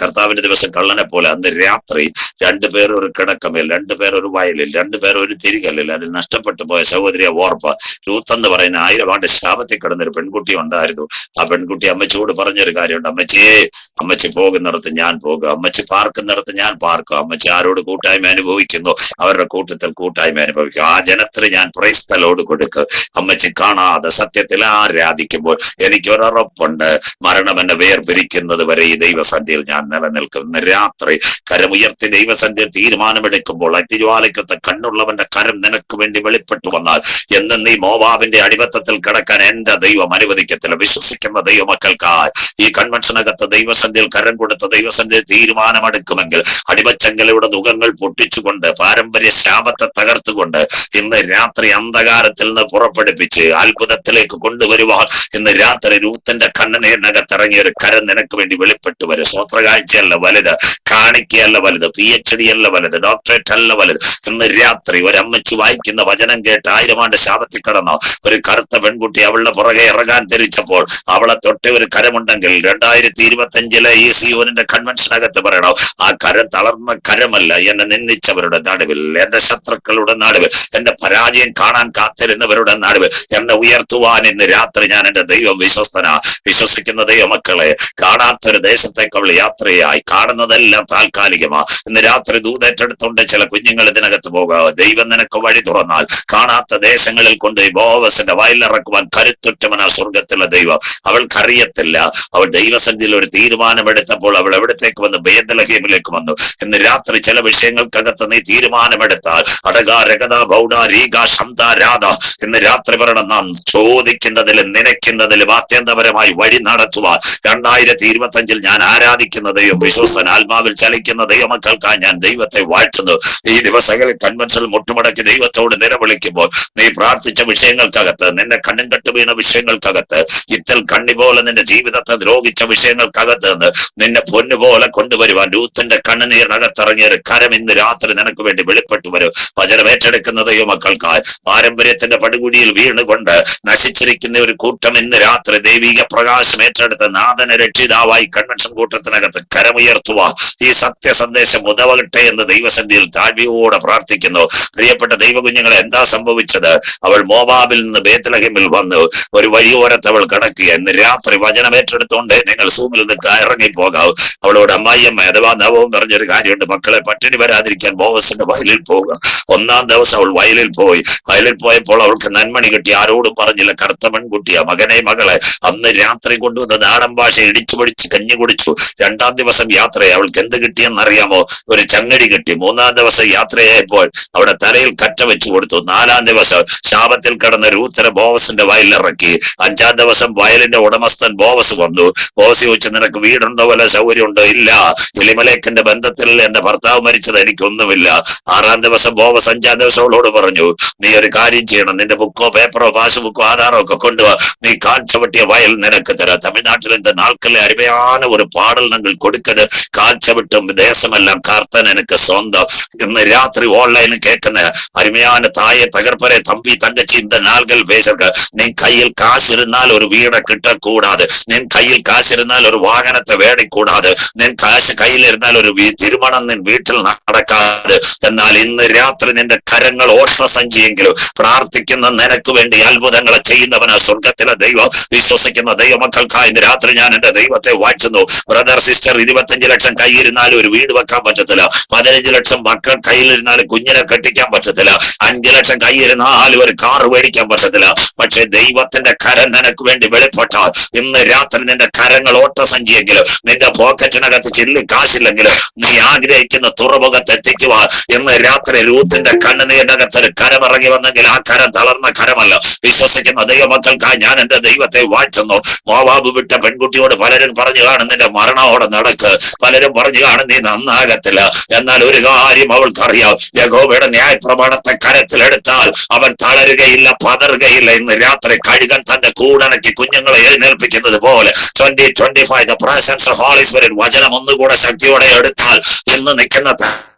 കർത്താവിന്റെ ദിവസം കള്ളനെ പോലെ. അന്ന് രാത്രി 2 പേർ ഒരു കിടക്കമേൽ, 2 പേർ ഒരു വയലിൽ, 2 പേർ ഒരു തിരികല്ലിൽ. അതിൽ നഷ്ടപ്പെട്ടു പോയ സഹോദരിയെ ഓർപ്പ. രൂത്ത് എന്ന് പറയുന്ന 1000 ആണ്ട് ശാപത്തിൽ കിടന്നൊരു പെൺകുട്ടി ഉണ്ടായിരുന്നു. ആ പെൺകുട്ടി അമ്മച്ചിയോട് പറഞ്ഞൊരു കാര്യമുണ്ട്, അമ്മച്ചിയെ, അമ്മച്ചി പോകുന്നിടത്ത് ഞാൻ പോകുക, അമ്മച്ചി പാർക്കുന്നിടത്ത് ഞാൻ പാർക്കും. അമ്മച്ചി ആരോട് കൂട്ടായ്മ അനുഭവിക്കുന്നു അവരുടെ കൂട്ടത്തിൽ കൂട്ടായ്മ അനുഭവിക്കും. ആ ജനത്തിന് ഞാൻ പ്രൈസ്തലോട് കൊടുക്കും. അമ്മച്ചി കാണാതെ സത്യത്തിൽ ആരാധിക്കുമ്പോൾ എനിക്കൊരുറപ്പുണ്ട്, മരണം എന്നെ വേർപിരിക്കുന്നത് വരെ ഈ ദൈവസന്ധിയിൽ ഞാൻ നിലനിൽക്കും. ഇന്ന് രാത്രി കരമുയർത്തി ദൈവസന്ധിയിൽ തീരുമാനമെടുക്കുമ്പോൾ അതിജ്വാലയ്ക്കത്തെ കണ്ണുള്ളവന്റെ കരം നിനക്ക് വേണ്ടി വെളിപ്പെട്ടു വന്നാൽ എന്ന് നീ മോവാബിന്റെ അടിമത്തത്തിൽ കിടക്കാൻ എന്റെ ദൈവം അനുവദിക്കത്തില്ല. വിശ്വസിക്കുന്ന ദൈവമക്കൾക്കായി ഈ കൺവെൻഷനകത്ത് ദൈവസന്ധിയിൽ കരം കൊടുത്ത ദൈവസന്ധിയിൽ തീരുമാനമെടുക്കുമെങ്കിൽ അടിമച്ചങ്കലയുടെ മുഖങ്ങൾ പൊട്ടിച്ചുകൊണ്ട് പാരമ്പര്യ ശാപത്തെ തകർത്തുകൊണ്ട് ഇന്ന് രാത്രി അന്ധകാരത്തിൽ നിന്ന് പുറപ്പെടുപ്പിച്ച് അത്ഭുതത്തിലേക്ക് കൊണ്ടുവരുവാൻ ഇന്ന് രാത്രി രൂത്തിന്റെ കണ്ണുനീരിനകത്തിറങ്ങിയ ഒരു കരം നിനക്ക് വേണ്ടി വെളിപ്പെട്ടു വരും. സ്വത്രകാഴ്ചയല്ല വലുത്, കാണിക്കയല്ല വലുത്, PhD അല്ല വലുത്, ഡോക്ടറേറ്റ് അല്ല വലുത്. ഇന്ന് രാത്രി ഒരമ്മച്ചി വായിക്കുന്ന വചനം കേട്ട് 1000 ആണ്ട് ശാപത്തിൽ കിടന്നോ ഒരു കറുത്ത പെൺകുട്ടി അവളുടെ പുറകെ ഇറങ്ങാൻ ധരിച്ചപ്പോൾ അവളെ തൊട്ടേ ഒരു കരമുണ്ടെങ്കിൽ 2025 ഈ സിയോനിന്റെ കൺവെൻഷനകത്ത് പറയണോ, ആ കരം തളർന്ന കരമല്ല. എന്നെ നിന്ദിച്ചവരുടെ നടുവിൽ, എന്റെ ശത്രുക്കളുടെ നടുവിൽ, എന്റെ പരാജയം കാണാൻ കാത്തിരുന്നവരുടെ നടുവിൽ എന്നെ ഉയർത്തുവാൻ ഇന്ന് രാത്രി ഞാൻ എന്റെ ദൈവം വിശ്വസ്തനാ. വിശ്വസിക്കുന്ന ദൈവമക്കളെ, കാണാത്തൊരു ദേശത്തേക്ക് അവൾ യാത്രയായി. കാണുന്നതെല്ലാം താൽക്കാലികമാ. ഇന്ന് രാത്രി ദൂതേറ്റെടുത്തുകൊണ്ട് ചില കുഞ്ഞുങ്ങൾ ഇതിനകത്ത് പോകാം. ദൈവം നിനക്ക് വഴി തുറന്നാൽ കാണാത്ത ദേശങ്ങളിൽ കൊണ്ട് ബോവസിന്റെ വയലിറക്കുവാൻ കരുത്തുറ്റവനാ സ്വർഗത്തിലെ ദൈവം. അവൾക്കറിയത്തില്ല. അവൾ ദൈവസന്ധിയിൽ ഒരു തീരുമാനമെടുത്തപ്പോൾ അവൾ എവിടത്തേക്ക് വന്നു? ബേത്ലഹേമിലേക്ക് വന്നു. ഇന്ന് രാത്രി ചില വിഷയങ്ങൾക്കകത്ത് നീ തീരുമാനമെടുത്താൽ ഇന്ന് രാത്രി പറയണം, നാം ചോദിക്കുന്നതിലും നനയ്ക്കുന്നതിലും അത്യന്തപരമായി വഴി നടത്തുവാൻ 2025 ഞാൻ ആരാധിക്കുന്ന ദൈവം വിശ്വസ്തൻ. ആത്മാവിൽ ചലിക്കുന്ന ദൈവമക്കൾക്കായി ഞാൻ ദൈവത്തെ വാഴ്ത്തുന്നു. ഈ ദിവസങ്ങളിൽ കൺവെൻഷനിൽ മുട്ടുമടക്കി ദൈവത്തോട് നിലവിളിക്കുമ്പോൾ നീ പ്രാർത്ഥിച്ച വിഷയങ്ങൾക്കകത്ത്, നിന്നെ കണ്ണും കെട്ട് വീണ വിഷയങ്ങൾക്കകത്ത്, ഇത്തൽ കണ്ണി പോലെ നിന്റെ ജീവിതത്തെ ദ്രോഹിച്ച വിഷയങ്ങൾക്കകത്ത് നിന്ന് നിന്നെ പൊന്നുപോലെ കൊണ്ടുവരുവാൻ രൂത്തിന്റെ കണ്ണുനീരിനകത്തിറങ്ങിയ ഒരു കരം ഇന്ന് രാത്രി നിനക്ക് വേണ്ടി വെളിപ്പെട്ടു വരും. വചനം ഏറ്റെടുക്കുന്ന ദൈവമക്കൾക്കായി പാരമ്പര്യത്തിന്റെ പടുകുടിയിൽ വീണുകൊണ്ട് നശിച്ചിരിക്കുന്ന ഒരു കൂട്ടം ഇന്ന് രാത്രി ദൈവിക പ്രകാശം ഏറ്റെടുത്ത് നാഥന രക്ഷിതാവായി കൺവെൻഷൻ കൂട്ടത്തിനകത്ത് കരമുയർത്തുവാൻ ഈ സത്യ സന്ദേശം ഉതവട്ടെ എന്ന് ദൈവസന്ധിയിൽ താഴ്മയോടെ പ്രാർത്ഥിക്കുന്നു. പ്രിയപ്പെട്ട ദൈവകുഞ്ഞുങ്ങളെ, എന്താ സംഭവിച്ചത്? അവൾ മോവാബിൽ നിന്ന് ബേത്ലഹേമിൽ വന്നു. ഒരു വഴിയോരത്ത് അവൾ കടക്കുക. ഇന്ന് രാത്രി വചനം ഏറ്റെടുത്തുകൊണ്ട് നിങ്ങൾ സൂമിൽ നിന്ന് ഇറങ്ങിപ്പോകാവൂ. അവളോട് അമ്മായിയമ്മ അഥവാ നവവും പറഞ്ഞൊരു കാര്യമുണ്ട്, മക്കളെ പട്ടിണി വരാതിരിക്കാൻ ബോവസിന്റെ വയലിൽ പോവുക. 1-ാം ദിവസം അവൾ വയലിൽ പോയി. വയലിൽ പോയപ്പോൾ കഴിഞ്ഞപ്പോൾ അവൾക്ക് നന്മണി കിട്ടി. ആരോടും പറഞ്ഞില്ല. കറുത്ത പെൺകുട്ടിയാ. മകനെ മകളെ അന്ന് രാത്രി കൊണ്ടുവന്ന് നാടൻ ഭാഷ ഇടിച്ചു പഠിച്ച് കഞ്ഞി കുടിച്ചു. 2-ാം ദിവസം യാത്രയായി. അവൾക്ക് എന്ത് കിട്ടിയെന്നറിയാമോ? ഒരു ചങ്ങടി കിട്ടി. 3-ാം ദിവസം യാത്രയായപ്പോൾ അവിടെ തലയിൽ കറ്റ വെച്ചു കൊടുത്തു. 4-ാം ദിവസം ശാപത്തിൽ കിടന്ന രൂത്തനെ ബോവസിന്റെ വയലിലിറക്കി. 5-ാം ദിവസം വയലിന്റെ ഉടമസ്ഥൻ ബോവസ് വന്നു. ബോവസ് ചോദിച്ചു, നിനക്ക് വീടുണ്ടോ, വല്ല സൗകര്യമുണ്ടോ? ഇല്ല, എലിമലേക്കിന്റെ ബന്ധത്തിൽ എന്റെ ഭർത്താവ് മരിച്ചത്, എനിക്കൊന്നുമില്ല. 6-ാം ദിവസം ബോവസ് 5-ാം ദിവസം അവളോട് പറഞ്ഞു, നീ ഒരു കാര്യം ചെയ്യണം, നിന്റെ ബുക്കോ പേപ്പറോ പാസ്ബുക്കോ ആധാറോ ഒക്കെ കൊണ്ടുവാ, നീ കാൽ ചവിട്ടിയ വയൽ നിനക്ക് തരാം. തമിഴ്നാട്ടിൽ இந்த நாட்களில் அருமையான ஒரு பாடல் நாங்கள் கொடுக்குது. கால் சவிட்டும் தேசமெல்லாம் கர்த்தன் எனக்கு சொந்தம். இന്ന് രാത്രി ഓൺലൈനിൽ കേൾക്കുന്ന അരുമயான തായെ തകർപ്പരെ തമ്പി തങ്കച്ചി இந்த நாள்கள் பேசுங்க. நீ கையில் காசு இருந்தால் ஒரு வீடை கிட்டக்கூடாது. நீ கையில் காசு இருந்தால் ஒரு வாகனத்தை വേടിക്കൂടാതെ. നീ കാശ് കയ്യിൽ ഇരുന്നാൽ ഒരു തിരുമണം നിൻ വീട്ടിൽ നടക്കാതെ. എന്നാൽ ഇന്ന് രാത്രി നിന്റെ കരങ്ങൾ ഓഷ്ണസഞ്ചിയെങ്കിലും പ്രാർത്ഥിക്കുന്ന നിനക്ക് വേണ്ടി അത്ഭുതങ്ങളെ ചെയ്യുന്നവനാ സ്വർഗത്തിലെ ദൈവം. വിശ്വസിക്കുന്ന ദൈവമക്കൾക്കായി ഇന്ന് രാത്രി ഞാൻ എന്റെ ദൈവത്തെ വാഴ്ത്തുന്നു. ബ്രദർ സിസ്റ്റർ, 25 ലക്ഷം കയ്യിരുന്നാലും ഒരു വീട് വെക്കാൻ പറ്റത്തില്ല. 15 ലക്ഷം മക്കൾ കയ്യിലിരുന്നാലും കുഞ്ഞിനെ കെട്ടിക്കാൻ പറ്റത്തില്ല. 5 ലക്ഷം കയ്യിരുന്നാലും ഒരു കാറ് മേടിക്കാൻ പറ്റത്തില്ല. പക്ഷെ ദൈവത്തിന്റെ കരം നിനക്ക് വേണ്ടി വെളിപ്പെട്ടാൽ ഇന്ന് രാത്രി നിന്റെ കരങ്ങൾ ഓട്ടസഞ്ചിയെങ്കിലും നിന്റെ പോക്കറ്റിനകത്ത് ചില്ലി കാശില്ലെങ്കിലും നീ ആഗ്രഹിക്കുന്ന തുറമുഖത്ത് എത്തിക്കുവാൻ ഇന്ന് രാത്രി രൂത്തിന്റെ കണ്ണുനീരിനകത്ത് ഒരു കരമിറങ്ങി വന്നെങ്കിൽ ആ കരം തളർന്ന കരമല്ല. വിശ്വസിക്കുന്ന ദൈവമക്കൾക്കായി ഞാൻ എന്റെ ദൈവത്തെ വാഴ്ത്തുന്നു. മോവാബ് വിട്ട പെൺകുട്ടിയോട് പലരും പറഞ്ഞു കാണും, നിന്റെ മരണമോടെ നടക്ക്. പലരും പറഞ്ഞു കാണും, നീ നന്നാകത്തില്ല. എന്നാൽ ഒരു കാര്യം അവൾക്കറിയാം, യഹോവയുടെ ന്യായപ്രമാണത്തെ കരത്തിലെടുത്താൽ അവൻ തളരുകയില്ല, പതറുകയില്ല. ഇന്ന് രാത്രി കഴുകൻ തന്റെ കൂടണക്കി കുഞ്ഞുങ്ങളെ എഴുന്നേൽപ്പിക്കുന്നത് പോലെ 2025 the presence of Holy Spirit വചനം ഒന്നുകൂടെ ശക്തിയോടെ എടുത്താൽ ഇന്ന് നിൽക്കുന്ന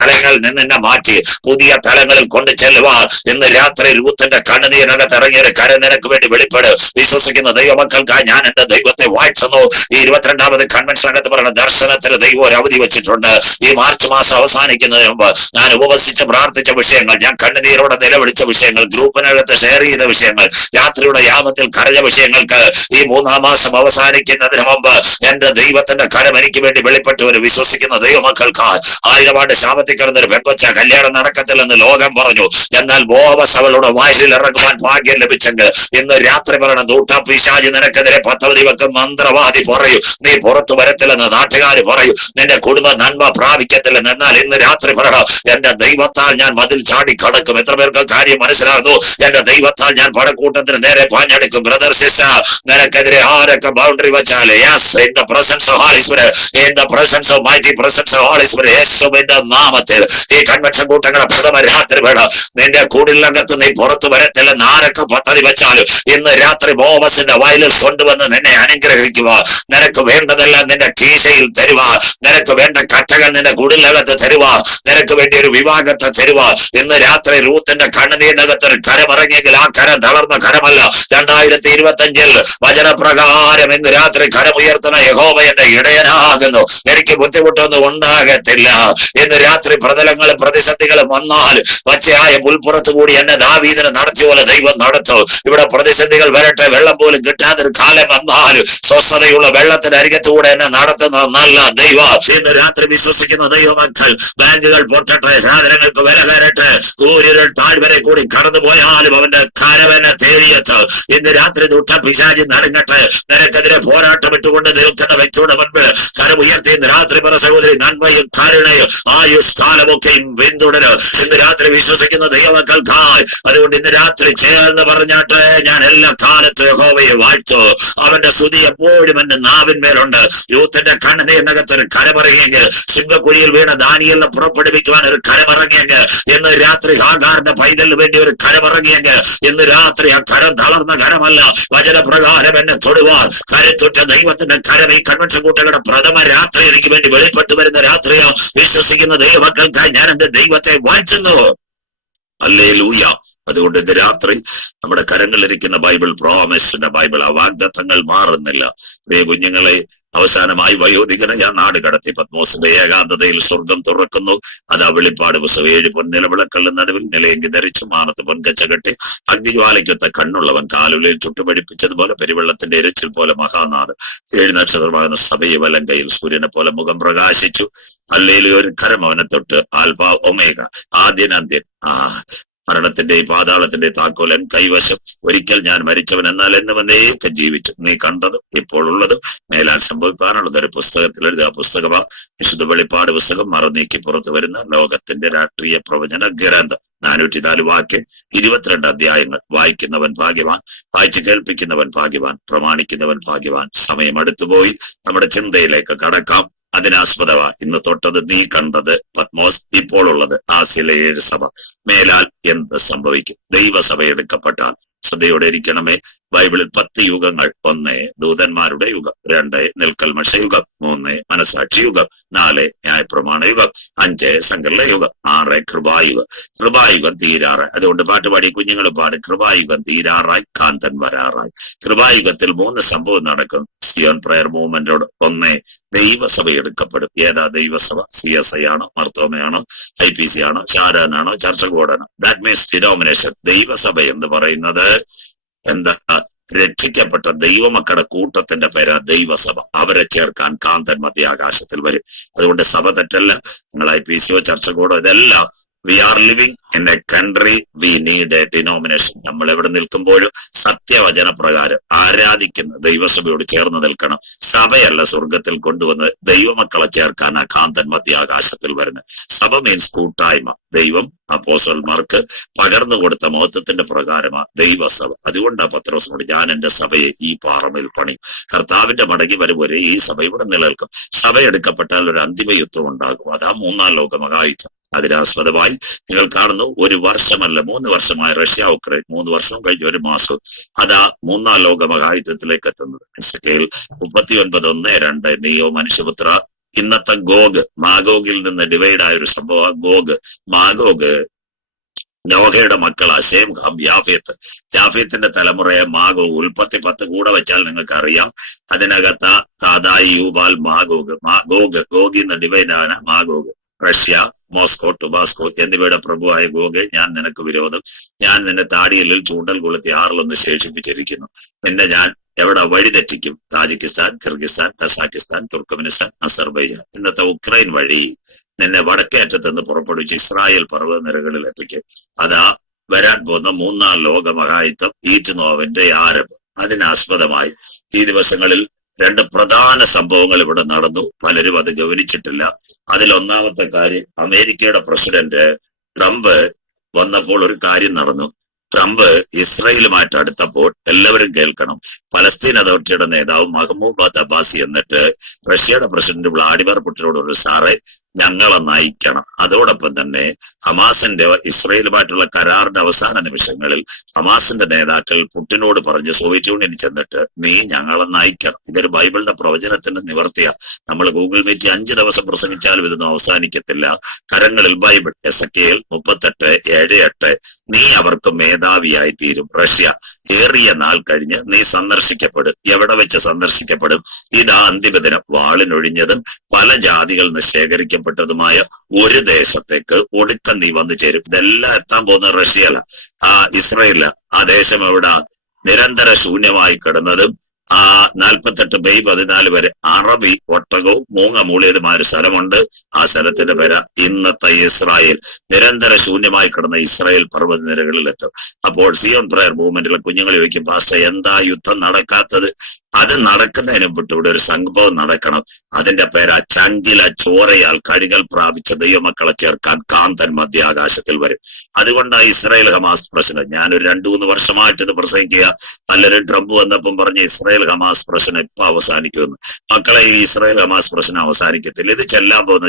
തലങ്ങളിൽ നിന്നെ മാറ്റി പുതിയ തലങ്ങളിൽ കൊണ്ടു ചെല്ലുവാൻ ഇന്ന് രാത്രി രൂത്തിന്റെ കണ്ണുനീരിനകത്ത് ഇറങ്ങിയ ഒരു കരം നിനക്ക് വേണ്ടി വെളിപ്പെടും. വിശ്വസിക്കുന്ന ദൈവമക്കൾക്കായി ഞാൻ എന്റെ ദൈവത്തെ വാഴ്ത്തുന്നു. ഈ 22ാമത് കൺവെൻഷനകത്ത് പറയുന്ന ദർശനത്തിന് ദൈവം ഒരു അവധി വെച്ചിട്ടുണ്ട്. ഈ മാർച്ച് മാസം അവസാനിക്കുന്നതിന് മുമ്പ് ഞാൻ ഉപവസിച്ച് പ്രാർത്ഥിച്ച വിഷയങ്ങൾ, ഞാൻ കണ്ണുനീരോടെ നിലവിളിച്ച വിഷയങ്ങൾ, ഗ്രൂപ്പിനകത്ത് ഷെയർ ചെയ്ത വിഷയങ്ങൾ, രാത്രിയുടെ യാമത്തിൽ കരഞ്ഞ വിഷയങ്ങൾക്ക് ഈ 3-ാം മാസം അവസാനിക്കുന്നതിന് മുമ്പ് എന്റെ ദൈവത്തിന്റെ കരം എനിക്ക് വേണ്ടി വെളിപ്പെട്ടവര് വിശ്വസിക്കുന്ന ദൈവമക്കൾക്കായി 1000 ആണ്ട് ശാപത്തിൽ കിടന്നൊരു പെങ്കൊച്ച കല്യാണം നടക്കത്തില്ലെന്ന് ലോകം പറഞ്ഞു. എന്നാൽ ബോവസ് അവളുടെ വായിൽ ഇറങ്ങുവാൻ ഭാഗ്യം ലഭിച്ചെങ്കിൽ ഇന്ന് രാത്രി പറയണം, ദൂട്ടാപ്പിശാചി നിനക്കെതിരെ പദ്ധതി വെക്കും. മന്ത്രവാദി പറയും നീ പുറത്തു വരത്തില്ലെന്ന് നാട്ടുകാർ പറയും, നിന്റെ കുടുംബ നന്മ പ്രാപിക്കത്തില്ലെന്ന്. എന്നാൽ ഇന്ന് രാത്രി പറയണം, എന്റെ ദൈവത്താൽ ഞാൻ മതിൽ ചാടി കടക്കും. എത്ര പേർക്ക് കാര്യം മനസ്സിലാകുന്നു? എന്റെ ദൈവത്താൽ ഞാൻ പടക്കൂട്ടത്തിന് നേരെ പാഞ്ഞെടുക്കും. ബ്രദർ സിസ്റ്റർ, നിനക്കെതിരെ ആരൊക്കെ ബൗണ്ടറി വെച്ചാൽ in the presence of Holy Spirit, in the presence of mighty presence of Holy Spirit, യേശുവിന്റെ നാമത്തിൽ ഈ കൺവെൻഷൻ കൂട്ടങ്ങളെ പ്രഥമ രാത്രി വേണം. നിന്റെ കൂടിലകത്ത് നീ പുറത്തു വരത്തില്ലെന്ന് ആരൊക്കെ പദ്ധതി വെച്ചാലും ഇന്ന് രാത്രി ബോവസിന്റെ വയലിൽ കൊണ്ടുവന്ന് നിന്നെ അനുഗ്രഹിക്കുക. നിനക്ക് വേണ്ടതെല്ലാം നിന്റെ കീശയിൽ തരുക. നിനക്ക് വേണ്ട കട്ടകൾ നിന്റെ കൂടിലകത്ത് തരുക. നിനക്ക് വേണ്ടി ഒരു വിവാഹത്തെ തരുക. ഇന്ന് രാത്രി രൂത്തിന്റെ കണ്ണുനീരിനകത്ത് ഒരു കരമിറങ്ങിയെങ്കിൽ ആ കരം തളർന്ന കരമല്ല. 2025 വചനപ്രകാരം ഇന്ന് രാത്രി കരമുയർത്തുന്ന യഹോവ എന്റെ ഇടയനാകുന്നു, എനിക്ക് ബുദ്ധിമുട്ടൊന്നും ഉണ്ടാകത്തില്ല. ഇന്ന് രാത്രി പ്രതലങ്ങളും പ്രതിസന്ധികളും വന്നാൽ പച്ചയായ പുൽപ്പുറത്ത് കൂടി എന്നെ ദാവീദിനെ നടത്തിയ പോലെ ദൈവം നടത്തും. ഇവിടെ പ്രതിസന്ധികൾ വരട്ടെ, വെള്ളം പോലും കിട്ടാതൊരു കാലം വന്നാലും സ്വസ്ഥതയുള്ള വെള്ളത്തിന്റെ അരികത്തൂടെ എന്നെ നടത്തുന്ന നല്ല ദൈവം. ഇന്ന് രാത്രി വിശ്വസിക്കുന്ന ദൈവമക്കൾ, ബാങ്കുകൾ പൊട്ടട്ടെ, സാധനങ്ങൾക്ക് വില കയറട്ടെ, കൂരിരുൾ താഴ്വരെ കൂടി കടന്നു പോയാലും അവന്റെ കരവനെ തേടിയെത്ത്. ഇന്ന് രാത്രി ദുഷ്ടപിശാചി നടുങ്ങട്ടെ. നിനക്കെതിരെ പോരാട്ടം ഇട്ടുകൊണ്ട് നിൽക്കുന്ന വ്യക്തിയുടെ മുൻപ് കരം ഉയർത്തി ഇന്ന് രാത്രി പറ, സഹോദരി, നന്മയും കരുണയും ആയുഷ്കാലമൊക്കെയും പിന്തുടരും. ഇന്ന് രാത്രി വിശ്വസിക്കുന്ന ദൈവമക്കൾക്കായി അതുകൊണ്ട് ഇന്ന് രാത്രി ചേർന്ന് പറഞ്ഞാട്ടെ, ഞാൻ എല്ലാ കാലത്തും യഹോവയെ വാഴ്ത്തു. അവന്റെ സ്തുതി എപ്പോഴും എന്റെ നാവിന്മേലുണ്ട്. യൂത്തിന്റെ കണ്ണുനീരിനകത്ത് ഒരു കരമിറങ്ങിയെങ്കിൽ, സിംഹക്കുഴിയിൽ വീണ ദാനിയേലിനെ പുറപ്പെടുവിക്കുവാൻ ഒരു കരമിറങ്ങിയെങ്കിൽ, ഇന്ന് രാത്രി ഹാഗാറിന്റെ പൈതലിന് വേണ്ടി ഒരു കരമിറങ്ങിയെങ്കിൽ, ഇന്ന് രാത്രി ആ കരം തളർന്ന കരമല്ല, വചനപ്രകാരം എന്നെ തൊടുവാൻ കരുത്തുറ്റ ദൈവത്തിന്റെ കരം ഈ കൺവെൻഷൻ കൂട്ടങ്ങളുടെ പ്രഥമ രാത്രി എനിക്ക് വേണ്ടി വെളിപ്പെട്ടു വരുന്ന രാത്രിയോ. വിശ്വസിക്കുന്ന ദൈവമക്കൾക്കായി ഞാൻ എന്റെ ദൈവത്തെ വാഴ്ത്തുന്നു. ഹല്ലേലൂയ. അതുകൊണ്ട് ഇന്ന് രാത്രി നമ്മുടെ കരങ്ങളിലിരിക്കുന്ന ബൈബിൾ, പ്രോമിസിന്റെ ബൈബിൾ, ആ വാഗ്ദത്തങ്ങൾ മാറുന്നില്ല. പ്രിയ കുഞ്ഞുങ്ങളെ, അവസാനമായി വയോധികനെ ഞാൻ നാട് കടത്തി. പത്മോസിന്റെ ഏകാന്തതയിൽ സ്വർഗം തുറക്കുന്നു. അതാ വെളിപ്പാട് പുസ്തകം. 7 പൊൻനിലവിളക്കളുടെ നടുവിൽ നിലയെങ്കി ധരിച്ചു, മാനത്ത് പൊൻകച്ച കെട്ടി, അഗ്നിജ്വാലയ്ക്കൊത്ത കണ്ണുള്ളവൻ, കാലുലയിൽ ചുട്ടുപടിപ്പിച്ചതുപോലെ പെരുവെള്ളത്തിന്റെ ഇരച്ചിൽ പോലെ മഹാനാഥ് 7 നക്ഷത്രമാകുന്ന സഭയെ വലം കയ്യിൽ സൂര്യനെ പോലെ മുഖം പ്രകാശിച്ചു. ഹല്ലേലൂയ. ഒരു കരം അവനെ തൊട്ട്, ആൽഫ ഒമേഗ, ആദ്യനന്ത്യൻ, മരണത്തിന്റെയും പാതാളത്തിന്റെയും താക്കോലൻ കൈവശം. ഒരിക്കൽ ഞാൻ മരിച്ചവൻ, എന്നാൽ എന്നും എന്നേക്കും ജീവിച്ചു. നീ കണ്ടതും ഇപ്പോൾ ഉള്ളതും മേലാൽ സംഭവിക്കാനുള്ളത് ഒരു പുസ്തകത്തിൽ എഴുതുക. പുസ്തകമാ വിശുദ്ധ വെളിപ്പാട് പുസ്തകം, മറനീക്കി പുറത്തു വരുന്ന ലോകത്തിന്റെ രാഷ്ട്രീയ പ്രവചന ഗ്രന്ഥം. 404 വാക്യം, 22 അധ്യായങ്ങൾ. വായിക്കുന്നവൻ ഭാഗ്യവാൻ, വായിച്ചു കേൾപ്പിക്കുന്നവൻ ഭാഗ്യവാൻ, പ്രമാണിക്കുന്നവൻ ഭാഗ്യവാൻ. സമയം അടുത്തുപോയി, നമ്മുടെ ചിന്തയിലേക്ക് കടക്കാം. അതിനാസ്പദമാ ഇന്ന് തൊട്ടത് നീ കണ്ടത് പത്മോസ്, ഇപ്പോൾ ഉള്ളത് ആസ്യയിലെ 7 സഭ. മേലാൽ എന്ത് സംഭവിക്കും? ദൈവസഭ എടുക്കപ്പെട്ടാൽ ശ്രദ്ധയോടെ ഇരിക്കണമേ. ബൈബിളിൽ 10 യുഗങ്ങൾ. 1 ദൂതന്മാരുടെ യുഗം, 2 നിൽക്കൽമഷ യുഗം, 3 മനസാക്ഷി യുഗം, 4 ന്യായപ്രമാണ യുഗം, 5 സങ്കല യുഗം, 6 കൃപായുഗം. കൃപായുഗം തീരാറായി. അതുകൊണ്ട് പാട്ടുപാടി കുഞ്ഞുങ്ങൾ പാടി, കൃപായുഗം തീരാറായി, കാന്തൻ വരാറായി. കൃപായുഗത്തിൽ 3 സംഭവം നടക്കും. Zion prayer മൂവ്മെന്റോട്. 1 ദൈവസഭ എടുക്കപ്പെടും. ഏതാ ദൈവസഭ? CSI ആണോ, മർത്തോമയാണോ, IPC ആണോ, ഷാരാനാണോ, ചർച്ച കോഡാണോ? That means denomination. ദൈവസഭ എന്ന് പറയുന്നത് എന്താ? രക്ഷിക്കപ്പെട്ട ദൈവമക്കളുടെ കൂട്ടത്തിന്റെ പേരാ ദൈവസഭ. അവരെ ചേർക്കാൻ കാന്തൻ മധ്യാകാശത്തിൽ വരും. അതുകൊണ്ട് സഭ തെറ്റല്ല. നിങ്ങൾ IPCയോ ചർച്ച കോഡോ ഇതെല്ലാം we are living in a country, we need a denomination. നമ്മൾ എവിടെ നിൽക്കുമ്പോഴും സത്യവചന പ്രകാരം ആരാധിക്കുന്ന ദൈവസഭയോട് ചേർന്ന് നിൽക്കണം. സഭയല്ല സ്വർഗത്തിൽ കൊണ്ടുവന്ന് ദൈവമക്കളെ ചേർക്കാൻ ആ കാന്തൻ മധ്യാകാശത്തിൽ വരുന്നത്. സഭ മീൻസ് കൂട്ടായ്മ. ദൈവം അപ്പോസ്തലന്മാർക്ക് പകർന്നു കൊടുത്ത മഹത്വത്തിന്റെ പ്രകാരമാ ദൈവസഭ. അതുകൊണ്ടാ പത്രോസിനോട്, ഞാൻ എന്റെ സഭയെ ഈ പാറമേൽ പണിയും. കർത്താവിന്റെ മടങ്ങി വരുവരെ ഈ സഭ ഇവിടെ നിലനിൽക്കും. സഭ എടുക്കപ്പെട്ടാൽ ഒരു അന്തിമ യുദ്ധം ഉണ്ടാകും. അതാ 3-ാം ലോക മഹായുദ്ധം. അതിനാസ്പദമായി നിങ്ങൾ കാണുന്നു, 1 വർഷമല്ല 3 വർഷമായി റഷ്യ ഉക്രൈൻ, 3 വർഷം കഴിഞ്ഞ് 1 മാസം. അതാ 3-ാം ലോക മഹായുദ്ധത്തിലേക്ക് എത്തുന്നത്. എസ്കേൽ 39:1-2 നീയോ മനുഷ്യപുത്ര, ഇന്നത്തെ ഗോഗ് മാഗോഗിൽ നിന്ന് ഡിവൈഡ് ആയ ഒരു സംഭവം. ഗോഗ് മാഗോഗ് നോഹയുടെ മക്കളാ ശേം, ഹാം, യാഫേത്ത്. യാഫേത്തിന്റെ തലമുറയെ മാഗോഗ്. ഉൽപ്പത്തി 10 കൂടെ വെച്ചാൽ നിങ്ങൾക്ക് അറിയാം. അതിനകത്ത് താതായി, യൂബാൽ, മാഗോഗ്. ഗോഗിൽ നിന്ന് ഡിവൈഡ് ആണ് മാഗോഗ്. റഷ്യ, മോസ്കോ, ടുബാസ്കോ എന്നിവയുടെ പ്രഭുവായ ഗോഗ്, ഞാൻ നിനക്ക് വിരോധം. ഞാൻ നിന്നെ താടിയലിൽ ചൂണ്ടൽ കൊളുത്തി 6 ശേഷിപ്പിച്ചിരിക്കുന്നു. നിന്നെ ഞാൻ എവിടെ വഴിതെറ്റിക്കും? Tajikistan, Kyrgyzstan, Kazakhstan, Turkmenistan, Azerbaijan, ഇന്നത്തെ ഉക്രൈൻ വഴി നിന്നെ വടക്കേ അറ്റത്തുനിന്ന് പുറപ്പെടുവിച്ച് ഇസ്രായേൽ പർവ്വത നിരകളിൽ എത്തിക്കും. അതാ വരാൻ പോകുന്ന 3-ാം ലോക മഹായുദ്ധം, ഈറ്റ്-നോവിന്റെ ആരംഭം. അതിനാസ്പദമായി ഈ ദിവസങ്ങളിൽ 2 പ്രധാന സംഭവങ്ങൾ ഇവിടെ നടന്നു. പലരും അത് ഗൗനിച്ചിട്ടില്ല. അതിൽ ഒന്നാമത്തെ കാര്യം, അമേരിക്കയുടെ പ്രസിഡന്റ് ട്രംപ് വന്നപ്പോൾ ഒരു കാര്യം നടന്നു. ട്രംപ് ഇസ്രയേലുമായിട്ട് അടുത്തപ്പോൾ എല്ലാവരും കേൾക്കണം, പലസ്തീൻ അതോറിറ്റിയുടെ നേതാവ് മഹ്മൂദ് അബ്ബാസി എന്നിട്ട് റഷ്യയുടെ പ്രസിഡന്റ് വ്ളാഡിമിർ പുടിനോട് ഒരു, സാറേ ഞങ്ങളെ നയിക്കണം. അതോടൊപ്പം തന്നെ ഹമാസിന്റെ ഇസ്രയേലുമായിട്ടുള്ള കരാറിന്റെ അവസാന നിമിഷങ്ങളിൽ ഹമാസിന്റെ നേതാക്കൾ പുടിനോട് പറഞ്ഞ് സോവിയറ്റ് യൂണിയനിൽ ചെന്നിട്ട്, നീ ഞങ്ങളെ നയിക്കണം. ഇതൊരു ബൈബിളിന്റെ പ്രവചനത്തിന്റെ നിവർത്തിയാ. നമ്മൾ ഗൂഗിൾ മീറ്റ് 5 ദിവസം പ്രസംഗിച്ചാലും ഇതൊന്നും അവസാനിക്കത്തില്ല. കരങ്ങളിൽ ബൈബിൾ. എസെക്കിയേൽ 38:7-8 നീ അവർക്ക് മേധാവിയായി തീരും. റഷ്യ ഏറിയ നാൾ കഴിഞ്ഞ് നീ സന്ദർശിക്കപ്പെടും. എവിടെ വെച്ച് സന്ദർശിക്കപ്പെടും? ഇതാ അന്തിമദിനം. വാളിനൊഴിഞ്ഞതും പല ജാതികളിൽ നിന്ന് ശേഖരിക്കപ്പെട്ടതുമായ ഒരു ദേശത്തേക്ക് ഒടുക്കം നീ വന്നു ചേരും. ഇതെല്ലാം എത്താൻ പോകുന്ന റഷ്യയില, ഇസ്രയേല. ആ ദേശം എവിടെ? നിരന്തര ശൂന്യമായി കിടന്നതും 48 മെയ് 14 വരെ അറബി ഒട്ടകവും മൂങ്ങ മൂളിയതുമായ ഒരു സ്ഥലമുണ്ട്. ആ സ്ഥലത്തിന്റെ പേര് ഇന്നത്തെ ഇസ്രായേൽ. നിരന്തര ശൂന്യമായി കിടന്ന ഇസ്രായേൽ പർവ്വത നിരകളിൽ എത്തും. അപ്പോൾ സിയോൺ പ്രയർ മൂവ്മെന്റിലെ കുഞ്ഞുങ്ങൾ ചോദിക്കും, പാസ്റ്റർ എന്താ യുദ്ധം നടക്കാത്തത്? അത് നടക്കുന്നതിന് മുമ്പ് ഇവിടെ ഒരു സംഭവം നടക്കണം. അതിന്റെ പേര് ചങ്കില ചോരയാൽ കടികൾ പ്രാപിച്ച ദൈവമക്കളെ ചേർക്കാൻ കാന്തൻ മധ്യാകാശത്തിൽ വരും. അതുകൊണ്ടാണ് ഇസ്രായേൽ ഹമാസ് പ്രശ്നം. ഞാനൊരു 2-3 വർഷമായിട്ട് ഇത് പ്രസംഗിക്കുക. പലരും ട്രംപ് വന്നപ്പം പറഞ്ഞ് ഇസ്രായേൽ ഹമാസ് പ്രശ്നം ഇപ്പൊ അവസാനിക്കുമെന്ന്. മക്കളെ, ഈ ഇസ്രായേൽ ഹമാസ് പ്രശ്നം അവസാനിക്കത്തില്ല. ഇത് ചെല്ലാൻ പോകുന്ന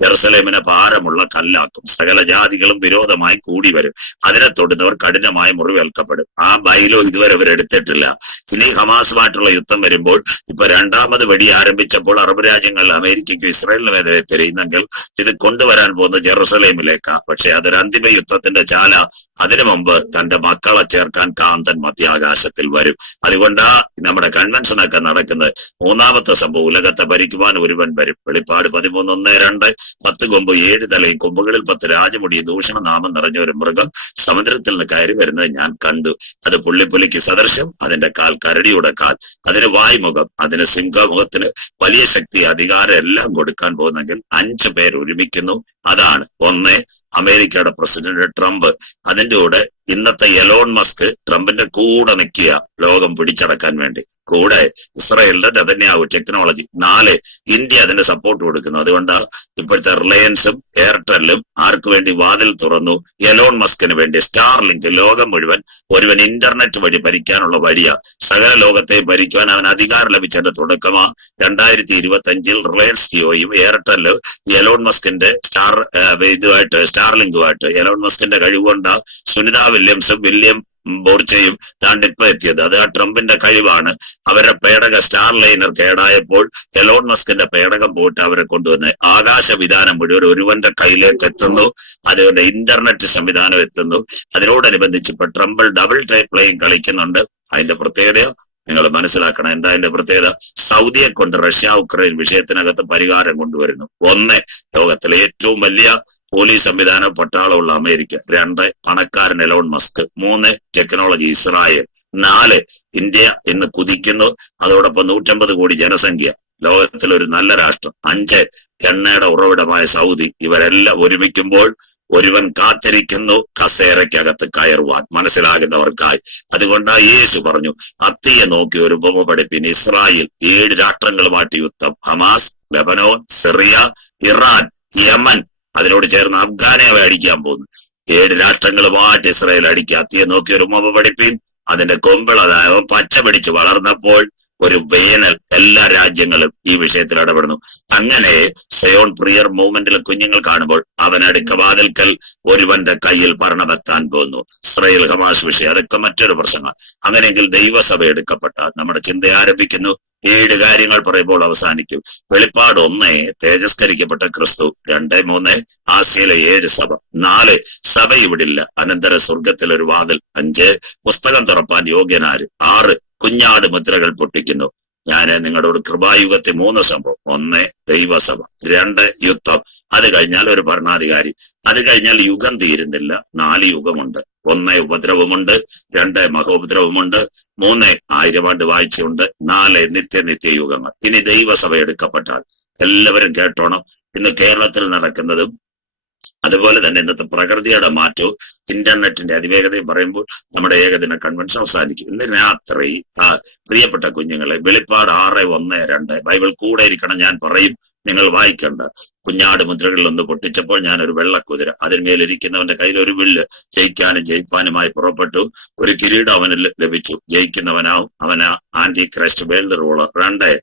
ജെറുസലേമിനെ ഭാരമുള്ള കല്ലാക്കും. സകല ജാതികളും വിരോധമായി കൂടി വരും. അതിനെ തൊടുന്നവർ കഠിനമായി മുറിവേൽക്കപ്പെടും. ആ ബൈലോ ഇതുവരെ അവരെടുത്തിട്ടില്ല. ഇനി ഹമാസുമായിട്ടുള്ള യുദ്ധം വരുമ്പോൾ, ഇപ്പൊ 2ാമത് വെടി ആരംഭിച്ചപ്പോൾ അറബ് രാജ്യങ്ങൾ അമേരിക്കയ്ക്കും ഇസ്രായേലിനുമെതിരെ തിരിയുന്നെങ്കിൽ ഇത് കൊണ്ടുവരാൻ പോകുന്ന ജെറുസലേമിലേക്കാ. പക്ഷെ അതൊരു അന്തിമ യുദ്ധത്തിന്റെ ചാല. അതിനു മുമ്പ് തന്റെ മക്കളെ ചേർക്കാൻ കാന്തൻ മധ്യാകാശത്തിൽ വരും. അതുകൊണ്ടാ നമ്മുടെ കൺവെൻഷനൊക്കെ നടക്കുന്നത്. 3ാമത്തെ സംഭവം, ഉലകത്തെ ഭരിക്കുവാൻ ഒരുവൻ വരും. വെളിപ്പാട് 13:1-2 10 കൊമ്പ് 7 തലയും കൊമ്പുകളിൽ 10 രാജമുടി ദൂഷണ നാമം നിറഞ്ഞ ഒരു മൃഗം സമുദ്രത്തിൽ നിന്ന് കയറി വരുന്നത് ഞാൻ കണ്ടു. അത് പുള്ളിപ്പുലിക്ക് സദൃശം, അതിന്റെ കാൽ കരടിയുടെ കാൽ, അതിന് വായ്മുഖം, അതിന് സിംഹമുഖത്തിന് വലിയ ശക്തി, അധികാരം എല്ലാം കൊടുക്കാൻ പോകുന്നെങ്കിൽ 5 പേർ ഒരുമിക്കുന്നു. അതാണ് 1 അമേരിക്കയുടെ പ്രസിഡന്റ് ട്രംപ്. അതിന്റെ കൂടെ ഇന്നത്തെ എലോൺ മസ്ക് ട്രംപിന്റെ കൂടെ നിൽക്കുക ലോകം പിടിച്ചടക്കാൻ വേണ്ടി. കൂടെ ഇസ്രായേലിന്റെ നെതന്യാഹു ടെക്നോളജി. 4 ഇന്ത്യ അതിന് സപ്പോർട്ട് കൊടുക്കുന്നു. അതുകൊണ്ട് ഇപ്പോഴത്തെ റിലയൻസും എയർടെല്ലും ആർക്ക് വേണ്ടി വാതിൽ തുറന്നു? എലോൺ മസ്കിന് വേണ്ടി. സ്റ്റാർലിങ്ക് ലോകം മുഴുവൻ ഒരുവൻ ഇന്റർനെറ്റ് വഴി ഭരിക്കാനുള്ള വഴിയാ. സകല ലോകത്തെ ഭരിക്കുവാൻ അവൻ അധികാരം ലഭിച്ചതിന്റെ തുടക്കമാ 2025 റിലയൻസ് ജിയോയും എയർടെല്ലും എലോൺ മസ്കിന്റെ സ്റ്റാർലിങ്കുമായിട്ട് എലോൺ മസ്കിന്റെ കഴിവുകൊണ്ട് സുനിത വില്യംസും വില്യം ബോർച്ചയും താണ്ടിപ്പോ എത്തിയത്. അത് ആ ട്രംപിന്റെ കഴിവാണ്. അവരുടെ പേടക സ്റ്റാർ ലൈനർ കേടായപ്പോൾ എലോൺ മസ്കിന്റെ പേടകം പോയിട്ട് അവരെ കൊണ്ടുവന്ന് ആകാശ വിധാനം മുഴുവൻ ഒരുവന്റെ കയ്യിലേക്ക് എത്തുന്നു. അതുകൊണ്ട് ഇന്റർനെറ്റ് സംവിധാനം എത്തുന്നു. അതിനോടനുബന്ധിച്ച് ഇപ്പൊ ട്രംപ് ഡബിൾ പ്ലേയിങ് കളിക്കുന്നുണ്ട്. അതിന്റെ പ്രത്യേകത നിങ്ങൾ മനസ്സിലാക്കണം. എന്താ അതിന്റെ പ്രത്യേകത? സൗദിയെ കൊണ്ട് റഷ്യ ഉക്രൈൻ വിഷയത്തിനകത്ത് പരിഹാരം കൊണ്ടുവരുന്നു. 1 ലോകത്തിലെ ഏറ്റവും വലിയ പോലീസ് സംവിധാനം പട്ടാളമുള്ള അമേരിക്ക. 2 പണക്കാരൻ Elon Musk. 3 technology Israel. 4 India ഇന്ന് കുതിക്കുന്നു. അതോടൊപ്പം 150 കോടി ജനസംഖ്യ, ലോകത്തിലൊരു നല്ല രാഷ്ട്രം. 5 എണ്ണയുടെ ഉറവിടമായ സൗദി. ഇവരെല്ലാം ഒരുമിക്കുമ്പോൾ ഒരുവൻ കാത്തിരിക്കുന്നു കസേരയ്ക്കകത്ത് കയറുവാൻ, മനസ്സിലാകുന്നവർക്കായി. അതുകൊണ്ട് യേശു പറഞ്ഞു, അത്തിയെ നോക്കി ഒരു ഉപമ പഠിപ്പിൻ. ഇസ്രായേൽ 7 രാഷ്ട്രങ്ങളുമായിട്ട് യുദ്ധം. Hamas, Lebanon, Syria, Iran, Yemen, അതിനോട് ചേർന്ന് അഫ്ഗാനെ അവ അടിക്കാൻ പോകുന്നു. 7 രാഷ്ട്രങ്ങളുമായിട്ട് ഇസ്രായേൽ അടിക്കുക. അത്തിയെ നോക്കി ഒരു ഉപമ പഠിപ്പിൻ. അതിന്റെ കൊമ്പിൾ അതായത് പച്ച പിടിച്ച് വളർന്നപ്പോൾ ഒരു വേനൽ എല്ലാ രാജ്യങ്ങളും ഈ വിഷയത്തിൽ ഇടപെടുന്നു. അങ്ങനെ സയോൺ പ്രിയർ മൂവ്മെന്റിലെ കുഞ്ഞുങ്ങൾ കാണുമ്പോൾ അവൻ അടുക്ക വാതിൽക്കൽ ഒരുവന്റെ കയ്യിൽ ഭരണമെത്താൻ പോകുന്നു. ഇസ്രായേൽ ഹമാസ് വിഷയം, അതൊക്കെ മറ്റൊരു പ്രശ്നങ്ങൾ. അങ്ങനെയെങ്കിൽ ദൈവസഭ എടുക്കപ്പെട്ട നമ്മുടെ ചിന്ത ആരംഭിക്കുന്നു. 7 കാര്യങ്ങൾ പറയുമ്പോൾ അവസാനിക്കും. വെളിപ്പാട് 1 തേജസ്കരിക്കപ്പെട്ട ക്രിസ്തു. 2, 3 ആസിയയിലെ 7 സഭ. 4 സഭ ഇവിടില്ല, അനന്തര സ്വർഗത്തിലൊരു വാതിൽ. 5 പുസ്തകം തുറപ്പാൻ യോഗ്യനാര്. 6 കുഞ്ഞാട് മുദ്രകൾ പൊട്ടിക്കുന്നു. ഞാൻ നിങ്ങളോട് കൃപായുഗത്തെ 3 സംഭവം. 1 ദൈവസഭ, 2 യുദ്ധം, അത് കഴിഞ്ഞാൽ ഒരു ഭരണാധികാരി, അത് കഴിഞ്ഞാൽ യുഗം തീരുന്നില്ല. 4 യുഗമുണ്ട്. 1 ഉപദ്രവമുണ്ട്, 2 മഹോപദ്രവമുണ്ട്, 3 1000 ആണ്ട് വാഴ്ചയുണ്ട്, 4 നിത്യ യുഗങ്ങൾ. ഇനി ദൈവസഭ എടുക്കപ്പെട്ടാൽ എല്ലാവരും കേട്ടോണം. ഇന്ന് കേരളത്തിൽ നടക്കുന്നതും അതുപോലെ തന്നെ ഇന്നത്തെ പ്രകൃതിയുടെ മാറ്റവും ഇന്റർനെറ്റിന്റെ അതിവേഗതയും പറയുമ്പോൾ നമ്മുടെ ഏകദിന കൺവെൻഷൻ അവസാനിക്കും. ഇന്ന് രാത്രി പ്രിയപ്പെട്ട കുഞ്ഞുങ്ങളെ, വെളിപ്പാട് 6:1-2 ബൈബിൾ കൂടെ ഇരിക്കണം. ഞാൻ പറയും, നിങ്ങൾ വായിക്കണ്ട. കുഞ്ഞാട് മുദ്രകളിൽ ഒന്ന് പൊട്ടിച്ചപ്പോൾ ഞാൻ ഒരു വെള്ളക്കുതിര, അതിന്മേലിരിക്കുന്നവന്റെ കയ്യിൽ ഒരു വില്ല്, ജയിക്കാനും ജയിപ്പാനുമായി പുറപ്പെട്ടു. ഒരു കിരീടം അവന് ലഭിച്ചു. ജയിക്കുന്നവനാവും അവനാ ആന്റി ക്രൈസ്റ്റ് വേൾഡ് റൂളർ. 2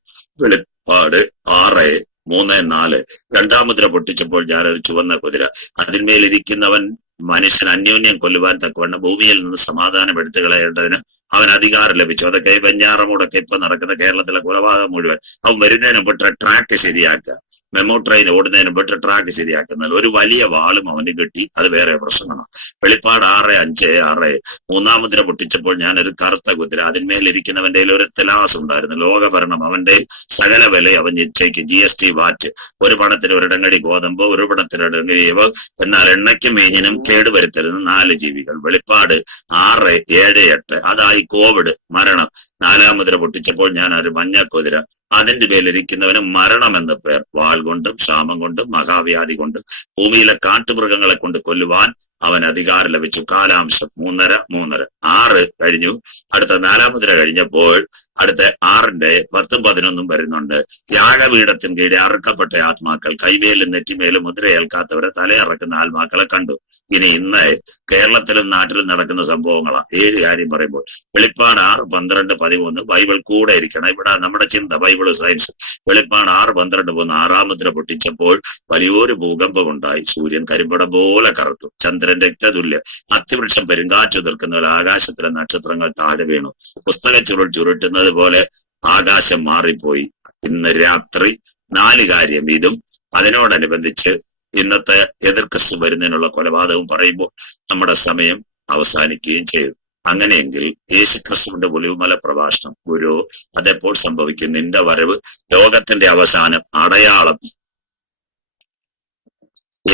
വെളിപ്പാട് 6:3-4 2-ാം മുദ്ര പൊട്ടിച്ചപ്പോൾ ഞാനൊരു ചുവന്ന കുതിര, അതിന്മേലിരിക്കുന്നവൻ മനുഷ്യൻ അന്യോന്യം കൊല്ലുവാൻ തക്കവണ്ണം ഭൂമിയിൽ നിന്ന് സമാധാനം എടുത്തു കളയേണ്ടതിന് അവൻ അധികാരം ലഭിച്ചു. അതൊക്കെ വെഞ്ഞാറമൂടൊക്കെ ഇപ്പൊ നടക്കുന്ന കേരളത്തിലെ കൊലപാതകം മുഴുവൻ. അവൻ വരുന്നതിന് മുമ്പ് ട്രാക്ക് ശരിയാക്കുക, മെമോ ട്രെയിൻ ഓടുന്നതിന് മുമ്പ് ട്രാക്ക് ശരിയാക്കുന്നതിൽ ഒരു വലിയ വാളും അവന് കിട്ടി. അത് വേറെ പ്രശ്നമാണ്. വെളിപ്പാട് 6:5-6 3-ാം മുദ്ര പൊട്ടിച്ചപ്പോൾ ഞാനൊരു കറുത്ത കുതിര, അതിന്മേലിരിക്കുന്നവന്റെ ഒരു തിലാസ് ഉണ്ടായിരുന്നു. ലോകഭരണം അവന്റെ സകല വില അവൻ നിശ്ചയിക്കും. GST വാറ്റ്. ഒരു പണത്തിന് ഒരിടങ്ങടി ഗോതമ്പ്, ഒരു പണത്തിന് ഒരിടങ്ങടിയവ്, എന്നാൽ എണ്ണയ്ക്കും മീഞ്ഞിനും കേടുവരുത്തരുന്ന 4 ജീവികൾ. വെളിപ്പാട് 6:7-8 അതായി കോവിഡ്, മരണം. 4-ാം മുദ്ര പൊട്ടിച്ചപ്പോൾ ഞാൻ ഒരു മഞ്ഞ കുതിര, അതിന്റെ മേലിരിക്കുന്നവന് മരണം എന്ന പേർ. വാൾ കൊണ്ടും ക്ഷാമം കൊണ്ടും മഹാവ്യാധി കൊണ്ടും ഭൂമിയിലെ കാട്ടുമൃഗങ്ങളെ കൊണ്ട് കൊല്ലുവാൻ അവൻ അധികാരം ലഭിച്ചു. കാലാംശം 3:3 6 കഴിഞ്ഞു. അടുത്ത 4-ാം മുദ്ര കഴിഞ്ഞപ്പോൾ അടുത്ത 6:10-11 വരുന്നുണ്ട്. യാഗപീഠത്തിന് കീഴെ അറുക്കപ്പെട്ട ആത്മാക്കൾ, കൈമേലും നെറ്റിമേലും മുദ്രയേൽക്കാത്തവരെ തലയിറക്കുന്ന ആത്മാക്കളെ കണ്ടു. ഇനി ഇന്ന് കേരളത്തിലും നാട്ടിലും നടക്കുന്ന സംഭവങ്ങളാണ്. 7 കാര്യം പറയുമ്പോൾ വെളിപ്പാട് 6:12-13 ബൈബിൾ കൂടെ ഇരിക്കണം. ഇവിടെ നമ്മുടെ ചിന്ത ബൈബിൾ സയൻസ്. വെളിപ്പാട് 6:12-13 6-ാം മുദ്ര പൊട്ടിച്ചപ്പോൾ വലിയൊരു ഭൂകമ്പം ഉണ്ടായി. സൂര്യൻ കരിമ്പട പോലെ കറുത്തു, ചന്ദ്രൻ രക്തതുല്യം, അത്തിവൃക്ഷം പെരുങ്കാറ്റ് ഉതിർക്കുന്ന പോലെ ആകാശത്തിലെ നക്ഷത്രങ്ങൾ താഴെ വീണു. പുസ്തക ചുരുൾ ചുരുട്ടുന്നത് പോലെ ആകാശം മാറിപ്പോയി. ഇന്ന് രാത്രി 4 കാര്യം ഇതും അതിനോടനുബന്ധിച്ച് ഇന്നത്തെ എതിർ ക്രിസ്തു വരുന്നതിനുള്ള കൊലപാതകവും പറയുമ്പോൾ നമ്മുടെ സമയം അവസാനിക്കുകയും ചെയ്യും. അങ്ങനെയെങ്കിൽ യേശുക്രിസ്തുവിന്റെ ഒലിവുമല പ്രഭാഷണം, ഗുരു, അതെപ്പോൾ സംഭവിക്കും? നിന്റെ വരവ്, ലോകത്തിന്റെ അവസാനം, അടയാളം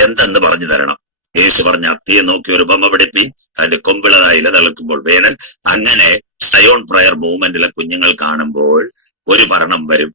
എന്തെന്ന് പറഞ്ഞു തരണം. യേശു പറഞ്ഞ അത്തിയെ നോക്കി ഒരു ഉപമ പഠിപ്പി, അതിന്റെ കൊമ്പിളതായി ഇല തളിർക്കുമ്പോൾ വേനൽ. അങ്ങനെ സയോൺ പ്രയർ മൂവ്മെന്റിലെ കുഞ്ഞുങ്ങൾ കാണുമ്പോൾ ഒരു ഭരണം വരും.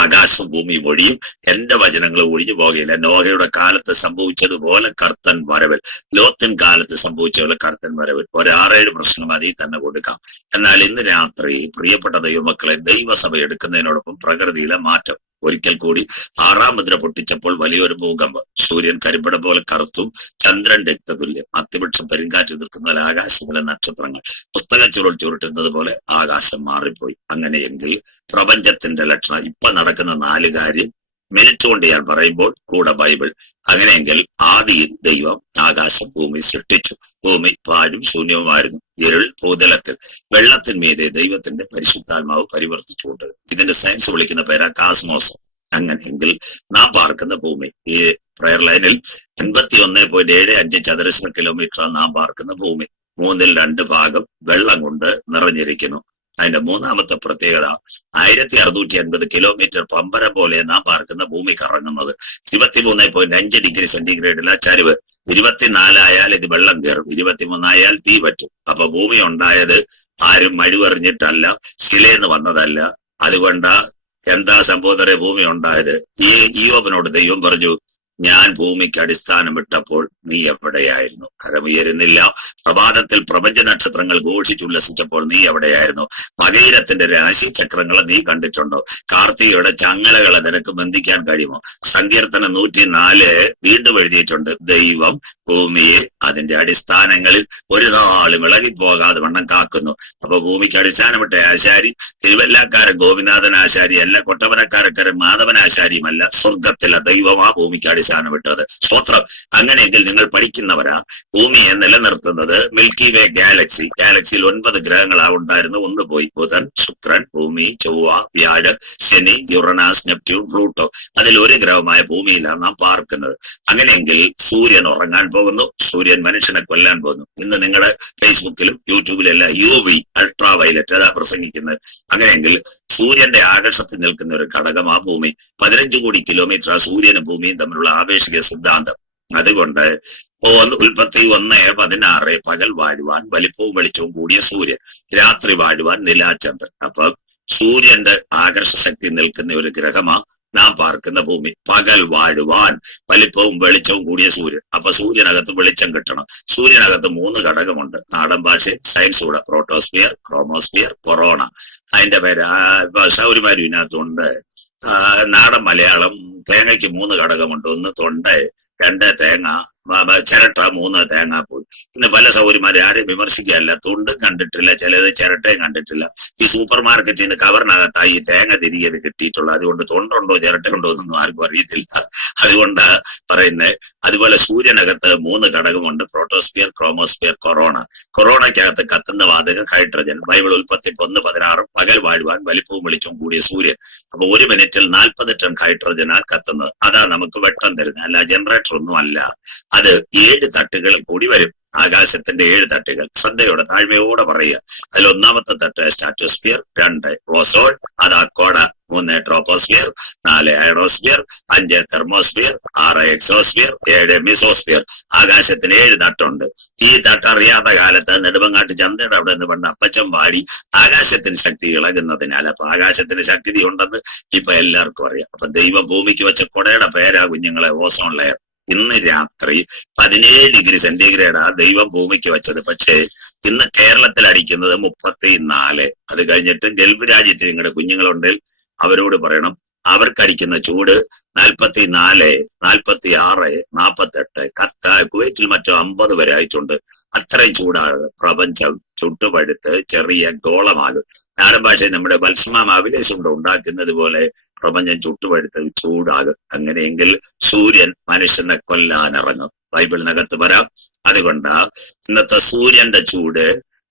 ആകാശം ഭൂമി ഒഴിയും, എന്റെ വചനങ്ങൾ ഒഴിഞ്ഞു പോകുകയില്ല. നോഹയുടെ കാലത്ത് സംഭവിച്ചതുപോലെ കർത്തൻ വരവൽ, ലോത്തിൻ കാലത്ത് സംഭവിച്ച പോലെ കർത്തൻ വരവൽ. 6-7 പ്രശ്നം അതിൽ തന്നെ കൊടുക്കാം. എന്നാൽ ഇന്ന് രാത്രി പ്രിയപ്പെട്ട ദൈവമക്കളെ, ദൈവസഭ എടുക്കുന്നതിനോടൊപ്പം പ്രകൃതിയിലെ മാറ്റം. ഒരിക്കൽ കൂടി 6-ാം മുദ്ര പൊട്ടിച്ചപ്പോൾ വലിയൊരു ഭൂകമ്പം. സൂര്യൻ കരിമ്പട പോലെ കറുത്തു, ചന്ദ്രൻ രക്തതുല്യം, അത്തിവൃക്ഷം പെരുങ്കാറ്റ് എതിർക്കുന്ന പോലെ ആകാശത്തിലെ നക്ഷത്രങ്ങൾ പുസ്തക ചുരുൾ ചുരുട്ടുന്നത് പോലെ ആകാശം മാറിപ്പോയി. അങ്ങനെയെങ്കിൽ പ്രപഞ്ചത്തിന്റെ ലക്ഷണം ഇപ്പൊ നടക്കുന്ന 4 കാര്യം മിനിറ്റ് കൊണ്ട് ഞാൻ പറയുമ്പോൾ കൂടെ ബൈബിൾ. അങ്ങനെയെങ്കിൽ ആദിയിൽ ദൈവം ആകാശം ഭൂമി സൃഷ്ടിച്ചു. ഭൂമി പാഴും ശൂന്യവുമായിരുന്നു. ഇരുൾ ഭൂതലത്തിൽ, വെള്ളത്തിന്മീതെ ദൈവത്തിന്റെ പരിശുദ്ധാത്മാവ് പരിവർത്തിച്ചുകൊണ്ട്. ഇതിന്റെ സയൻസ് വിളിക്കുന്ന പേരാ കാസ്മോസ്. അങ്ങനെയെങ്കിൽ നാം പാർക്കുന്ന ഭൂമി, ഈ പ്രയർ ലൈനിൽ 81.75 ചതുരശ്ര കിലോമീറ്റർ നാം പാർക്കുന്ന ഭൂമി. 3/2 ഭാഗം വെള്ളം കൊണ്ട് നിറഞ്ഞിരിക്കുന്നു. അതിന്റെ 3ാമത്തെ പ്രത്യേകത, 1650 കിലോമീറ്റർ പമ്പരം പോലെ നാം പാർക്കുന്ന ഭൂമി കറങ്ങുന്നത്. 23.5 ഡിഗ്രി സെന്റിഗ്രേഡിലെ ചരിവ്. 24 ആയാൽ ഇത് വെള്ളം കയറും, 23 ആയാൽ തീ പറ്റും. അപ്പൊ ഭൂമി ഉണ്ടായത് ആരും മഴുവെറിഞ്ഞിട്ടല്ല, ശിലയെന്ന് വന്നതല്ല. അതുകൊണ്ട് എന്താ സംഭവത്തരെ ഭൂമി ഉണ്ടായത്? ഈ ഇയ്യോബിനോട് ദൈവം പറഞ്ഞു, ഞാൻ ഭൂമിക്ക് അടിസ്ഥാനം ഇട്ടപ്പോൾ നീ എവിടെയായിരുന്നു? കരമുയരുന്നില്ല. പ്രഭാതത്തിൽ പ്രപഞ്ച നക്ഷത്രങ്ങൾ ഘോഷിച്ചുല്ലസിച്ചപ്പോൾ നീ എവിടെയായിരുന്നു? മകയിരത്തിന്റെ രാശിചക്രങ്ങളെ നീ കണ്ടിട്ടുണ്ടോ? കാർത്തികയുടെ ചങ്ങലകളെ നിനക്ക് ബന്ധിക്കാൻ കഴിയുമോ? സങ്കീർത്തനം 104 വീണ്ടും എഴുതിയിട്ടുണ്ട്, ദൈവം ഭൂമിയെ അതിന്റെ അടിസ്ഥാനങ്ങളിൽ ഒരു നാളും ഇളകിപ്പോകാതെ വണ്ണം കാക്കുന്നു. അപ്പൊ ഭൂമിക്ക് അടിസ്ഥാനമിട്ട ആശാരി തിരുവല്ലാക്കാരൻ ഗോപിനാഥൻ ആശാരി അല്ല, കൊട്ടവനക്കാരക്കാരൻ മാധവൻ ആശാരിയുമല്ല, സ്വർഗത്തിലെ ദൈവമാ ഭൂമിക്ക് അടിസ്ഥാനമിട്ടത്. സ്വത്രം. അങ്ങനെയെങ്കിൽ നിങ്ങൾ പഠിക്കുന്നവരാ ഭൂമിയെ നിലനിർത്തുന്നത് മിൽക്കി വേ ഗാലക്സി. ഗാലക്സിയിൽ 9 ഗ്രഹങ്ങളാ ഉണ്ടായിരുന്നു, 1 പോയി. ബുധൻ, ശുക്രൻ, ഭൂമി, ചൊവ്വ, വ്യാഴം, ശനി, യുറനാസ്, നെപ്റ്റ്യൂൺ, പ്ലൂട്ടോ. അതിൽ ഒരു ഗ്രഹമായ ഭൂമിയിലാണ് നാം പാർക്കുന്നത്. അങ്ങനെയെങ്കിൽ സൂര്യൻ ഉറങ്ങാൻ പോകുന്നു, സൂര്യൻ മനുഷ്യനെ കൊല്ലാൻ പോകുന്നു. ഇന്ന് നിങ്ങളുടെ ഫേസ്ബുക്കിലും യൂട്യൂബിലും എല്ലാം UV അൾട്രാ വയലറ്റ് അതാ പ്രസംഗിക്കുന്നത്. അങ്ങനെയെങ്കിൽ സൂര്യന്റെ ആകർഷത്തിൽ നിൽക്കുന്ന ഒരു ഘടകം ആ ഭൂമി. 15 കോടി കിലോമീറ്റർ ആ സൂര്യനും ഭൂമിയും തമ്മിലുള്ള ആപേക്ഷിക സിദ്ധാന്തം. അതുകൊണ്ട് ഉൽപ്പത്തി 1:16 പകൽ വാഴുവാൻ വലിപ്പവും വെളിച്ചവും കൂടിയ സൂര്യൻ, രാത്രി വാഴുവാൻ നിലാചന്ദ്രൻ. അപ്പൊ സൂര്യന്റെ ആകർഷ ശക്തി നിൽക്കുന്ന ഒരു ഗ്രഹമാ നാം പാർക്കുന്ന ഭൂമി. പകൽ വാഴുവാൻ വലിപ്പവും വെളിച്ചവും കൂടിയ സൂര്യൻ. അപ്പൊ സൂര്യനകത്ത് വെളിച്ചം കിട്ടണം. സൂര്യനകത്ത് 3 ഘടകമുണ്ട്. നാടൻ ഭാഷയിൽ സയൻസ് കൂടെ, പ്രോട്ടോസ്ഫിയർ, ക്രോമോസ്ഫിയർ, കൊറോണ. അതിന്റെ പേര് സൗരമാരും ഇതിനകത്തുണ്ട്. നാടൻ മലയാളം തേങ്ങയ്ക്ക് 3 ഘടകമുണ്ട്. 1 തൊണ്ട്, 2 തേങ്ങ, ചിരട്ട, 3 തേങ്ങാപ്പൂൾ. ഇന്ന് പല സൗകര്യമാരെ ആരെയും വിമർശിക്കുകയല്ല, തൊണ്ടും കണ്ടിട്ടില്ല, ചിലത് ചിരട്ടയും കണ്ടിട്ടില്ല. ഈ സൂപ്പർ മാർക്കറ്റിൽ നിന്ന് കവറിനകത്തായി ഈ തേങ്ങ തിരികെ കിട്ടിയിട്ടുള്ളത്. അതുകൊണ്ട് തൊണ്ടുണ്ടോ ചിരട്ടയുണ്ടോ എന്നൊന്നും ആർക്കും അറിയത്തില്ല. അതുകൊണ്ട് പറയുന്നത്. അതുപോലെ സൂര്യനകത്ത് 3 ഘടകമുണ്ട്, പ്രോട്ടോസ്ഫിയർ, ക്രോമോസ്ഫിയർ, കൊറോണ. കൊറോണയ്ക്കകത്ത് കത്തുന്ന വാതകം ഹൈഡ്രജൻ. ബൈബിൾ ഉൽപ്പത്തി 1:16 പകൽ വാഴുവാൻ വലിപ്പവും വെളിച്ചവും കൂടിയ സൂര്യൻ. അപ്പൊ 1 മിനിറ്റിൽ 40 ടൺ ഹൈഡ്രജനാ കത്തുന്നത്. അതാ നമുക്ക് വെട്ടം തരുന്നത്, അല്ല ജനറേറ്റർ ഒന്നും അല്ല. അത് 7 തട്ടുകൾ കൂടി വരും. ആകാശത്തിന്റെ 7 തട്ടുകൾ. ശ്രദ്ധയോടെ താഴ്മയോടെ പറയുക. അതിൽ 1ാമത്തെ തട്ട് സ്ട്രാറ്റോസ്ഫിയർ, 2 ഓസോൺ, അതാ കോട, 3 troposphere, 4 ionosphere, 5 thermosphere, 6 exosphere, 7 mesosphere. ആകാശത്തിന് 7 തട്ടുണ്ട്. ഈ തട്ട് അറിയാത്ത കാലത്ത് നെടുമങ്ങാട്ട് ചന്തയുടെ അവിടെ നിന്ന് പണ്ട് അപ്പച്ചൻ പാടി ആകാശത്തിന് ശക്തി ഇളകുന്നതിനാൽ. അപ്പൊ ആകാശത്തിന് ശക്തി ഉണ്ടെന്ന് ഇപ്പൊ എല്ലാവർക്കും അറിയാം. അപ്പൊ ദൈവം ഭൂമിക്ക് വെച്ച കൊടയുടെ പേരാ കുഞ്ഞുങ്ങളെ ഓസോൺ ലെയർ. ഇന്ന് രാത്രി 17 ഡിഗ്രി സെന്റിഗ്രേഡാ ദൈവം ഭൂമിക്ക് വെച്ചത്. പക്ഷേ ഇന്ന് കേരളത്തിൽ അടിക്കുന്നത് 34. അത് കഴിഞ്ഞിട്ട് ഗൾഫ് രാജ്യത്ത് നിങ്ങളുടെ കുഞ്ഞുങ്ങളുണ്ടെങ്കിൽ അവരോട് പറയണം, അവർക്കടിക്കുന്ന ചൂട് 44, 46, 48. കുവൈറ്റിൽ മറ്റോ 50 വരെ ആയിട്ടുണ്ട്. അത്രയും ചൂടാണ്. പ്രപഞ്ചം ചുട്ടുപഴുത്ത് ചെറിയ ഗോളമാകും. നാടൻ ഭാഷയിൽ നമ്മുടെ ബൽസമാം അഭിലേഷുണ്ട് ഉണ്ടാക്കുന്നത് പോലെ പ്രപഞ്ചം ചുട്ടുപഴുത്ത് ചൂടാകും. അങ്ങനെയെങ്കിൽ സൂര്യൻ മനുഷ്യനെ കൊല്ലാൻ ഇറങ്ങും. ബൈബിളിനകത്ത് വരാം. അതുകൊണ്ട് ഇന്നത്തെ സൂര്യന്റെ ചൂട്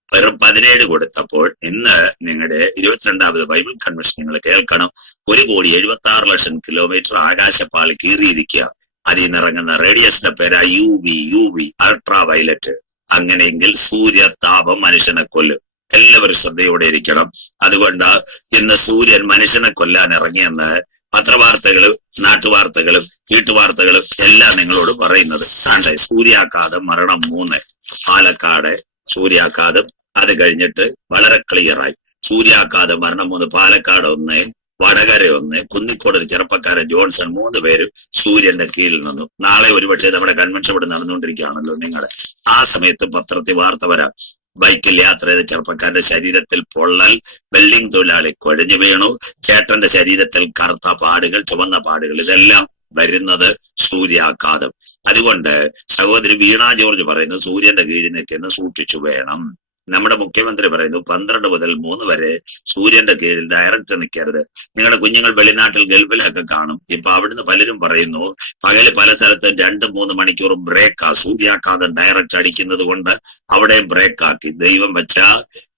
വെറും 17 കൊടുത്തപ്പോൾ ഇന്ന് നിങ്ങളുടെ 22ാമത് ബൈബിൾ കൺവെൻഷൻ നിങ്ങൾ കേൾക്കണം. 1,76,00,000 കിലോമീറ്റർ ആകാശപ്പാളി കീറിയിരിക്കുക. അതിൽ നിന്നിറങ്ങുന്ന റേഡിയസിന്റെ പേരാ UV അൾട്രാ വയലറ്റ്. അങ്ങനെയെങ്കിൽ സൂര്യതാപം മനുഷ്യനെ കൊല്ലും. എല്ലാവരും ശ്രദ്ധയോടെ ഇരിക്കണം. അതുകൊണ്ട് ഇന്ന് സൂര്യൻ മനുഷ്യനെ കൊല്ലാൻ ഇറങ്ങിയെന്ന് പത്രവാർത്തകളും നാട്ടുവാർത്തകളും വീട്ടുവാർത്തകളും എല്ലാം നിങ്ങളോട് പറയുന്നത്. കണ്ടേ, സൂര്യാഘാതം മരണം 3 പാലക്കാട് സൂര്യാഘാതം. അത് കഴിഞ്ഞിട്ട് വളരെ ക്ലിയറായി സൂര്യാഘാതം മരണം 3 പാലക്കാട് 1, വടകര 1, കുന്നിക്കോട് ഒരു ചെറുപ്പക്കാരൻ ജോൺസൺ, 3 പേര് സൂര്യന്റെ കീഴിൽ നിന്നു. നാളെ ഒരുപക്ഷെ നമ്മുടെ കൺവെൻഷൻ ഇവിടെ നടന്നുകൊണ്ടിരിക്കുകയാണല്ലോ നിങ്ങളുടെ. ആ സമയത്ത് പത്രത്തിൽ വാർത്ത വരാം. ബൈക്കിൽ യാത്ര ചെയ്ത ചെറുപ്പക്കാരന്റെ ശരീരത്തിൽ പൊള്ളൽ, വെൽഡിംഗ് തൊഴിലാളി കുഴഞ്ഞു വീണു, ചേട്ടന്റെ ശരീരത്തിൽ കറുത്ത പാടുകൾ, ചുവന്ന പാടുകൾ, ഇതെല്ലാം വരുന്നത് സൂര്യാഘാതം. അതുകൊണ്ട് സഹോദരി വീണ ജോർജ് പറയുന്നു സൂര്യന്റെ കീഴിൽ നിൽക്കുന്ന സൂക്ഷിച്ചു വേണം. നമ്മുടെ മുഖ്യമന്ത്രി പറയുന്നു 12 മുതൽ 3 വരെ സൂര്യന്റെ കീഴിൽ ഡയറക്റ്റ് നിൽക്കരുത്. നിങ്ങളുടെ കുഞ്ഞുങ്ങൾ വെളിനാട്ടിൽ ഗൾഫിലൊക്കെ കാണും. ഇപ്പൊ അവിടുന്ന് പലരും പറയുന്നു പകല് പല സ്ഥലത്തും 2-3 മണിക്കൂർ ബ്രേക്കാ, സൂര്യാഘാതം ഡയറക്റ്റ് അടിക്കുന്നത് കൊണ്ട് അവിടെ ബ്രേക്കാക്കി. ദൈവം വെച്ച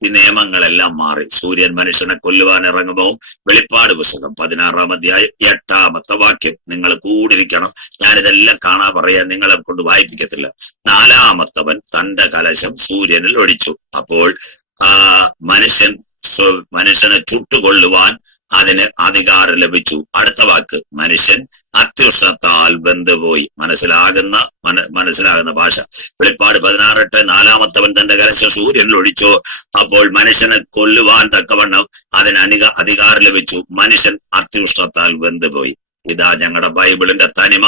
ഈ നിയമങ്ങളെല്ലാം മാറി. സൂര്യൻ മനുഷ്യനെ കൊല്ലുവാൻ ഇറങ്ങുമ്പോൾ വെളിപ്പാട് പുസ്തകം 16-ാം അധ്യായം 8-ാമത്തെ വാക്യം നിങ്ങൾ കൂടിരിക്കണം. ഞാനിതെല്ലാം കാണാൻ പറയാൻ നിങ്ങളെ കൊണ്ട് വായിപ്പിക്കത്തില്ല. 4-ാമത്തവൻ തന്റെ കലശം സൂര്യനിൽ ഒഴിച്ചു. അപ്പോൾ മനുഷ്യനെ ചുട്ടുകൊള്ളുവാൻ അതിന് അധികാരം ലഭിച്ചു. അടുത്ത വാക്ക്, മനുഷ്യൻ അത്യുഷ്ണത്താൽ ബന്ധുപോയി. മനസ്സിലാകുന്ന ഭാഷ. വെളിപ്പാട് 16:8 4-ാമത്തവൻ തന്റെ കലശം സൂര്യനിൽ ഒഴിച്ചു. അപ്പോൾ മനുഷ്യനെ കൊല്ലുവാൻ തക്കവണ്ണം അതിന് അധികാരം ലഭിച്ചു. മനുഷ്യൻ അത്യുഷ്ണത്താൽ ബന്ധുപോയി. ഇതാ ഞങ്ങളുടെ ബൈബിളിന്റെ തനിമ,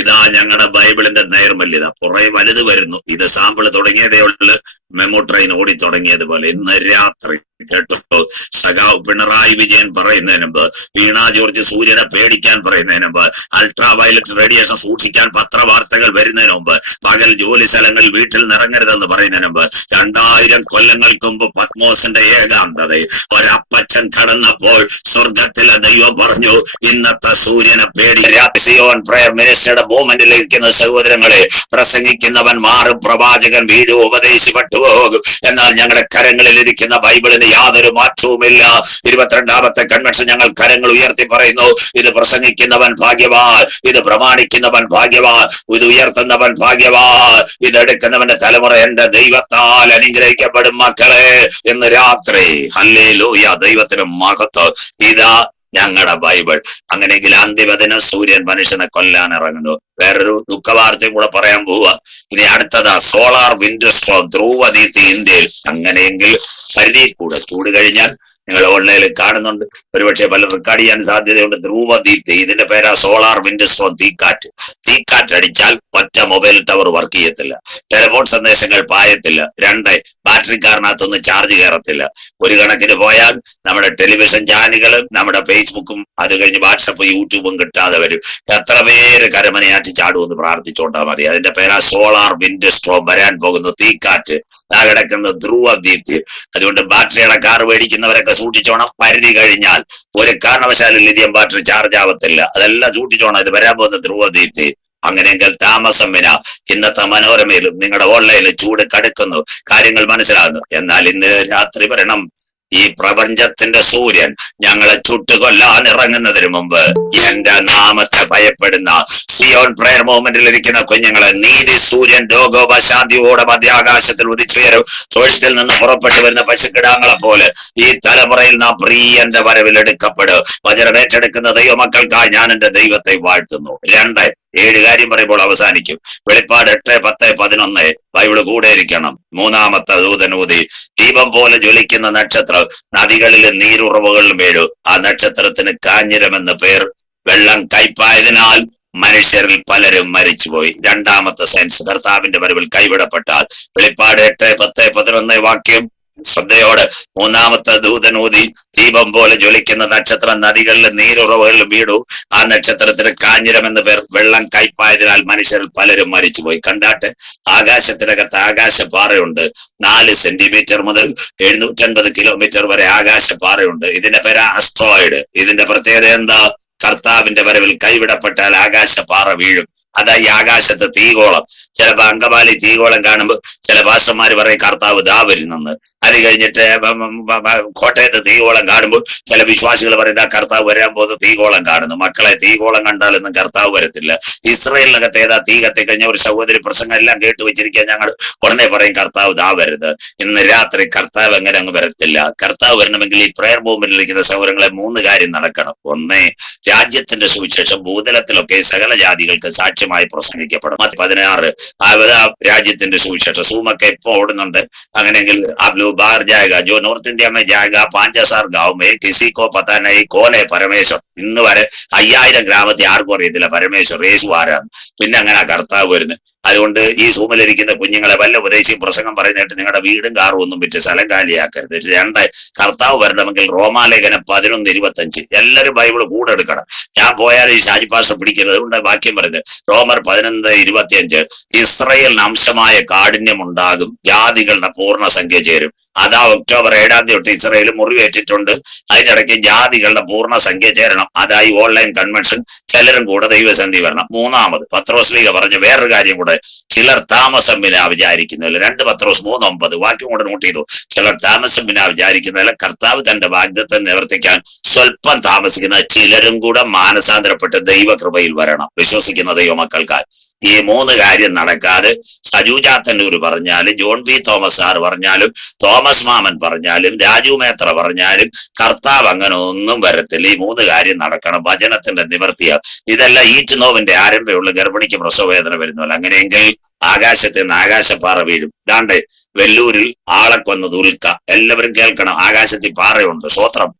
ഇതാ ഞങ്ങളുടെ ബൈബിളിന്റെ നൈർമല്യത. പുറകെ വലുത് വരുന്നു. ഇത് സാമ്പിള് തുടങ്ങിയതേ ഉള്ളു, മെമോ ട്രെയിൻ ഓടി തുടങ്ങിയതുപോലെ. ഇന്ന് രാത്രി കേട്ടോ, സഖാവ് പിണറായി വിജയൻ പറയുന്നതിന് മുമ്പ്, വീണ ജോർജ് സൂര്യനെ പേടിക്കാൻ പറയുന്നതിന് മുമ്പ്, അൾട്രാ വയലറ്റ് റേഡിയേഷൻ സൂക്ഷിക്കാൻ പത്രവാർത്തകൾ വരുന്നതിന് മുമ്പ്, പകൽ ജോലി സ്ഥലങ്ങളിൽ വീട്ടിൽ നിറങ്ങരുതെന്ന് പറയുന്നതിന് മുമ്പ്, 2000 കൊല്ലങ്ങൾക്ക് മുമ്പ് പത്മോസിന്റെ ഏകാന്തതയിൽ ഒരപ്പച്ചൻ കടന്നപ്പോൾ സ്വർഗത്തിലെ ദൈവം പറഞ്ഞു ഇന്നത്തെ സൂര്യനെ പേടി. സിയോൻ പ്രയർ മിനിസ്റ്ററുടെ മൂവ്മെന്റിലിരിക്കുന്ന സഹോദരങ്ങളെ, പ്രസംഗിക്കുന്നവൻ മാറും, പ്രവാചകൻ വീടും, ഉപദേശിപ്പെട്ടു പോകും. എന്നാൽ ഞങ്ങളുടെ കരങ്ങളിൽ ഇരിക്കുന്ന ബൈബിളിന് യാതൊരു മാറ്റവുമില്ല. 22-ാമത്തെ കൺവെൻഷൻ ഞങ്ങൾ കരങ്ങൾ ഉയർത്തി പറയുന്നു, ഇത് പ്രസംഗിക്കുന്നവൻ ഭാഗ്യവാൻ, ഇത് പ്രമാണിക്കുന്നവൻ ഭാഗ്യവാൻ, ഇത് ഉയർത്തുന്നവൻ ഭാഗ്യവാൻ, ഇതെടുക്കുന്നവന്റെ തലമുറ എന്റെ ദൈവത്താൽ അനുഗ്രഹിക്കപ്പെടും മക്കളെ. എന്ന് രാത്രി ഹല്ലേലൂയ, ദൈവത്തിന് മഹത്വം. ഇതാ ഞങ്ങളുടെ ബൈബിൾ. അങ്ങനെയെങ്കിൽ അന്തിമദിനം സൂര്യൻ മനുഷ്യനെ കൊല്ലാൻ ഇറങ്ങുന്നു. വേറൊരു ദുഃഖവാർത്തയും കൂടെ പറയാൻ പോവുക. ഇനി അടുത്തതാ സോളാർ വിൻഡ് സ്റ്റോം, ധ്രുവദീപ്തി ഇന്ത്യയിൽ. അങ്ങനെയെങ്കിൽ പരിധിയിൽ കൂടെ ചൂട് കഴിഞ്ഞാൽ നിങ്ങൾ ഓൺലൈനിൽ കാണുന്നുണ്ട്, ഒരുപക്ഷെ പല റെക്കോർഡ് ചെയ്യാൻ സാധ്യതയുണ്ട്. ധ്രുവദീപ്തി, ഇതിന്റെ പേരാ സോളാർ വിൻഡ് സ്റ്റോം. തീക്കാറ്റ് അടിച്ചാൽ ഒറ്റ മൊബൈൽ ടവർ വർക്ക് ചെയ്യത്തില്ല, ടെലിഫോൺ സന്ദേശങ്ങൾ പായത്തില്ല, 2 ബാറ്ററിക്കാരനകത്തൊന്നും ചാർജ് കയറത്തില്ല. ഒരു കണക്കിന് പോയാൽ നമ്മുടെ ടെലിവിഷൻ ചാനലുകളും നമ്മുടെ ഫേസ്ബുക്കും അത് കഴിഞ്ഞ് വാട്സപ്പ് യൂട്യൂബും കിട്ടാതെ വരും. എത്ര പേര് കരമനയാറ്റി ചാടുമെന്ന് പ്രാർത്ഥിച്ചോണ്ടാ മതി. അതിന്റെ പേരാ സോളാർ വിൻഡ് സ്റ്റോം. വരാൻ പോകുന്നു തീക്കാറ്റ്, കിടക്കുന്ന ധ്രുവദീപ്തി. അതുകൊണ്ട് ബാറ്ററിയുടെ കാർ മേടിക്കുന്നവരൊക്കെ സൂക്ഷിച്ചോണം. പരിധി കഴിഞ്ഞാൽ ഒരു കാരണവശാലും ലിഥിയം ബാറ്ററി ചാർജ് ആവത്തില്ല. അതെല്ലാം സൂക്ഷിച്ചോണം. ഇത് വരാൻ പോകുന്ന ധ്രുവദീപ്തി. അങ്ങനെയെങ്കിൽ താമസം വിന ഇന്നത്തെ മനോരമയിലും നിങ്ങളുടെ ഓൺലൈനിൽ ചൂട് കടുക്കുന്നു, കാര്യങ്ങൾ മനസ്സിലാകുന്നു. എന്നാൽ ഇന്ന് രാത്രി വരണം ഈ പ്രപഞ്ചത്തിന്റെ സൂര്യൻ ഞങ്ങളെ ചുട്ടുകൊല്ലാൻ ഇറങ്ങുന്നതിന് മുമ്പ് എന്റെ നാമത്തെ ഭയപ്പെടുന്ന സിയോൺ പ്രയർ മൂവ്മെന്റിൽ ഇരിക്കുന്ന കുഞ്ഞുങ്ങളെ, നീതി സൂര്യൻ ലോകോപശാന്തിയോടെ മധ്യാകാശത്തിൽ ഉദിച്ചുയരും. തൊഴുത്തിൽ നിന്ന് പുറപ്പെട്ടു വരുന്ന പശുക്കിടാങ്ങളെ പോലെ ഈ തലമുറയിൽ നാം പ്രിയന്റെ വരവിൽ എടുക്കപ്പെടും. വചനമേറ്റെടുക്കുന്ന ദൈവമക്കൾക്കായി ഞാൻ എന്റെ ദൈവത്തെ വാഴ്ത്തുന്നു. 7 കാര്യം പറയുമ്പോൾ അവസാനിക്കും. വെളിപ്പാട് 8, 10, 11 ബൈബിള് കൂടെ ഇരിക്കണം. 3-ാമത്തെ ദൂതനൂതി, ദീപം പോലെ ജ്വലിക്കുന്ന നക്ഷത്രം നദികളിലും നീരുറവുകളിലും വീഴും. ആ നക്ഷത്രത്തിന് കാഞ്ഞിരമെന്ന് പേർ. വെള്ളം കയ്പായതിനാൽ മനുഷ്യരിൽ പലരും മരിച്ചുപോയി. 2-ാമത്തെ സയൻസ്, കർത്താവിന്റെ വരവിൽ കൈവിടപ്പെട്ടാൽ. വെളിപ്പാട് 8, 10, 11 വാക്യം ശ്രദ്ധയോടെ. 3-ാമത്തെ ദൂതനൂതി, ദീപം പോലെ ജ്വലിക്കുന്ന നക്ഷത്രം നദികളിലും നീരുറവുകളിലും വീടു. ആ നക്ഷത്രത്തിന് കാഞ്ഞിരം എന്ന് പേർ. വെള്ളം കയ്പായതിനാൽ മനുഷ്യരിൽ പലരും മരിച്ചുപോയി. കണ്ടാട്ട് ആകാശത്തിനകത്ത് ആകാശപ്പാറയുണ്ട്. 4 സെന്റിമീറ്റർ മുതൽ 750 കിലോമീറ്റർ വരെ ആകാശപ്പാറയുണ്ട്. ഇതിന്റെ പേര് അസ്ട്രോയിഡ്. ഇതിന്റെ പ്രത്യേകത എന്താ? കർത്താവിന്റെ വരവിൽ കൈവിടപ്പെട്ടാൽ ആകാശപ്പാറ വീഴും. അതാ ഈ ആകാശത്ത് തീകോളം. ചിലപ്പോ അങ്കമാലി തീകോളം കാണുമ്പോൾ ചില ഭാഷന്മാര് പറയും കർത്താവ് ദാ വരുന്നെന്ന്. അത് കഴിഞ്ഞിട്ട് കോട്ടയത്ത് തീകോളം കാണുമ്പോൾ ചില വിശ്വാസികൾ പറയുന്ന കർത്താവ് വരാൻ പോകുന്ന തീകോളം കാണുന്നു. മക്കളെ, തീകോളം കണ്ടാലൊന്നും കർത്താവ് വരത്തില്ല. ഇസ്രയേലിനകത്ത് ഏതാ തീ കത്തിക്കഴിഞ്ഞ ഒരു സഹോദരി പ്രസംഗം എല്ലാം കേട്ടു വെച്ചിരിക്കാൻ ഞങ്ങൾ ഉടനെ പറയും കർത്താവ് ദാ വരുന്നത്. ഇന്ന് രാത്രി കർത്താവ് എങ്ങനെ അങ്ങ് വരത്തില്ല. കർത്താവ് വരണമെങ്കിൽ ഈ പ്രയർ മൂവ്മെന്റിൽ ഇരിക്കുന്ന സഹോദരങ്ങളെ 3 കാര്യം നടക്കണം. 1, രാജ്യത്തിന്റെ സുവിശേഷം ഭൂതലത്തിലൊക്കെ സകല ജാതികൾക്ക് സാക്ഷി സാക്ഷ്യമായി പ്രസംഗിക്കപ്പെടും. 16 രാജ്യത്തിന്റെ സുവിശേഷം സൂമൊക്കെ ഇപ്പൊ ഓടുന്നുണ്ട്. അങ്ങനെയെങ്കിൽ आप लोग बाहर जाएगा जो नॉर्थ इंडिया में जाएगा 5,000 गांव में किसी को पता नहीं कौन है परमेश्वर. ഇന്ന് വരെ 5000 ഗ്രാമത്തിൽ ആർക്കും അറിയത്തില്ല പരമേശ്വർ യേശു ആരാണ്. പിന്നെ അങ്ങനെ കർത്താവ് വരുന്നത്. അതുകൊണ്ട് ഈ സൂമിലിരിക്കുന്ന കുഞ്ഞുങ്ങളെ വല്ല ഉപദേശിയും പ്രസംഗം പറയുന്നിട്ട് നിങ്ങളുടെ വീടും കാറും ഒന്നും വിറ്റ് സ്ഥലം കാലിയാക്കരുത്. 2 കർത്താവ് വരണമെങ്കിൽ റോമാലേഖനം 11:25 എല്ലാവരും ബൈബിള് കൂടെ എടുക്കണം. ഞാൻ പോയാൽ ഈ ഷാജി പാസ്റ്റർ പിടിക്കരുത്. അതുകൊണ്ട് വാക്യം പറയുന്നത് റോമർ 11:25 ഇസ്രായേലിന് അംശമായ കാഠിന്യം ഉണ്ടാകും, ജാതികളുടെ പൂർണ്ണ സംഖ്യ ചേരും. അതാ ഒക്ടോബർ 7 തൊട്ട് ഇസ്രായേൽ മുറിവേറ്റിട്ടുണ്ട്. അതിനിടയ്ക്ക് ജാതികളുടെ പൂർണ്ണ സംഖ്യ ചേരണം. അതായി ഓൺലൈൻ കൺവെൻഷൻ ചിലരും കൂടെ ദൈവസന്ധി വരണം. 3 പത്രോസ്ലീഹ പറഞ്ഞ വേറൊരു കാര്യം കൂടെ, ചിലർ താമസം വിനാ വിചാരിക്കുന്നില്ല. 2 പത്രോസ് 3:9 വാക്യം കൂടെ നോട്ട് ചെയ്തു. ചിലർ താമസം വിനാ വിചാരിക്കുന്നില്ല. കർത്താവ് തന്റെ വാഗ്ദത്തം നിവർത്തിക്കാൻ സ്വല്പം താമസിക്കുന്ന ചിലരും കൂടെ മാനസാന്തരപ്പെട്ട് ദൈവകൃപയിൽ വരണം. വിശ്വസിക്കുന്ന ദൈവമക്കൾക്കാർ ഈ 3 കാര്യം നടക്കാതെ സജുജാത്തന്നൂർ പറഞ്ഞാലും ജോൺ ബി തോമസ് സാർ പറഞ്ഞാലും തോമസ് മാമൻ പറഞ്ഞാലും രാജു മേത്ര പറഞ്ഞാലും കർത്താവ് അങ്ങനെ ഒന്നും വരത്തില്ല. ഈ 3 കാര്യം നടക്കണം. വചനത്തിന്റെ നിവർത്തിയാ. ഇതെല്ലാം ഈറ്റുനോവിന്റെ ആരംഭമുള്ള ഗർഭിണിക്ക് പ്രസവവേദന വരുന്നല്ലോ. അങ്ങനെയെങ്കിൽ ആകാശത്ത് നിന്ന് ആകാശപ്പാറ വീഴും. ദാണ്ടെ വെല്ലൂരിൽ ആളെ കൊന്നത് ഉൽക്ക. എല്ലാവരും കേൾക്കണം. ആകാശത്തിൽ പാറയുണ്ട്. സ്വോത്രം.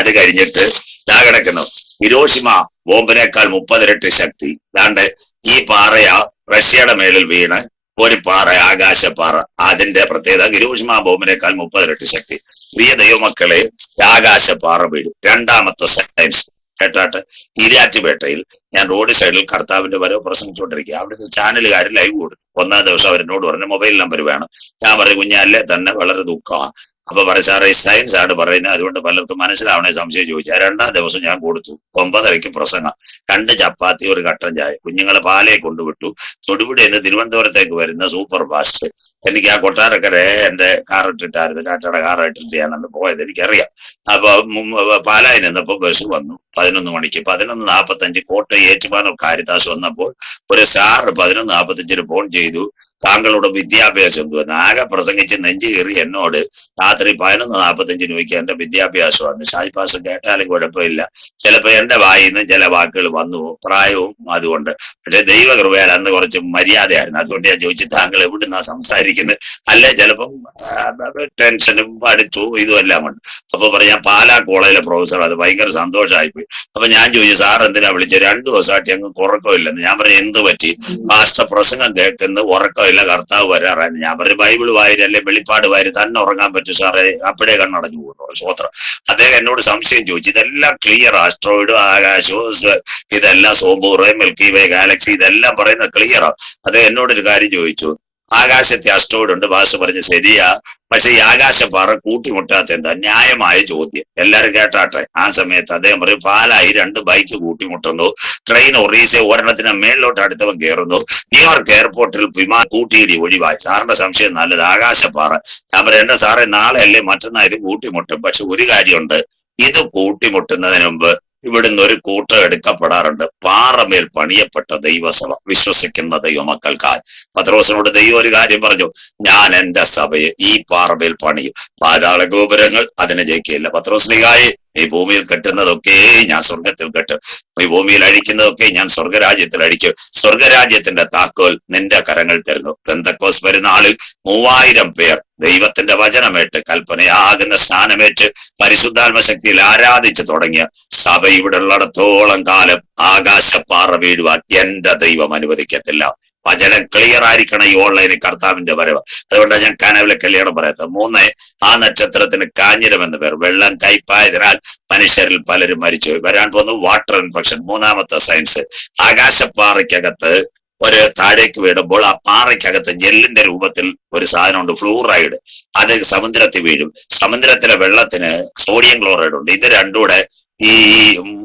അത് കഴിഞ്ഞിട്ട് ദാ കിടക്കുന്നു ഹിരോഷിമ ബോംബിനേക്കാൾ 30 ഇരട്ടി ശക്തി. ദാണ്ടെ ഈ പാറയാ റഷ്യയുടെ മേളിൽ വീണ് ഒരു പാറ, ആകാശപ്പാറ. അതിന്റെ പ്രത്യേകത ഹിരോഷിമ ബോംബിനേക്കാൾ 30 ഇരട്ടി ശക്തി. പ്രിയ ദൈവമക്കളെ, ആകാശപ്പാറ വീഴും. 2ാമത്തെ സയൻസ് കേട്ടാട്ട് ഈരാറ്റുപേട്ടയിൽ ഞാൻ റോഡ് സൈഡിൽ കർത്താവിന്റെ വരവ് പ്രസംഗിച്ചുകൊണ്ടിരിക്കുക. അവിടുത്തെ ചാനലുകാർ ലൈവ് കൊടുത്തു. 1ാം ദിവസം അവരെന്നോട് പറഞ്ഞു മൊബൈൽ നമ്പർ വേണം. ഞാൻ പറഞ്ഞു കുഞ്ഞല്ലേ തന്നെ വളരെ ദുഃഖമാണ്. അപ്പൊ പറയും സാറേ സയൻസ് ആണ് പറയുന്നത്, അതുകൊണ്ട് പലർക്കും മനസ്സിലാവണേ സംശയം ചോദിച്ചാൽ. 2ാം ദിവസം ഞാൻ കൊടുത്തു. 9:30 പ്രസംഗം. 2 ചപ്പാത്തി, ഒരു കട്ടൻ ചായ. കുഞ്ഞുങ്ങളെ പാലയെ കൊണ്ടുവിട്ടു. തൊടുപുഴയിൽ നിന്ന് തിരുവനന്തപുരത്തേക്ക് വരുന്ന സൂപ്പർ ഫാസ്റ്റ്. എനിക്ക് ആ കൊട്ടാരക്കര എന്റെ കാർ ഇട്ടിട്ടായിരുന്നു, ടാറ്റയുടെ കാർ ഇട്ടിട്ട് ഞാനന്ന് പോയത്, എനിക്കറിയാം. അപ്പൊ പാലായിൽ നിന്നപ്പോ ബസ് വന്നു 11 മണിക്ക്. 11:45 കോട്ടയം ഏറ്റുമാനൂർ കാരിത്താസ് വന്നപ്പോൾ ഒരു സാർ 11:45 ഫോൺ ചെയ്തു. താങ്കളുടെ വിദ്യാഭ്യാസം എന്തുവെന്ന് ആകെ പ്രസംഗിച്ച് നെഞ്ചു കയറി എന്നോട് രാത്രി 11:45 രൂപയ്ക്ക് എന്റെ വിദ്യാഭ്യാസമാണ്. ഷാജിപ്പാസ് കേട്ടാലും കുഴപ്പമില്ല. ചിലപ്പോ എന്റെ വായിൽ നിന്ന് ചില വാക്കുകൾ വന്നു, പ്രായവും അതുകൊണ്ട്. പക്ഷെ ദൈവകൃപയാൽ അന്ന് കുറച്ച് മര്യാദയായിരുന്നു. അതുകൊണ്ട് ഞാൻ ചോദിച്ചു താങ്കൾ എവിടുന്നാ സംസാരിക്കുന്നത്. അല്ലെ ചിലപ്പം ടെൻഷനും പഠിച്ചു ഇതും എല്ലാം ഉണ്ട്. അപ്പൊ പറയാം പാലാ കോളേജിലെ പ്രൊഫസർ. അത് ഭയങ്കര സന്തോഷമായിപ്പോയി. അപ്പൊ ഞാൻ ചോദിച്ചു സാർ എന്തിനാ വിളിച്ചത്? 2 ദിവസമായിട്ട് ഞങ്ങൾ ഉറക്കമില്ലെന്ന്. ഞാൻ പറഞ്ഞു എന്ത് പറ്റി? പാസ്റ്റർ പ്രസംഗം കേൾക്കുന്ന ഉറക്കമില്ല, കർത്താവ് വരാറായിരുന്നു. ഞാൻ പറഞ്ഞു ബൈബിൾ വായനല്ലേ വെളിപ്പാട് വായന തന്നെ ഉറങ്ങാൻ പറ്റും സാറേ, അപ്പോഴേ കണ്ണടഞ്ഞു പോകുന്നു. സ്വോത്രം. അദ്ദേഹം എന്നോട് സംശയം ചോദിച്ചു. ഇതെല്ലാം ക്ലിയർ. ആസ്ട്രോയിഡ്, ആകാശവും ഇതെല്ലാം സോബൂറ്, മിൽക്കി വേ, ഗാലക്സി ഇതെല്ലാം പറയുന്ന ക്ലിയറാ. അദ്ദേഹം എന്നോടൊരു കാര്യം ചോദിച്ചു. ആകാശത്തെ അസ്റ്റോയിഡ് ഉണ്ട്. ഭാഷ പറഞ്ഞ് ശരിയാ, പക്ഷെ ഈ ആകാശപ്പാറ കൂട്ടിമുട്ടാത്ത എന്താ? ന്യായമായ ചോദ്യം. എല്ലാരും കേട്ടാട്ടെ. ആ സമയത്ത് അദ്ദേഹം പറയും പാലായി 2 ബൈക്ക് കൂട്ടിമുട്ടുന്നു. ട്രെയിൻ ഒറീസ ഒരെണ്ണത്തിന് മേളിലോട്ട് അടുത്തവൻ കയറുന്നു. ന്യൂയോർക്ക് എയർപോർട്ടിൽ വിമാനം കൂട്ടിയിടി ഒഴിവായി. സാറിന്റെ സംശയം നല്ലത് ആകാശപ്പാറ. ഞാൻ പറയും എന്റെ സാറേ നാളെ അല്ലേ മറ്റന്നാൾ ഇത് കൂട്ടിമുട്ടും. പക്ഷെ ഒരു കാര്യമുണ്ട്, ഇത് കൂട്ടിമുട്ടുന്നതിന് മുമ്പ് ഇവിടുന്ന് ഒരു കൂട്ടം എടുക്കപ്പെടാറുണ്ട്. പാറമേൽ പണിയപ്പെട്ട ദൈവസഭ. വിശ്വസിക്കുന്ന ദൈവമക്കൾക്കായി പത്രോസിനോട് ദൈവം ഒരു കാര്യം പറഞ്ഞു, ഞാൻ എന്റെ സഭയെ ഈ പാറമേൽ പണിയും, പാതാള ഗോപുരങ്ങൾ അതിനെ ജയിക്കില്ല. പത്രോസ്ലീഹായെ ഈ ഭൂമിയിൽ കെട്ടുന്നതൊക്കെ ഞാൻ സ്വർഗത്തിൽ കെട്ടും, ഈ ഭൂമിയിൽ അഴിക്കുന്നതൊക്കെ ഞാൻ സ്വർഗരാജ്യത്തിൽ അഴിക്കും. സ്വർഗരാജ്യത്തിന്റെ താക്കോൽ നിന്റെ കരങ്ങൾ തരുന്നു. പെന്തക്കോസ് പെരുന്നാളിൽ 3000 പേർ ദൈവത്തിന്റെ വചനമേറ്റ് കൽപ്പനയാകുന്ന സ്നാനമേറ്റ് പരിശുദ്ധാത്മ ശക്തിയിൽ ആരാധിച്ചു തുടങ്ങിയ സഭ ഇവിടെ ഉള്ളിടത്തോളം കാലം ആകാശപ്പാറ വീഴുവാൻ എന്റെ ദൈവം അനുവദിക്കത്തില്ല. വചനം ക്ലിയർ ആയിരിക്കണം. ഈ ഓൺലൈനിൽ കർത്താവിന്റെ വരവ്. അതുകൊണ്ടാണ് ഞാൻ കനവിലെ കല്യാണം പറയാത്തത്. 3 ആ നക്ഷത്രത്തിന് കാഞ്ഞിരം എന്ന് പേർ. വെള്ളം കയ്പായതിനാൽ മനുഷ്യരിൽ പലരും മരിച്ചു. വരാൻ പോകുന്നത് വാട്ടർ ഇൻഫെക്ഷൻ. 3ാമത്തെ സയൻസ്. ആകാശപ്പാറയ്ക്കകത്ത് ഒരു താഴേക്ക് വീടുമ്പോൾ ആ പാറയ്ക്കകത്ത് ജെല്ലിന്റെ രൂപത്തിൽ ഒരു സാധനമുണ്ട്, ഫ്ലൂറൈഡ്. അത് സമുദ്രത്തിൽ വീഴും. സമുദ്രത്തിലെ വെള്ളത്തിന് സോഡിയം ക്ലോറൈഡ് ഉണ്ട്. ഇത് രണ്ടും കൂടെ ഈ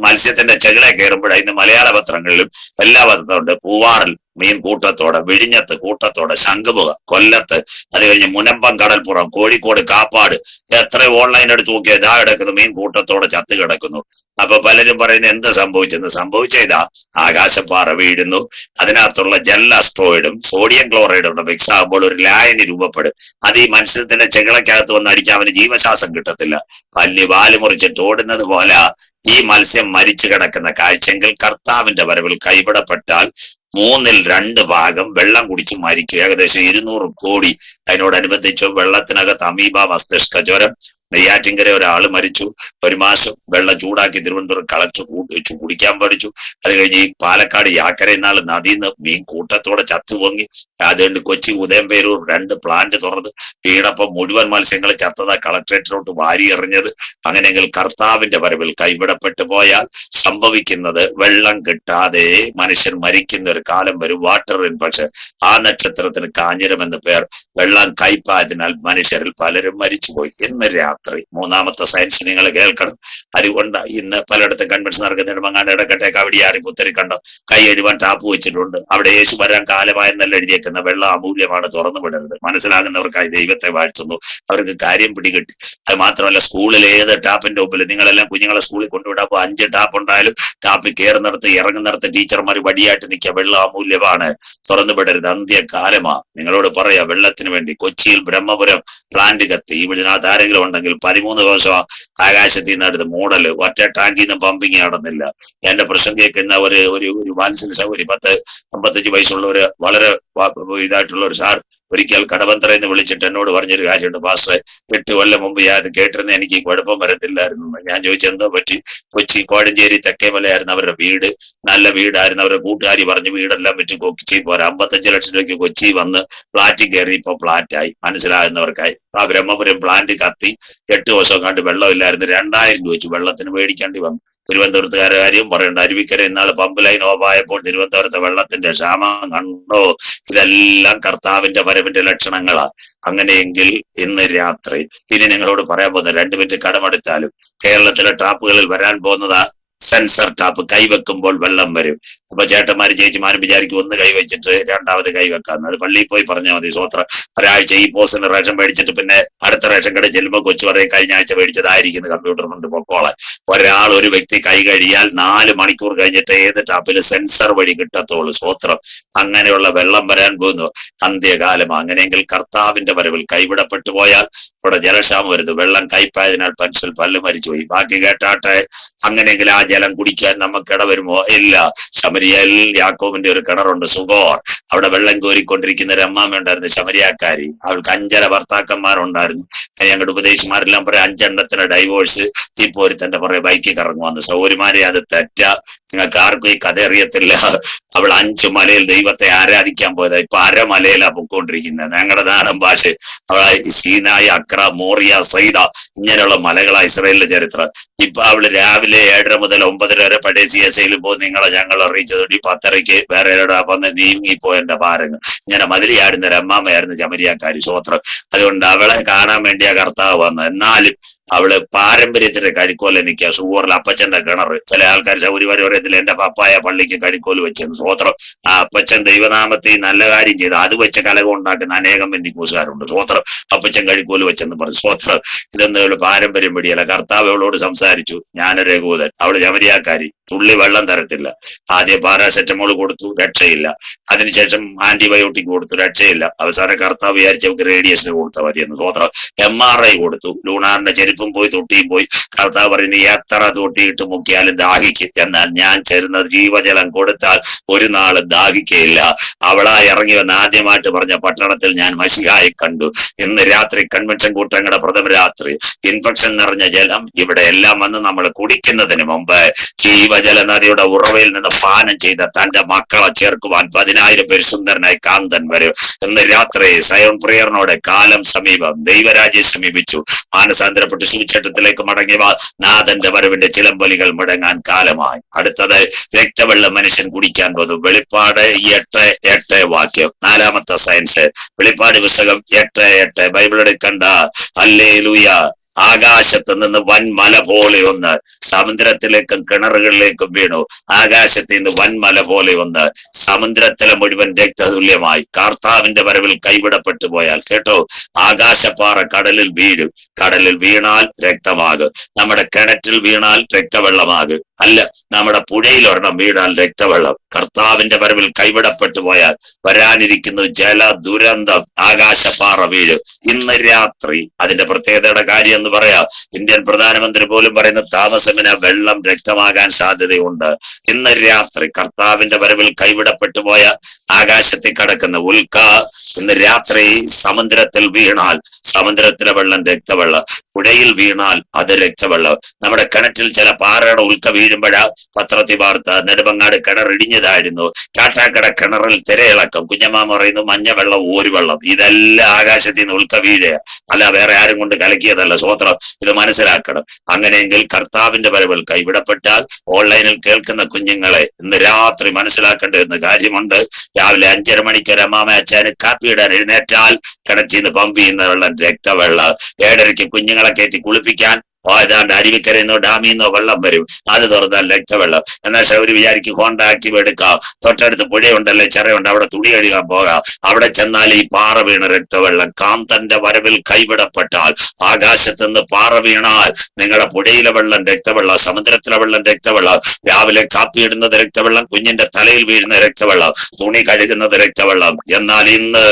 മത്സ്യത്തിന്റെ ചെകിളെ കയറുമ്പോഴേ ഇന്ന് മലയാള പത്രങ്ങളിലും എല്ലാ പത്രമുണ്ട്. പൂവാറിൽ മീൻ കൂട്ടത്തോടെ, വിഴിഞ്ഞത്ത് കൂട്ടത്തോടെ, ശംഖുമുഖ, കൊല്ലത്ത്, അത് കഴിഞ്ഞ് മുനമ്പം, കടൽപ്പുറം, കോഴിക്കോട്, കാപ്പാട്, എത്ര ഓൺലൈൻ എടുത്ത് നോക്കിയാൽ ഇതാ കിടക്കുന്നു, മീൻ കൂട്ടത്തോടെ ചത്ത് കിടക്കുന്നു. അപ്പൊ പലരും പറയുന്നത് എന്ത് സംഭവിച്ചെന്ന്. സംഭവിച്ചതാ ആകാശപ്പാറ വീഴുന്നു. അതിനകത്തുള്ള ജെൽ അസ്ട്രോയിഡും സോഡിയം ക്ലോറൈഡും മിക്സ് ആകുമ്പോൾ ഒരു ലായനി രൂപപ്പെടും. അത് ഈ മത്സ്യത്തിന്റെ ചെകിളക്കകത്ത് വന്ന് അടിക്കാൻ അവന് ജീവശ്വാസം കിട്ടത്തില്ല. പല്ലി വാല് മുറിച്ചിട്ട് ഓടുന്നത് പോലെ ഈ മത്സ്യം മരിച്ചു കിടക്കുന്ന കാഴ്ചയെങ്കിൽ കർത്താവിന്റെ വരവിൽ കൈവിടപ്പെട്ടാൽ 2/3 വെള്ളം കുടിച്ച് മരിക്കും. ഏകദേശം 200 കോടി. അതിനോടനുബന്ധിച്ച് വെള്ളത്തിനകത്ത് അമീബ, മസ്തിഷ്ക ജ്വരം. നെയ്യാറ്റിൻകര ഒരാൾ മരിച്ചു. 1 മാസം വെള്ളം ചൂടാക്കി തിരുവനന്തപുരം കളക്ടർ വെച്ച് കുടിക്കാൻ പഠിച്ചു. അത് കഴിഞ്ഞ് ഈ പാലക്കാട് യാക്കരയിൽ നദിയിൽ നിന്ന് മീൻ കൂട്ടത്തോടെ ചത്തുപൊങ്ങി. അതുകൊണ്ട് കൊച്ചി ഉദയംപേരൂർ 2 പ്ലാന്റ് തുറന്ന് വീണപ്പം മുഴുവൻ മത്സ്യങ്ങൾ ചത്തത കളക്ടറേറ്റിലോട്ട് വാരി എറിഞ്ഞത്. അങ്ങനെയെങ്കിൽ കർത്താവിന്റെ വരവിൽ കൈവിടപ്പെട്ടു പോയാൽ സംഭവിക്കുന്നത് വെള്ളം കിട്ടാതെ മനുഷ്യൻ മരിക്കുന്ന ഒരു കാലം വരും. Water in. പക്ഷെ ആ നക്ഷത്രത്തിന് കാഞ്ഞിരം എന്ന് പേർ. വെള്ളം കയ്പായതിനാൽ മനുഷ്യരിൽ പലരും മരിച്ചുപോയി. ഇന്ന് രാത്രി 3ാമത്തെ സയൻസ് നിങ്ങൾ കേൾക്കണം. അതുകൊണ്ട് ഇന്ന് പലയിടത്തും കൺവെൻഷൻ നടക്കുന്നുണ്ട്. മങ്ങാണ്ട് ഇടക്കട്ടെ കവടിയാറി പുത്തരി കണ്ടം കൈ എഴുവാൻ ടാപ്പ് വെച്ചിട്ടുണ്ട്. അവിടെ യേശു വരാൻ കാലമായെന്നല്ല എഴുതിയേക്കുന്ന. വെള്ളം അമൂല്യമാണ്, തുറന്നു വിടരുത്. മനസ്സിലാകുന്നവർക്കായി ദൈവത്തെ വാഴ്ത്തുന്നു. അവർക്ക് കാര്യം പിടികിട്ടി. അത് മാത്രമല്ല, സ്കൂളിൽ ഏത് ടാപ്പിന്റെ മുമ്പിൽ നിങ്ങളെല്ലാം കുഞ്ഞുങ്ങളെ സ്കൂളിൽ കൊണ്ടുവിടാപ്പോൾ 5 ടാപ്പ് ഉണ്ടായാലും ടാപ്പിൽ കയറുന്നിടത്ത് ഇറങ്ങുന്നിടത്ത് ടീച്ചർമാർ വടിയായിട്ട് നിൽക്കുക. വെള്ളം അമൂല്യമാണ്, തുറന്നു വിടരുത്. അന്ത്യകാലമാ. നിങ്ങളോട് പറയാ, വെള്ളത്തിന് വേണ്ടി കൊച്ചിയിൽ ബ്രഹ്മപുരം പ്ലാന്റ് കത്തി. ഇതിനകത്ത് ആരെങ്കിലും ഉണ്ടെങ്കിൽ 13 ദിവസം ആകാശത്തിൽ നിന്ന് അടുത്ത് മൂടല്. ഒറ്റ ടാങ്കിൽ നിന്ന് പമ്പിങ് നടന്നില്ല. എന്റെ പ്രശ്നം കേൾക്കുന്ന ഒരു മാനസിക സൗകര്യം 10-55 വയസ്സുള്ള ഒരു വളരെ ഇതായിട്ടുള്ള ഒരു സാർ ഒരിക്കൽ കടവന്തറയിൽ നിന്ന് വിളിച്ചിട്ട് എന്നോട് പറഞ്ഞൊരു കാര്യമുണ്ട്. പാസ്റ്ററെ, 8 കൊല്ലം മുമ്പ് ഞാൻ കേട്ടിരുന്ന എനിക്ക് കുഴപ്പം വരത്തില്ലായിരുന്നു. ഞാൻ ചോദിച്ചത് എന്തോ പറ്റി? കൊച്ചി കോഴഞ്ചേരി തെക്കേമലയായിരുന്നു അവരുടെ വീട്. നല്ല വീടായിരുന്നു. അവരുടെ കൂട്ടുകാരി പറഞ്ഞു വീടെല്ലാം വിറ്റ് കൊച്ചി പോരാ. 55 ലക്ഷം രൂപയ്ക്ക് കൊച്ചി വന്ന് ഫ്ലാറ്റിൽ കയറി. ഇപ്പൊ ഫ്ലാറ്റായി. മനസ്സിലാകുന്നവർക്കായി. ആ ബ്രഹ്മപുരം പ്ലാന്റ് കത്തി 8 ദിവസം കണ്ട് വെള്ളമില്ലായിരുന്നു. 2000 രൂപ വെച്ച് വെള്ളത്തിന് മേടിക്കേണ്ടി വന്നു. തിരുവനന്തപുരത്തുകാരുടെ കാര്യം പറയണ്ട. അരുവിക്കര ഇന്നാള് പമ്പ് ലൈൻ ഓഫായപ്പോൾ തിരുവനന്തപുരത്തെ വെള്ളത്തിന്റെ ക്ഷാമം കണ്ടോ? ഇതെല്ലാം കർത്താവിന്റെ വരവിന്റെ ലക്ഷണങ്ങളാ. അങ്ങനെയെങ്കിൽ ഇന്ന് രാത്രി ഇനി നിങ്ങളോട് പറയാൻ പോകുന്ന 2 മിനിറ്റ് കടമെടുത്താലും കേരളത്തിലെ ടാപ്പുകളിൽ വരാൻ പോകുന്നതാ സെൻസർ ടാപ്പ്. കൈവെക്കുമ്പോൾ വെള്ളം വരും. അപ്പൊ ചേട്ടന്മാരും ചേച്ചിമാരും വിചാരിക്കും ഒന്ന് കൈവച്ചിട്ട് 2ാമത് കൈവെക്കാന്ന്. അത് പള്ളിയിൽ പോയി പറഞ്ഞാൽ മതി. സ്വോത്രം. ഒരാഴ്ച ഈ പോസ്റ്റിന് റേഷൻ മേടിച്ചിട്ട് പിന്നെ അടുത്ത റേഷൻ കടയിൽ ചെല്ലുമ്പോൾ കൊച്ചു പറയും കഴിഞ്ഞ ആഴ്ച മേടിച്ചതായിരിക്കുന്നു, കമ്പ്യൂട്ടർ കൊണ്ട് പൊക്കോളെ. ഒരു വ്യക്തി കൈ കഴിയാൽ 4 മണിക്കൂർ കഴിഞ്ഞിട്ട് ഏത് ടാപ്പിൽ സെൻസർ വഴി കിട്ടത്തുള്ളൂ. സ്വോത്രം. അങ്ങനെയുള്ള വെള്ളം വരാൻ പോകുന്നു. അന്ത്യകാലം. അങ്ങനെയെങ്കിൽ കർത്താവിന്റെ വരവിൽ കൈവിടപ്പെട്ടു പോയാൽ ഇവിടെ ജലക്ഷാമം വരുന്നു. വെള്ളം കയ്പായതിനാൽ പെൻസിൽ പല്ല് മരിച്ചുപോയി. ബാക്കി കേട്ടാട്ടെ. അങ്ങനെയെങ്കിൽ ആ ജലം കുടിക്കാൻ നമുക്ക് ഇട വരുമോ? ഇല്ല. ശമരിയയിൽ യാക്കോബിന്റെ ഒരു കിണറുണ്ട്, സുഗോർ. അവിടെ വെള്ളം കോരിക്കൊണ്ടിരിക്കുന്ന ഒരു അമ്മാമ ഉണ്ടായിരുന്നു, ശമരിയാക്കാരി. അവൾക്ക് 5 ഭർത്താക്കന്മാരുണ്ടായിരുന്നു. ഞങ്ങളുടെ ഉപദേശിമാരെല്ലാം പറയും 5 എണ്ണത്തിന് ഡൈവോഴ്സ്. ഇപ്പൊ ഒരുത്തന്റെ പുറകെ ബൈക്കിൽ കറങ്ങുവന്ന്. സൗകര്യമാരെ അത് തെറ്റാ. നിങ്ങൾക്ക് ആർക്കും ഈ കഥ അറിയത്തില്ല. അവൾ 5 മലയിൽ ദൈവത്തെ ആരാധിക്കാൻ പോയതാ. ഇപ്പൊ അരമലയിലാ പൊക്കോണ്ടിരിക്കുന്നത്. ഞങ്ങളുടെ നാടൻ ഭാഷ അവളെ സീനായി, അക്ര, മോറിയ, സൈദ ഇങ്ങനെയുള്ള മലകളാ ഇസ്രായേലിന്റെ ചരിത്രം. ഇപ്പൊ അവള് രാവിലെ 7:30 മുതൽ 9:30 വരെ പഴയ CSIയിൽ പോയി ഞങ്ങൾ അറിയിച്ചതുകൊണ്ട് 10:30 വേറെ വന്ന് നീങ്ങിപ്പോയെന്റെ ഭാരങ്ങൾ. ഇങ്ങനെ മതിലിയാടുന്ന ഒരു അമ്മാമയായിരുന്നു ശമരിയാക്കാരി. സ്വോത്രം. അതുകൊണ്ട് അവളെ കാണാൻ വേണ്ടിയാ കർത്താവ് വന്നത്. എന്നാലും അവള് പാരമ്പര്യത്തിന്റെ കഴിക്കോല് നിൽക്കുക. ഷുഗറിൽ അപ്പച്ചന്റെ കിണർ. ചില ആൾക്കാർ ശൗര്യമാര് പറയത്തില്ല എന്റെ പപ്പായ പള്ളിക്ക് കഴിക്കോല് വെച്ചെന്ന്. സ്വോത്രം. ആ അപ്പച്ചൻ ദൈവനാമത്തിൽ നല്ല കാര്യം ചെയ്ത് അത് വെച്ച് കലകം ഉണ്ടാക്കുന്ന അനേകം ബന്ധുക്കൂസുകാരുണ്ട്. സ്വോത്രം. അപ്പച്ചൻ കഴിക്കോല് വെച്ചെന്ന് പറഞ്ഞു. സ്വോത്രം. ഇതൊന്നും പാരമ്പര്യം പിടിയല്ല. കർത്താവ് അവളോട് സംസാരിച്ചു. ഞാനൊരു യഹൂദൻ. അവള് ശമരിയാക്കാരി. തുള്ളി വെള്ളം തരത്തില്ല. ആദ്യം പാരാസെറ്റമോൾ കൊടുത്തു, രക്ഷയില്ല. അതിനുശേഷം ആന്റിബയോട്ടിക് കൊടുത്തു, രക്ഷയില്ല. അവസാനം കർത്താവ് വിചാരിച്ചവർക്ക് റേഡിയേഷൻ കൊടുത്താൽ മതിയെന്ന്. സ്വോത്രം. MRI കൊടുത്തു. ലൂണാറിന്റെ ചെരുപ്പും പോയി തൊട്ടിയും പോയി. കർത്താവ് പറയുന്നത് എത്ര തൊട്ടിയിട്ട് മുക്കിയാലും ദാഹിക്കും. എന്നാൽ ഞാൻ ചേരുന്ന ജീവജലം കൊടുത്താൽ ഒരു നാളും ദാഹിക്കയില്ല. അവളാ ഇറങ്ങി വന്ന് ആദ്യമായിട്ട് പറഞ്ഞ പട്ടണത്തിൽ ഞാൻ മശിഹായെ കണ്ടു. ഇന്ന് രാത്രി കൺവെൻഷൻ കൂട്ടങ്ങളുടെ പ്രഥമ രാത്രി ഇൻഫെക്ഷൻ നിറഞ്ഞ ജലം ഇവിടെ എല്ലാം വന്ന് നമ്മൾ കുടിക്കുന്നതിന് മുമ്പ് ജീവജല നദിയുടെ ഉറവയിൽ നിന്ന് പാനം ചെയ്ത തന്റെ മക്കളെ ചേർക്കുവാൻ 10,000 പേര് സുന്ദരനായി കാന്തൻ വരും. ഇന്ന് രാത്രി സയോൺ പ്രിയറിനോട് കാലം സമീപം, ദൈവരാജ്യം സമീപിച്ചു. മാനസാന്തരപ്പെട്ട് സുവിശേഷത്തിലേക്ക് മടങ്ങിയവ നാഥന്റെ വരവിന്റെ ചിലമ്പൊലികൾ മുടങ്ങാൻ കാലമായി. അടുത്തത് രക്തവെള്ളം മനുഷ്യൻ കുടിക്കാൻ പോകും. വെളിപ്പാട് 8:8 വാക്യം. 4ാമത്തെ സയൻസ്. വെളിപ്പാട് പുസ്തകം 8:8. ബൈബിൾ എടുക്കണ്ട. ഹല്ലേലൂയ. ആകാശത്ത് നിന്ന് വൻമല പോലെ ഒന്ന് സമുദ്രത്തിലേക്കും കിണറുകളിലേക്കും വീണു. ആകാശത്ത് നിന്ന് വൻമല പോലെ ഒന്ന് സമുദ്രത്തിലെ മുഴുവൻ രക്തതുല്യമായി. കർത്താവിന്റെ വരവിൽ കൈവിടപ്പെട്ടു പോയാൽ കേട്ടോ, ആകാശപ്പാറ കടലിൽ വീഴും. കടലിൽ വീണാൽ രക്തമാകും. നമ്മുടെ കിണറ്റിൽ വീണാൽ രക്തവെള്ളമാകും. അല്ല, നമ്മുടെ പുഴയിൽ ഒരെണ്ണം വീണാൽ രക്തവെള്ളം. കർത്താവിന്റെ വരവിൽ കൈവിടപ്പെട്ടു പോയാൽ വരാനിരിക്കുന്നു ജല ദുരന്തം. ആകാശപ്പാറ വീഴും. ഇന്ന് രാത്രി അതിന്റെ പ്രത്യേകതയുടെ കാര്യം എന്ന് പറയാം. ഇന്ത്യൻ പ്രധാനമന്ത്രി പോലും പറയുന്ന താമസമിന വെള്ളം രക്തമാകാൻ സാധ്യതയുണ്ട്. ഇന്ന് രാത്രി കർത്താവിന്റെ വരവിൽ കൈവിടപ്പെട്ടു പോയ ആകാശത്തിൽ കിടക്കുന്ന ഉൽക്ക ഇന്ന് രാത്രി സമുദ്രത്തിൽ വീണാൽ സമുദ്രത്തിലെ വെള്ളം രക്തവെള്ളം, പുഴയിൽ വീണാൽ അത് രക്തവെള്ളം. നമ്മുടെ കിണറ്റിൽ ചില പാറയുടെ ഉൽക്ക വീഴുമ്പോഴാ പത്രത്തിൽ വാർത്ത നെടുമങ്ങാട് കിണർ ഇടിഞ്ഞതായിരുന്നു, കാട്ടാക്കട കിണറിൽ തിരയിളക്കം, കുഞ്ഞമ്മ പറയുന്നു മഞ്ഞവെള്ളം ഊരുവെള്ളം. ഇതെല്ലാം ആകാശത്തിൽ നിന്ന് ഉൽക്ക വീഴുക, അല്ല വേറെ ആരും കൊണ്ട് കലക്കിയതല്ല. സ്വോത്രം, ഇത് മനസ്സിലാക്കണം. അങ്ങനെയെങ്കിൽ കർത്താവിന്റെ വരവിൽ കൈവിടപ്പെട്ടാൽ ഓൺലൈനിൽ കേൾക്കുന്ന കുഞ്ഞുങ്ങളെ ഇന്ന് രാത്രി മനസ്സിലാക്കേണ്ട കാര്യമുണ്ട്. രാവിലെ 5:30 മണിക്ക് ഒരു അമ്മാമ അച്ഛന് കാപ്പിയിടാൻ എഴുന്നേറ്റാൽ കിണറ്റിൽ നിന്ന് പമ്പ് ചെയ്യുന്ന വെള്ളം രക്തവെള്ളം. 7:30 കുഞ്ഞുങ്ങളെ കയറ്റി കുളിപ്പിക്കാൻ ഏതാണ്ട് അരുവിക്കരയെന്നോ ഡാമിന്നോ വെള്ളം വരും, അത് തുറന്നാൽ രക്തവെള്ളം. എന്നാൽ ഒരു വിചാരിക്കും ഹോണ്ട ആക്റ്റീവ് എടുക്കാം, തൊട്ടടുത്ത് പുഴയുണ്ടല്ലേ ചെറിയുണ്ട്, അവിടെ തുണി കഴുകാൻ പോകാം. അവിടെ ചെന്നാൽ ഈ പാറ വീണ രക്തവെള്ളം. കാന്തന്റെ വരവിൽ കൈവിടപ്പെട്ടാൽ ആകാശത്ത് നിന്ന് പാറ വീണാൽ നിങ്ങളുടെ പുഴയിലെ വെള്ളം രക്തവെള്ളം, സമുദ്രത്തിലെ വെള്ളം രക്തവെള്ളം. രാവിലെ കാപ്പിയിടുന്നത് രക്തവെള്ളം, കുഞ്ഞിന്റെ തലയിൽ വീഴുന്ന രക്തവെള്ളം, തുണി കഴുകുന്നത് രക്തവെള്ളം. എന്നാൽ ഇന്ന്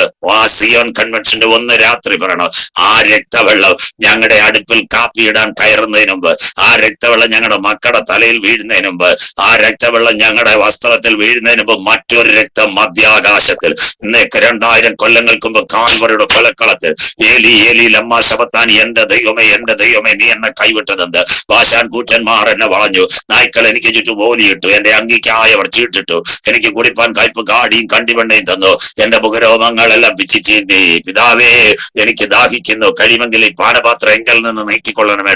സിയോൺ കൺവെൻഷന്റെ ഒന്ന് രാത്രി പറയണം, ആ രക്തവെള്ളം ഞങ്ങളുടെ അടുപ്പിൽ കാപ്പിയിടാൻ കയറുന്നതിന് മുമ്പ്, ആ രക്തവെള്ളം ഞങ്ങളുടെ മക്കളുടെ തലയിൽ വീഴുന്നതിന് മുമ്പ്, ആ രക്തവെള്ളം ഞങ്ങളുടെ വസ്ത്രത്തിൽ വീഴുന്നതിന് മുമ്പ് മറ്റൊരു രക്തം മധ്യാകാശത്തിൽ. ഇന്നേക്ക് 2000 കൊല്ലങ്ങൾക്ക് മുമ്പ് കാൽവറിയുടെ കൊലക്കളത്തിൽ ഏലി ഏലി ലമ്മ ശബത്താൻ, എന്റെ ദൈവമേ നീ എന്നെ കൈവിട്ടതെന്ത്? ഭാഷാൻ കൂറ്റന്മാർ എന്നെ വളഞ്ഞു, നായ്ക്കൾ എനിക്ക് ചുറ്റും ഓലിയിട്ടു, എന്റെ അങ്കിക്കായവർ ചീട്ടിട്ടു, എനിക്ക് കുടിപ്പാൻ കയ്പ് കാടിയും കണ്ടിവെണ്ണയും തന്നു, എന്റെ മുഖരോമങ്ങളെല്ലാം പിച്ചി ചീന്തി. പിതാവേ എനിക്ക് ദാഹിക്കുന്നു, കഴിവെങ്കിൽ ഈ പാനപാത്രം എങ്കിൽ നിന്ന് നീക്കിക്കൊള്ളണമേ.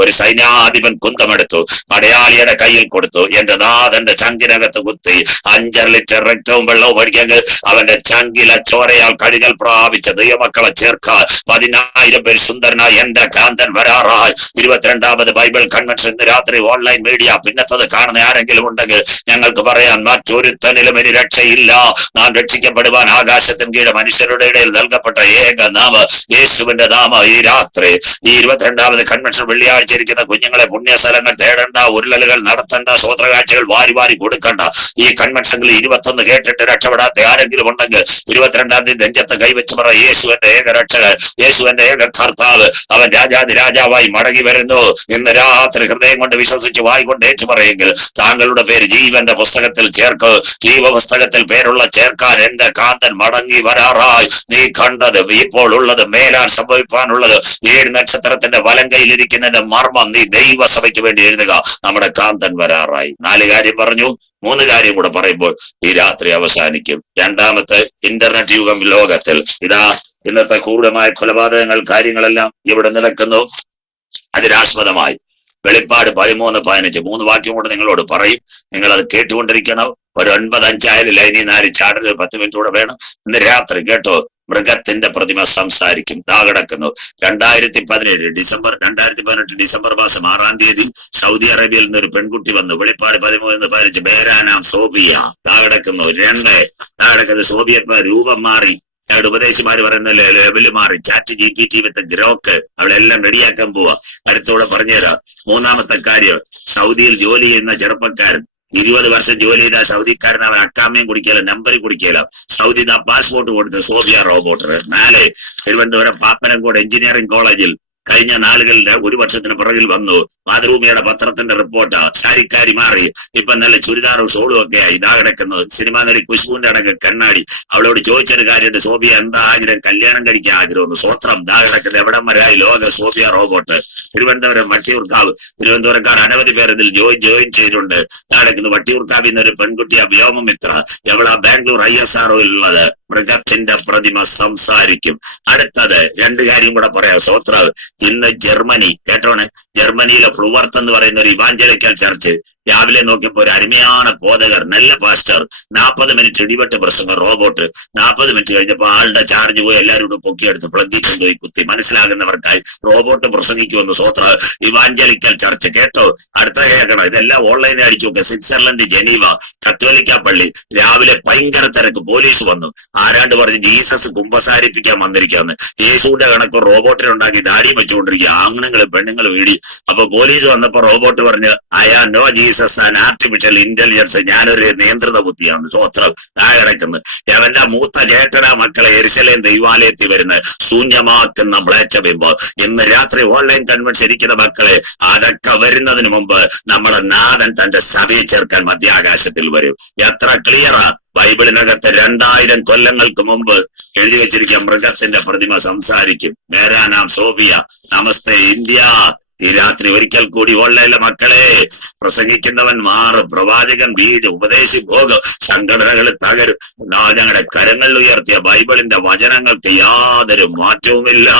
ഒരു സൈന്യാധിപൻ കുന്തമെടുത്തു, പടയാളിയുടെ കയ്യിൽ കൊടുത്തു, എന്റെ നാഥന്റെ ചങ്കിനകത്ത് കുത്തി 5 ലിറ്റർ രക്തവും വെള്ളവും ഒഴിക്കെങ്കിൽ അവന്റെ ചങ്കിലെ ചോരയാൽ കഴുകൽ പ്രാപിച്ച ദൈവമക്കളെ ചേർക്കാൻ 10,000 പേര് സുന്ദരനായി എന്റെ കാന്തൻ വരാറായി. 22ാമത് ബൈബിൾ കൺവെൻഷൻ ഇന്ന് രാത്രി ഓൺലൈൻ മീഡിയ. പിന്നത്തത് കാണുന്ന ആരെങ്കിലും ഉണ്ടെങ്കിൽ ഞങ്ങൾക്ക് പറയാൻ, മറ്റൊരുത്തനിലും ഇനി രക്ഷയില്ല. നാം രക്ഷിക്കപ്പെടുവാൻ ആകാശത്തിന് കീഴ് മനുഷ്യരുടെ ഇടയിൽ നൽകപ്പെട്ട ഏക നാമ യേശുവിന്റെ നാമ. ഈ രാത്രി ഈ 22ാമത് കൺവെൻഷൻ വെള്ളിയാഴ്ച ഇരിക്കുന്ന കുഞ്ഞുങ്ങളെ പുണ്യസ്ഥലങ്ങൾ തേടണ്ട, ഉരുളലുകൾ നടത്തണ്ട, സ്വോത്രകാഴ്ചകൾ വാരി കൊടുക്കണ്ട. ഈ കൺവെൻഷനിൽ 21 കേട്ടിട്ട് രക്ഷപ്പെടാത്ത ആരെങ്കിലും ഉണ്ടെങ്കിൽ 22ാം തീയതി നെഞ്ചത്ത് കൈവച്ച് പറ, യേശുവിന്റെ ഏക രക്ഷകൻ, യേശുവിന്റെ ഏക കർത്താവ്, അവൻ രാജാതി രാജാവായി മടങ്ങി വരുന്നു. ഇന്ന് രാത്രി ഹൃദയം കൊണ്ട് വിശ്വസിച്ച് വായിക്കൊണ്ട് ഏറ്റുപറയെങ്കിൽ താങ്കളുടെ പേര് ജീവന്റെ പുസ്തകത്തിൽ ചേർക്ക്. ജീവപുസ്തകത്തിൽ പേരുള്ള ചേർക്കാൻ എന്റെ കാന്തൻ മടങ്ങി വരാറായി. നീ കണ്ടത്, ഇപ്പോൾ ഉള്ളത്, മേലാൻ സംഭവിക്കാനുള്ളത്, 7 നക്ഷത്രത്തിന്റെ വലം കയ്യിലിരിക്കുന്നതിന്റെ മർമ്മം നീ ദൈവസഭയ്ക്ക് വേണ്ടി എഴുതുക. നമ്മുടെ കാന്തൻ വരാറായി. 4 കാര്യം പറഞ്ഞു, 3 കാര്യം കൂടെ പറയുമ്പോൾ ഈ രാത്രി അവസാനിക്കും. രണ്ടാമത്തെ, ഇന്റർനെറ്റ് യുഗം ലോകത്തിൽ ഇതാ ഇന്നത്തെ ക്രൂരമായ കൊലപാതകങ്ങൾ കാര്യങ്ങളെല്ലാം ഇവിടെ നടക്കുന്നു. അതിനാസ്പദമായി വെളിപ്പാട് 13:15 3 വാക്യം കൊണ്ട് നിങ്ങളോട് പറയും. നിങ്ങൾ അത് കേട്ടുകൊണ്ടിരിക്കണം. ഒരു 9:05 ആയാലും ലൈനി 4 ചാടൽ 10 മിനിറ്റ് കൂടെ വേണം. ഇന്ന് രാത്രി കേട്ടോ, മൃഗത്തിന്റെ പ്രതിമ സംസാരിക്കും. കിടക്കുന്നു. 2018 ഡിസംബർ മാസം 6-ാം തീയതി സൗദി അറേബ്യയിൽ നിന്ന് ഒരു പെൺകുട്ടി വന്നു. വെളിപ്പാട് 13:15 ബേരാനാം സോബിയ കിടക്കുന്നു. 2 സോബിയ രൂപം മാറി. ഞങ്ങളുടെ ഉപദേശിമാര് പറയുന്ന ലെവല് മാറി. ചാറ്റ് GPT വിത്ത് ഗ്രോക്ക് അവളെല്ലാം റെഡിയാക്കാൻ പോവാ. അടുത്തൂടെ പറഞ്ഞുതരാം. 3ാമത്തെ കാര്യം, സൗദിയിൽ ജോലി ചെയ്യുന്ന ചെറുപ്പക്കാരൻ 20 വർഷം ജോലി ചെയ്ത സൗദിക്കാരൻ, അവൻ അക്കാമയും കുടിക്കല, നമ്പർ കുടിക്കല. സൗദി പാസ്പോർട്ട് കൊടുത്ത് Sophia robot. 4 Thiruvananthapuram Pappanamcode engineering കോളേജിൽ കഴിഞ്ഞ നാളുകളിൽ 1 വർഷത്തിന് പുറകിൽ വന്നു. മാതൃഭൂമിയുടെ പത്രത്തിന്റെ റിപ്പോർട്ട്. സാരിക്കാരി മാറി, ഇപ്പൊ നല്ല ചുരിദാറും ഷോളും ഒക്കെ ആയി. കിടക്കുന്നത്. സിനിമാ നടി കുശ്ബുവിന്റെ അടക്കം കണ്ണാടി. അവളോട് ചോദിച്ചൊരു കാര്യമുണ്ട്, സോഫിയ എന്താ ആഗ്രഹം? കല്യാണം കഴിക്കാൻ ആഗ്രഹം. സ്വത്രം കിടക്കുന്നത്. എവിടം വരായി ലോക സോഫിയ റോബോട്ട്. തിരുവനന്തപുരം വട്ടിയൂർക്കാവ്. തിരുവനന്തപുരക്കാർ അനവധി പേർ ഇതിൽ ജോയിൻ ചെയ്തിട്ടുണ്ട്. കിടക്കുന്നു. വട്ടിയൂർക്കാവിൽ നിന്നൊരു പെൺകുട്ടി വ്യോമമിത്ര, എവിടെ ബാംഗ്ലൂർ ISROയിലുള്ളത്. മൃഗത്തിന്റെ പ്രതിമ സംസാരിക്കും. അടുത്തത് 2 കാര്യം കൂടെ പറയാം. സ്വത്രം ഇന്ന് ജർമ്മനി കേട്ടോണ്. ജർമ്മനിയിലെ ഫ്ലുവർത്ത് എന്ന് പറയുന്ന ഒരു ഇവാഞ്ചലിക്കൽ ചർച്ച് രാവിലെ നോക്കിയപ്പോ ഒരു അരുമയാണ് ബോധകർ, നല്ല പാസ്റ്റർ, 40 മിനിറ്റ് ഇടിവെട്ട് പ്രസംഗം റോബോട്ട്. 40 മിനിറ്റ് കഴിഞ്ഞപ്പോ ആളുടെ ചാർജ് പോയി എല്ലാവരും കൂടെ പൊക്കിയെടുത്ത് പ്ലഗിൽ കൊണ്ടുപോയി കുത്തി. മനസ്സിലാകുന്നവർക്കായി റോബോട്ട് പ്രസംഗിക്കുമെന്ന്. സ്വത്ര ഇവാഞ്ചലിക്കൽ ചർച്ച് കേട്ടോ. അടുത്ത കേൾക്കണം. ഇതെല്ലാം ഓൺലൈനിൽ അടിച്ചു നോക്കുക. സ്വിറ്റ്സർലൻഡ് ജനീവ കത്തോലിക്ക പള്ളി. രാവിലെ ഭയങ്കര തിരക്ക്. പോലീസ് വന്നു. ആരാണ്ട് പറഞ്ഞ് ജീസസ് കുമ്പസാരിപ്പിക്കാൻ വന്നിരിക്കാന്ന്. യേശുവിന്റെ കണക്ക് റോബോട്ടിനുണ്ടാക്കി ദാടി വെച്ചുകൊണ്ടിരിക്കുക. ആണുങ്ങളും പെണ്ണുങ്ങളും ഇടി. അപ്പൊ പോലീസ് വന്നപ്പോ റോബോട്ട് പറഞ്ഞ്, I am no Jesus devices and artificial intelligence. ഞാനൊരു നിയന്ത്രിത ബുദ്ധിയാണ്. സ്വത്രം താഴെ കിടക്കുന്നത്. അവന്റെ മൂത്ത ചേട്ടന മക്കളെ യെരുശലേം ദൈവാലയത്തിൽ വരുന്ന ശൂന്യമാക്കുന്ന മ്ലേച്ഛബിംബം. ഇന്ന് രാത്രി ഓൺലൈൻ കൺവെൻഷൻ ഇരിക്കുന്ന മക്കളെ, അതൊക്കെ വരുന്നതിന് മുമ്പ് നമ്മുടെ നാഥൻ തന്റെ സഭയെ ചേർക്കാൻ മധ്യാകാശത്തിൽ വരും. എത്ര ക്ലിയറാ! ബൈബിളിനകത്ത് 2000 കൊല്ലങ്ങൾക്ക് മുമ്പ് എഴുതി വെച്ചിരിക്കുക മൃഗത്തിന്റെ പ്രതിമ സംസാരിക്കും. മേരാനാം സോബിയ, നമസ്തേ ഇന്ത്യ. ഈ രാത്രി ഒരിക്കൽ കൂടി ഓൺലൈനിലെ മക്കളെ, പ്രസംഗിക്കുന്നവൻ മാറും, പ്രവാചകൻ വീട്, ഉപദേശി പോകും, സംഘടനകൾ തകരും. ഞങ്ങളുടെ കരങ്ങളിൽ ഉയർത്തിയ ബൈബിളിന്റെ വചനങ്ങൾക്ക് യാതൊരു മാറ്റവുമില്ല.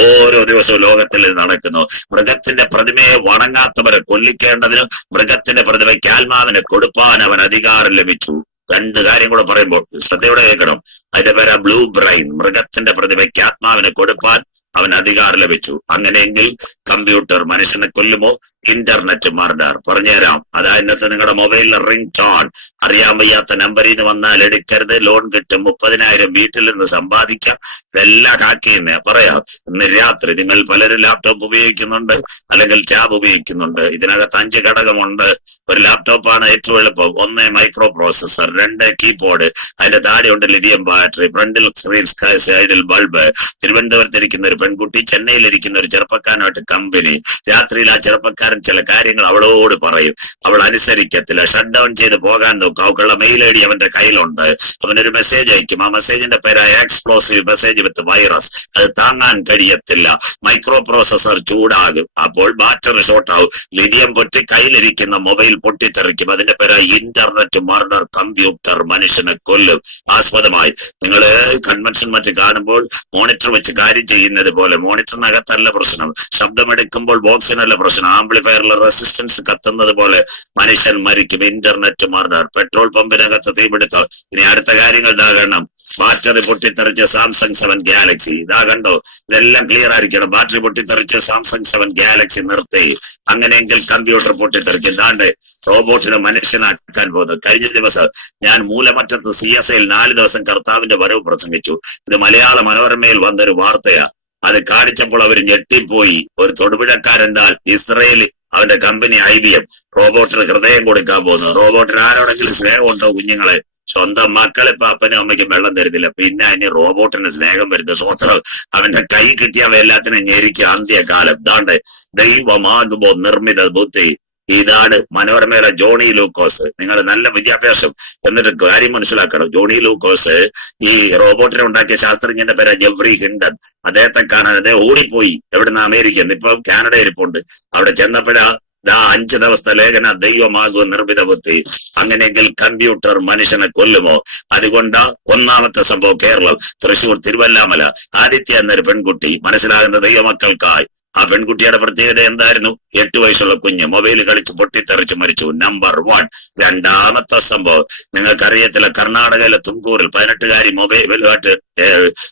ഓരോ ദിവസവും ലോകത്തിൽ നടക്കുന്നു. മൃഗത്തിന്റെ പ്രതിമയെ വണങ്ങാത്തവരെ കൊല്ലിക്കേണ്ടതിനും മൃഗത്തിന്റെ പ്രതിമയ്ക്ക് ആത്മാവിനെ കൊടുപ്പാൻ അവൻ അധികാരം ലഭിച്ചു. 2 കാര്യം കൂടെ പറയുമ്പോൾ ശ്രദ്ധയോടെ കേൾക്കണം. അതിന്റെ പേരാ ബ്ലൂ ബ്രെയിൻ. മൃഗത്തിന്റെ പ്രതിമയ്ക്ക് ആത്മാവിനെ കൊടുപ്പാൻ അവൻ അധികാരം ലഭിച്ചു. അങ്ങനെയെങ്കിൽ കമ്പ്യൂട്ടർ മനുഷ്യനെ കൊല്ലുമോ? Internet murder. പറഞ്ഞുതരാം. അതാ ഇന്നത്തെ നിങ്ങളുടെ മൊബൈലിലെ റിംഗ് ടോൺ. അറിയാൻ വയ്യാത്ത നമ്പറിൽ നിന്ന് വന്നാൽ എടുക്കരുത്. ലോൺ കിട്ടും. 30,000 വീട്ടിൽ നിന്ന് സമ്പാദിക്കാം. ഇതെല്ലാം ഹാക്ക് ചെയ്യുന്നേ. പറയാം. ഇന്ന് രാത്രി നിങ്ങൾ പലരും ലാപ്ടോപ്പ് ഉപയോഗിക്കുന്നുണ്ട്, അല്ലെങ്കിൽ ടാബ് ഉപയോഗിക്കുന്നുണ്ട്. ഇതിനകത്ത് 5 ഘടകമുണ്ട്. ഒരു ലാപ്ടോപ്പാണ് ഏറ്റവും എളുപ്പം. 1 മൈക്രോ പ്രോസസർ, 2 കീബോർഡ്, അതിന്റെ താഴെയുണ്ട് ലിഥിയം ബാറ്ററി, ഫ്രണ്ടിൽ സ്ക്രീൻ, സൈഡിൽ ബൾബ്. തിരുവനന്തപുരത്തിരിക്കുന്ന ഒരു പെൺകുട്ടി, ചെന്നൈയിലിരിക്കുന്ന ഒരു ചെറുപ്പക്കാരനായിട്ട് കമ്പനി. രാത്രിയിൽ ആ ചെറുപ്പക്കാരൻ ചില കാര്യങ്ങൾ അവളോട് പറയും. അവൾ അനുസരിക്കത്തില്ല. ഷട്ട് ഡൗൺ ചെയ്ത് പോകാൻ നോക്കും. അവൾക്കുള്ള മെയിൽ ഐ ഡി അവന്റെ കയ്യിലുണ്ട്. അവനൊരു മെസ്സേജ് അയക്കും. ആ മെസ്സേജിന്റെ പേരായ എക്സ്പ്ലോസീവ് മെസ്സേജ് വിത്ത് വൈറസ്. അത് താങ്ങാൻ കഴിയത്തില്ല. മൈക്രോ പ്രോസസർ ചൂടാകും. അപ്പോൾ ബാറ്ററി ഷോർട്ട് ആവും. ലിഥിയം പൊട്ടി കയ്യിലിരിക്കുന്ന മൊബൈൽ പൊട്ടിത്തെറിക്കും. അതിന്റെ പേരായ ഇന്റർനെറ്റ് മർഡർ. കമ്പ്യൂട്ടർ മനുഷ്യനെ കൊല്ലും. ആസ്പദമായി നിങ്ങള് കൺവെൻഷൻ മറ്റ് കാണുമ്പോൾ മോണിറ്റർ വെച്ച് കാര്യം ചെയ്യുന്നത് പോലെ, മോണിറ്ററിനകത്തല്ല പ്രശ്നം, ശബ്ദമെടുക്കുമ്പോൾ ബോക്സിനല്ല പ്രശ്നം, ആംപ്ലിഫയറിലെ റെസിസ്റ്റൻസ് കത്തുന്നത് പോലെ മനുഷ്യൻ മരിക്കും. Internet murder. പെട്രോൾ പമ്പിനകത്ത് തീപിടുത്തം. ഇനി അടുത്ത കാര്യങ്ങൾ ഇതാകണം. ബാറ്ററി പൊട്ടിത്തെറിച്ച സാംസങ് 7 ഗാലക്സി. ഇതാ കണ്ടോ? ഇതെല്ലാം ക്ലിയർ ആയിരിക്കണം. ബാറ്ററി പൊട്ടിത്തെറിച്ച സാംസങ് 7 ഗാലക്സി നിർത്തി. അങ്ങനെയെങ്കിൽ കമ്പ്യൂട്ടർ പൊട്ടിത്തെറിക്കും. ദാണ്ട് റോബോട്ടിനെ മനുഷ്യനാക്കാൻ പോകുന്നത്. കഴിഞ്ഞ ദിവസം ഞാൻ മൂലമറ്റത്ത് CSIൽ 4 ദിവസം കർത്താവിന്റെ വരവ് പ്രസംഗിച്ചു. ഇത് മലയാള മനോരമയിൽ വന്നൊരു വാർത്തയാ. അത് കാണിച്ചപ്പോൾ അവർ ഞെട്ടിപ്പോയി. ഒരു തൊടുപുഴക്കാരെന്താൽ ഇസ്രയേലി, അവന്റെ കമ്പനി IBM റോബോട്ടിന് ഹൃദയം കൊടുക്കാൻ പോകുന്നു. റോബോട്ടിന് ആരോടെങ്കിലും സ്നേഹമുണ്ടോ? കുഞ്ഞുങ്ങളെ, സ്വന്തം മക്കളിപ്പോ അപ്പനും അമ്മയ്ക്കും വെള്ളം തരുന്നില്ല, പിന്നെ അതിന് റോബോട്ടിന് സ്നേഹം വരുന്നത്. സ്വത്രം അവന്റെ കൈ കിട്ടിയവ എല്ലാത്തിനും ഞെരിക്കുക. അന്ത്യകാലം. ദാണ്ട് ദൈവമാകുമ്പോ നിർമ്മിത ബുദ്ധി. ഇതാണ് മനോരമയിലെ ജോണി ലൂക്കോസ്. നിങ്ങൾ നല്ല വിദ്യാഭ്യാസം എന്നിട്ട് കാര്യം മനസ്സിലാക്കണം. ജോണി ലൂക്കോസ് ഈ റോബോട്ടിനെ ഉണ്ടാക്കിയ ശാസ്ത്രജ്ഞന്റെ പേര് ജെഫ്രി ഹിൻഡൻ. അദ്ദേഹത്തെ കാണാൻ അദ്ദേഹം ഓടിപ്പോയി. എവിടുന്ന്? അമേരിക്കന്ന്. ഇപ്പൊ കാനഡ ഇരിപ്പുണ്ട്. അവിടെ ചെന്നപ്പോഴാ 5 ദിവസത്തെ ലേഖന ദൈവമാകും നിർമ്മിത ബുദ്ധി. അങ്ങനെയെങ്കിൽ കമ്പ്യൂട്ടർ മനുഷ്യനെ കൊല്ലുമോ? അതുകൊണ്ട് 1ാമത്തെ സംഭവം കേരളം, തൃശ്ശൂർ തിരുവല്ലാമല. ആദിത്യ എന്നൊരു പെൺകുട്ടി. മനസ്സിലാകുന്ന ദൈവമക്കൾക്കായി. ആ പെൺകുട്ടിയുടെ പ്രത്യേകത എന്തായിരുന്നു? 8 വയസ്സുള്ള കുഞ്ഞ് മൊബൈൽ കളിച്ച് പൊട്ടിത്തെറിച്ച് മരിച്ചു. നമ്പർ 1. 2ാമത്തെ സംഭവം നിങ്ങൾക്കറിയത്തില്ല. കർണാടകയിലെ തുംകൂറിൽ 18കാരി മൊബൈലുമായിട്ട്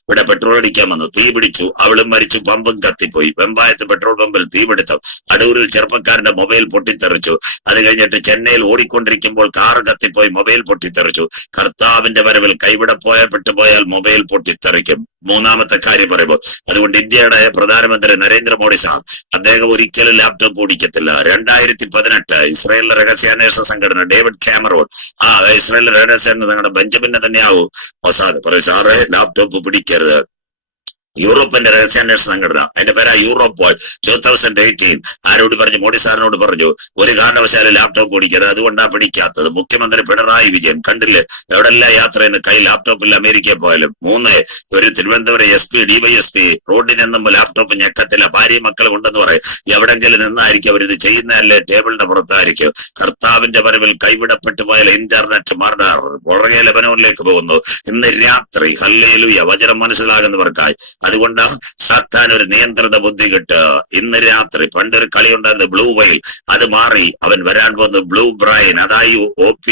ഇവിടെ പെട്രോൾ അടിക്കാൻ വന്നു. തീ പിടിച്ചു. അവളും മരിച്ചു. പമ്പും കത്തിപ്പോയി. വെമ്പായത്ത് പെട്രോൾ പമ്പിൽ തീപിടുത്തം. അടൂരിൽ ചെറുപ്പക്കാരന്റെ മൊബൈൽ പൊട്ടിത്തെറിച്ചു. അത് കഴിഞ്ഞിട്ട് ചെന്നൈയിൽ ഓടിക്കൊണ്ടിരിക്കുമ്പോൾ കാർ കത്തിപ്പോയി. മൊബൈൽ പൊട്ടിത്തെറിച്ചു. കർത്താവിന്റെ വരവിൽ പെട്ടുപോയാൽ മൊബൈൽ പൊട്ടിത്തെറിക്കും. 3ാമത്തെ കാര്യം പറയുമ്പോൾ, അതുകൊണ്ട് ഇന്ത്യയുടെ പ്രധാനമന്ത്രി നരേന്ദ്രമോദി സാർ, അദ്ദേഹം ഒരിക്കലും ലാപ്ടോപ്പ് ഓടിക്കത്തില്ല. 2018 ഇസ്രായേലിലെ രഹസ്യാന്വേഷണ സംഘടന ഡേവിഡ് കാമറോൺ, ഇസ്രായേലിലെ രഹസ്യാന്വേഷണ സംഘടന ബെഞ്ചമിൻ നെതന്യാഹു മൊസാദ് പറയും, സാറേ ലാപ്ടോപ്പ് പിടിക്കരുത്. യൂറോപ്പിന്റെ രഹസ്യാന്വേഷണ സംഘടന, അതിന്റെ പേരാ യൂറോപ്പോൾ. 2018 ആരോട് പറഞ്ഞു? മോഡി സാറിനോട് പറഞ്ഞു, ഒരു കാരണവശാലും ലാപ്ടോപ്പ് ഓടിക്കരുത്. അതുകൊണ്ടാ പിടിക്കാത്തത്. മുഖ്യമന്ത്രി പിണറായി വിജയൻ കണ്ടില്ലേ എവിടെല്ലാം യാത്ര ചെയ്യുന്ന കൈ ലാപ്ടോപ്പിൽ അമേരിക്കയിൽ പോയാലും. 3 ഒരു തിരുവനന്തപുരം SP DYSP റോഡിൽ നിന്നും ലാപ്ടോപ്പ് ഞെക്കത്തില്ല. ഭാര്യയും മക്കളും ഉണ്ടെന്ന് പറയും. എവിടെങ്കിലും നിന്നായിരിക്കും അവരിത് ചെയ്യുന്നതല്ലേ? ടേബിളിന്റെ പുറത്തായിരിക്കും. കർത്താവിന്റെ വരവിൽ കൈവിടപ്പെട്ടു പോയാൽ ഇന്റർനെറ്റ് മർഡർ. പുറകെ ലെബനോനിലേക്ക് പോകുന്നു. ഇന്ന് രാത്രി ഹല്ലേലൂയ വചനം മനസ്സിലാകുന്നവർക്കായി. അതുകൊണ്ട് സാത്താൻ ഒരു നിയന്ത്രിത ബുദ്ധി കിട്ടുക. ഇന്ന് രാത്രി പണ്ടൊരു കളി ഉണ്ടായിരുന്നത് ബ്ലൂ വെയിൽ, അത് മാറി അവൻ വരാൻ പോകുന്നത് ബ്ലൂ ബ്രെയിൻ. അതായത് OP,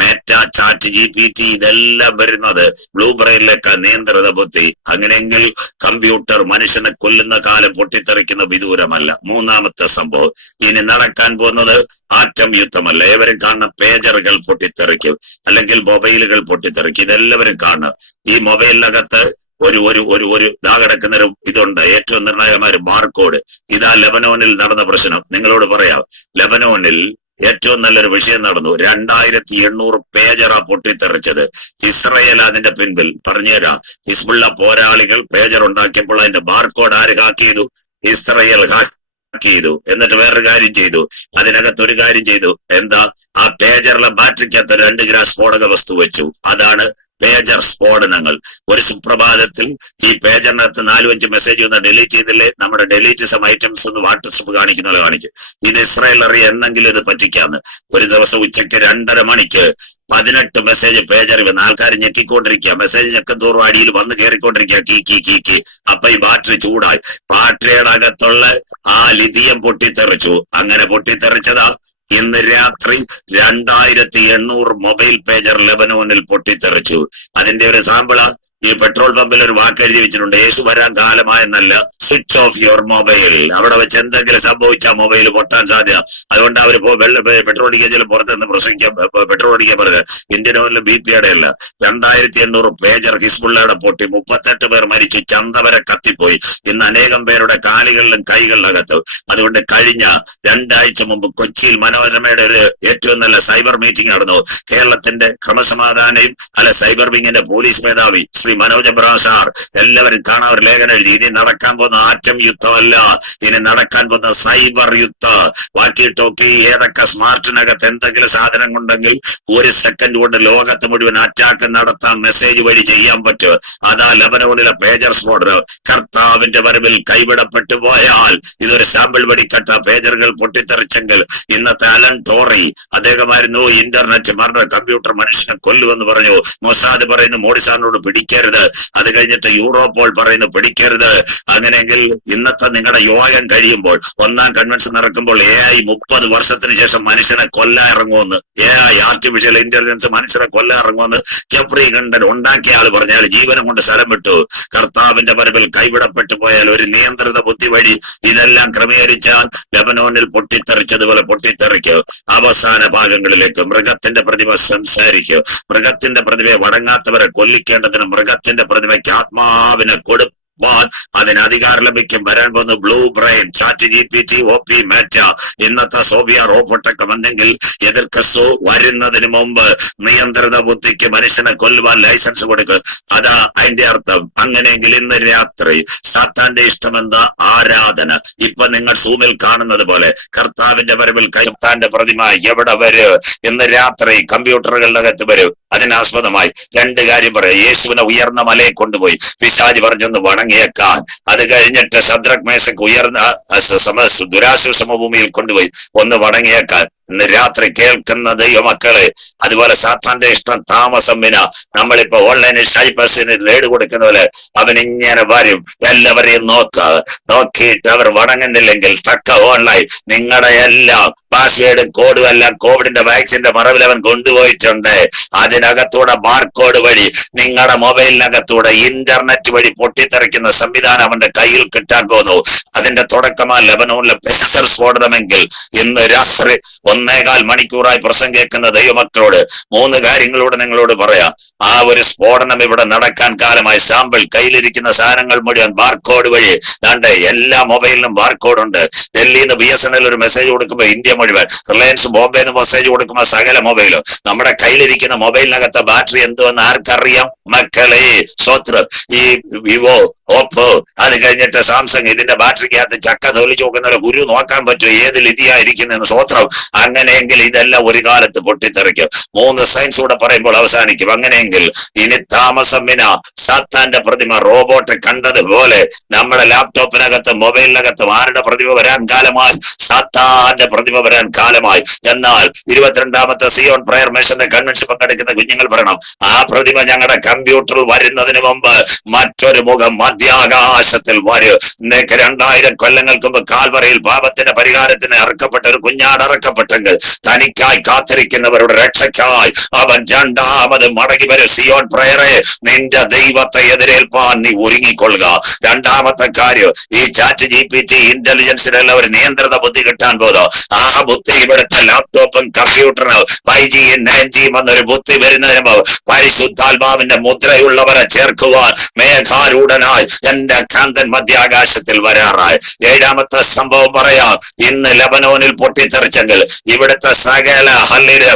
മെറ്റ, ചാറ്റ് GPT ഇതെല്ലാം വരുന്നത് ബ്ലൂ ബ്രെയിനിലേക്ക്. നിയന്ത്രിത ബുദ്ധി. അങ്ങനെയെങ്കിൽ കമ്പ്യൂട്ടർ മനുഷ്യനെ കൊല്ലുന്ന കാലം പൊട്ടിത്തെറിക്കുന്ന വിദൂരമല്ല. 3ാമത്തെ സംഭവം ഇനി നടക്കാൻ പോകുന്നത് ആറ്റം യുദ്ധമല്ല. ഏവരും കാണുന്ന പേജറുകൾ പൊട്ടിത്തെറിക്കും, അല്ലെങ്കിൽ മൊബൈലുകൾ പൊട്ടിത്തെറിക്കും. ഇതെല്ലാവരും കാണും. ഈ മൊബൈലിനകത്ത് ഒരു കിടക്കുന്നൊരു ഇതുണ്ട്. ഏറ്റവും നിർണായകമായ ഒരു ബാർകോഡ്. ഇതാ ലെബനോനിൽ നടന്ന പ്രശ്നം. നിങ്ങളോട് പറയാം, ലെബനോനിൽ ഏറ്റവും നല്ലൊരു വിഷയം നടന്നു. 2800 പേജറാ പൊട്ടിത്തെറിച്ചത്. ഇസ്രയേൽ അതിന്റെ പിൻപിൽ. പറഞ്ഞുതരാം. ഹിസ്ബുള്ള പോരാളികൾ പേജർ ഉണ്ടാക്കിയപ്പോൾ അതിന്റെ ബാർകോഡ് ആര് ഹാക്ക് ചെയ്തു? ഇസ്രയേൽ ഹാക്ക് ചെയ്തു. എന്നിട്ട് വേറൊരു കാര്യം ചെയ്തു. അതിനകത്ത് ഒരു കാര്യം ചെയ്തു. എന്താ? ആ പേജറിലെ ബാറ്ററിക്കകത്ത് 2 ഗ്രാം സ്ഫോടക വസ്തു വെച്ചു. അതാണ് പേജർ സ്ഫോടനങ്ങൾ. ഒരു സുപ്രഭാതത്തിൽ ഈ പേജറിനകത്ത് 4-5 മെസ്സേജ് ഒന്ന് ഡിലീറ്റ് ചെയ്തില്ലേ? നമ്മുടെ ഡിലീറ്റ് സം ഐറ്റംസ് ഒന്ന് വാട്സപ്പ് കാണിക്കുന്ന പോലെ കാണിക്കും. ഇത് ഇസ്രായേൽ അറിയാം എന്നെങ്കിലും ഇത് പറ്റിക്കാന്ന്. ഒരു ദിവസം ഉച്ചയ്ക്ക് 2:30 മണിക്ക് 18 മെസ്സേജ് പേജറിൽ വന്ന് ആൾക്കാർ ഞെക്കിക്കൊണ്ടിരിക്കുക. മെസ്സേജ് ഞെക്കത്തോറും അടിയിൽ വന്ന് കയറിക്കൊണ്ടിരിക്കുക. കീ. അപ്പൊ ഈ ബാറ്ററി ചൂടായി. ബാറ്ററിയുടെ അകത്തുള്ള ആ ലിഥിയം പൊട്ടിത്തെറിച്ചു. അങ്ങനെ പൊട്ടിത്തെറിച്ചതാ ഇന്ന് രാത്രി 2800 മൊബൈൽ പേജർ ലെബനോനിൽ പൊട്ടിത്തെറിച്ചു. അതിന്റെ ഒരു സാമ്പിളാ ഈ പെട്രോൾ പമ്പിൽ ഒരു വാക്ക് എഴുതി വെച്ചിട്ടുണ്ട്. യേശു വരാൻ കാലമായെന്നല്ല, സ്വിച്ച് ഓഫ് യുവർ മൊബൈൽ. അവിടെ വെച്ച് എന്തെങ്കിലും സംഭവിച്ചാൽ മൊബൈൽ പൊട്ടാൻ സാധ്യത. അതുകൊണ്ട് അവർ പെട്രോൾ അടിക്കാൻ പുറത്തുനിന്ന് പ്രസംഗിക്കാൻ പെട്രോൾ അടിക്കാൻ പറയുന്നത്. ഇന്ത്യൻ ഓയിലിൽ BP-യുടെ അല്ല. 2800 പേജർ ഹിസ്ബുള്ളയുടെ പൊട്ടി. 38 പേർ മരിച്ചു. ചന്ത വരെ കത്തിപ്പോയി. ഇന്ന് അനേകം പേരുടെ കാലുകളിലും കൈകളിലകത്ത്. അതുകൊണ്ട് കഴിഞ്ഞ 2 ആഴ്ച മുമ്പ് കൊച്ചിയിൽ മനോരമയുടെ ഒരു ഏറ്റവും നല്ല സൈബർ മീറ്റിംഗ് നടന്നു. കേരളത്തിന്റെ ക്രമസമാധാനയും സൈബർ വിങ്ങിന്റെ പോലീസ് മേധാവി ശ്രീ മനോജ് എബ്രഹാം സാർ എല്ലാവരും കാണാൻ ഒരു ലേഖനം എഴുതി. ഇനി നടക്കാൻ പോകുന്ന ആറ്റം യുദ്ധമല്ല, ഇനി നടക്കാൻ പോകുന്ന സൈബർ യുദ്ധം. വാക്കി ടോക്കി ഏതൊക്കെ സ്മാർട്ടിനകത്ത് എന്തെങ്കിലും സാധനം ഉണ്ടെങ്കിൽ 1 സെക്കൻഡ് കൊണ്ട് ലോകത്ത് മുഴുവൻ അറ്റാക്ക് നടത്താൻ മെസ്സേജ് വഴി ചെയ്യാൻ പറ്റും. അതാ ലെബനോനിലെ പേജർ സ്ഫോടനം. കർത്താവിന്റെ വരവിൽ കൈവിടപ്പെട്ടു പോയാൽ ഇതൊരു സാമ്പിൾ വെടിക്കട്ട. പേജറുകൾ പൊട്ടിത്തെറിച്ചെങ്കിൽ ഇന്നത്തെ അലൻ ടോറി അദ്ദേഹമായിരുന്നു ഇന്റർനെറ്റ് മരണ കമ്പ്യൂട്ടർ മനുഷ്യനെ കൊല്ലുമെന്ന് പറഞ്ഞു. മൊസാദ് പറയുന്നു മോഡി സാറിനോട് പിടിക്കരുത്. അത് കഴിഞ്ഞിട്ട് യൂറോപ്പോൾ പറയുന്നു പിടിക്കരുത്. അങ്ങനെയെങ്കിൽ ഇന്നത്തെ നിങ്ങളുടെ യോഗം കഴിയുമ്പോൾ 1ാം കൺവെൻഷൻ നടക്കുമ്പോൾ AI 30 വർഷത്തിന് ശേഷം മനുഷ്യനെ കൊല്ലാൻ ഇറങ്ങുമെന്ന്. AI ആർട്ടിഫിഷ്യൽ ഇന്റലിജൻസ് മനുഷ്യനെ കൊല്ലാൻ ഇറങ്ങുമെന്ന് ജെഫ്രി ഗണ്ടൻ ഉണ്ടാക്കിയ ആള് പറഞ്ഞാൽ ജീവനം കൊണ്ട് സ്ഥലം വിട്ടു. കർത്താവിന്റെ വരവിൽ കൈവിടപ്പെട്ടു പോയാൽ ഒരു നിയന്ത്രിത ബുദ്ധി വഴി ഇതെല്ലാം ക്രമീകരിച്ചാൽ ലെബനോനിൽ പൊട്ടിത്തെറിച്ചതുപോലെ പൊട്ടിത്തെറിക്കും. അവസാന ഭാഗങ്ങളിലേക്ക് മൃഗത്തിന്റെ പ്രതിമ സംസാരിക്കും. മൃഗത്തിന്റെ പ്രതിമയെ വടങ്ങാത്തവരെ കൊല്ലിക്കേണ്ടതിന് മൃഗത്തിന്റെ പ്രതിമയ്ക്ക് ആത്മാവിനെ കൊടുപ്പാൻ അതിന് അധികാരം ലഭിക്കും. വരാൻ പോകുന്ന blue brain, chat GPT, OP, Meta, ഇന്നത്തെ സോഫിയ റോബോട്ടൊക്കെ വന്നെങ്കിൽ എതിർക്കസോ വരുന്നതിന് മുമ്പ് നിയന്ത്രിത ബുദ്ധിക്ക് മനുഷ്യനെ കൊല്ലുവാൻ ലൈസൻസ് കൊടുക്കുക. അതാ അതിന്റെ അർത്ഥം. അങ്ങനെയെങ്കിൽ ഇന്ന് രാത്രി സാത്താന്റെ ഇഷ്ടമെന്താ? ആരാധന. ഇപ്പൊ നിങ്ങൾ സൂമിൽ കാണുന്നത് പോലെ കർത്താവിന്റെ വരവിൽ കർത്താവിന്റെ പ്രതിമ എവിടെ വരും? ഇന്ന് രാത്രി കമ്പ്യൂട്ടറുകളുടെ അകത്ത് വരും. അതിനാസ്പദമായി 2 കാര്യം പറയാം. യേശുവിനെ ഉയർന്ന മലയെ കൊണ്ടുപോയി പിശാച് പറഞ്ഞൊന്ന് വണങ്ങിയേക്കാൻ. അത് കഴിഞ്ഞിട്ട് ശദ്രക് മേശക്ക് ഉയർന്ന ദുരാശ സമഭൂമിയിൽ കൊണ്ടുപോയി ഒന്ന് വണങ്ങിയേക്കാൻ. ഇന്ന് രാത്രി കേൾക്കുന്ന ദൈവമക്കളെ, അതുപോലെ സാത്താന്റെ ഇഷ്ടം താമസം വിന നമ്മളിപ്പോ ഓൺലൈനിൽ ഷൈപ്പേഴ്സിന് റേഡ് കൊടുക്കുന്ന പോലെ അവൻ ഇങ്ങനെ വരും. എല്ലാവരെയും നോക്കിയിട്ട് അവർ വണങ്ങുന്നില്ലെങ്കിൽ തക്ക ഓൺലൈൻ നിങ്ങളുടെ എല്ലാം പാസ്വേഡും കോഡും എല്ലാം കോവിഡിന്റെ വാക്സിന്റെ മറവിൽ അവൻ കൊണ്ടുപോയിട്ടുണ്ട്. അതിനകത്തൂടെ ബാർകോഡ് വഴി നിങ്ങളുടെ മൊബൈലിനകത്തൂടെ ഇന്റർനെറ്റ് വഴി പൊട്ടിത്തെറിക്കുന്ന സംവിധാനം അവന്റെ കയ്യിൽ കിട്ടാൻ പോകുന്നു. അതിന്റെ തുടക്കമാ ലെബനോനിലെ പേജർ സ്ഫോടനമെങ്കിൽ ഇന്ന് രാത്രി 1.25 മണിക്കൂറായി പ്രസംഗം കേൾക്കുന്ന ദൈവമക്കളോട് 3 കാര്യങ്ങളോട് നിങ്ങളോട് പറയാം. ആ ഒരു സ്ഫോടനം ഇവിടെ നടക്കാൻ കാലമായി. സാമ്പിൾ കയ്യിലിരിക്കുന്ന സാധനങ്ങൾ മുഴുവൻ ബാർകോഡ് വഴി. ദാണ്ടെ എല്ലാ മൊബൈലിനും ബാർകോഡ് ഉണ്ട്. ഡൽഹിയിൽ നിന്ന് BSNL ഒരു മെസ്സേജ് കൊടുക്കുമ്പോൾ ഇന്ത്യ മുഴുവൻ, റിലയൻസ് ബോംബെന്ന് മെസ്സേജ് കൊടുക്കുമ്പോൾ സകല മൊബൈലും. നമ്മുടെ കയ്യിലിരിക്കുന്ന മൊബൈലിനകത്തെ ബാറ്ററി എന്തുവെന്ന് ആർക്കറിയാം? മക്കളെ സ്വത്രം. ഈ വിവോ, ഓപ്പോ, അത് കഴിഞ്ഞിട്ട് സാംസങ്, ഇതിന്റെ ബാറ്ററിക്കകത്ത് ചക്ക തൊലിച്ചു നോക്കുന്ന ഗുരു നോക്കാൻ പറ്റും ഏത് ലിതിയായിരിക്കുന്നെന്ന്. സ്വത്രം. അങ്ങനെയെങ്കിൽ ഇതെല്ലാം ഒരു കാലത്ത് പൊട്ടിത്തെറിക്കും. 3 സയൻസ് കൂടെ പറയുമ്പോൾ അവസാനിക്കും. അങ്ങനെയെങ്കിൽ ഇനി താമസം വിന സാത്താന്റെ പ്രതിമ റോബോട്ട് കണ്ടതുപോലെ നമ്മുടെ ലാപ്ടോപ്പിനകത്ത് മൊബൈലിനകത്തും ആരുടെ പ്രതിമ വരാൻ കാലമായി? സാത്താന്റെ പ്രതിമ വരാൻ കാലമായി. എന്നാൽ 22ാമത്തെ സിയോൺ പ്രയർ മിഷന്റെ കൺവെൻഷൻ പങ്കെടുക്കുന്ന കുഞ്ഞുങ്ങൾ പറയണം, ആ പ്രതിമ ഞങ്ങളുടെ കമ്പ്യൂട്ടറിൽ വരുന്നതിന് മുമ്പ് മറ്റൊരു മുഖം മധ്യാകാശത്തിൽ വരും. ഇന്നേക്ക് 2000 കൊല്ലങ്ങൾക്ക് മുമ്പ് കാൽവറിയിൽ പാപത്തിന്റെ പരിഹാരത്തിന് അറക്കപ്പെട്ട ഒരു കുഞ്ഞാട് അറക്കപ്പെട്ടെങ്കിൽ തനിക്കായി കാത്തിരിക്കുന്നവരുടെ രക്ഷയ്ക്കായി അവൻ 2ാമത് മടങ്ങി വരും. സിയോൺ പ്രയറെ, നിന്റെ ദൈവത്തെ എതിരേൽപ്പാൻ നീ ഒരുങ്ങിക്കൊള്ളുക. രണ്ടാമത്തെ കാര്യം, ഈ ചാറ്റ് GPT ഇന്റലിജൻസിനെല്ലാം ഒരു നിയന്ത്രിത ബുദ്ധി കിട്ടാൻ പോകുന്നു. ആ ബുദ്ധി ഇവിടുത്തെ ലാപ്ടോപ്പും കമ്പ്യൂട്ടറും 5Gയും 9Gയും എന്നൊരു ബുദ്ധി വരുന്നതിന് മുമ്പ് പരിശുദ്ധാത്മാവിന്റെ മുദ്രയുള്ളവരെ ചേർക്കുവാൻ മേഘാരൂഢനായി എന്റെ കാന്തൻ മധ്യാകാശത്തിൽ വരാറായി. ഏഴാമത്തെ സംഭവം പറയാം. ഇന്ന് ലബനോനിൽ പൊട്ടിത്തെറിച്ചെങ്കിൽ ഇവിടുത്തെ സകല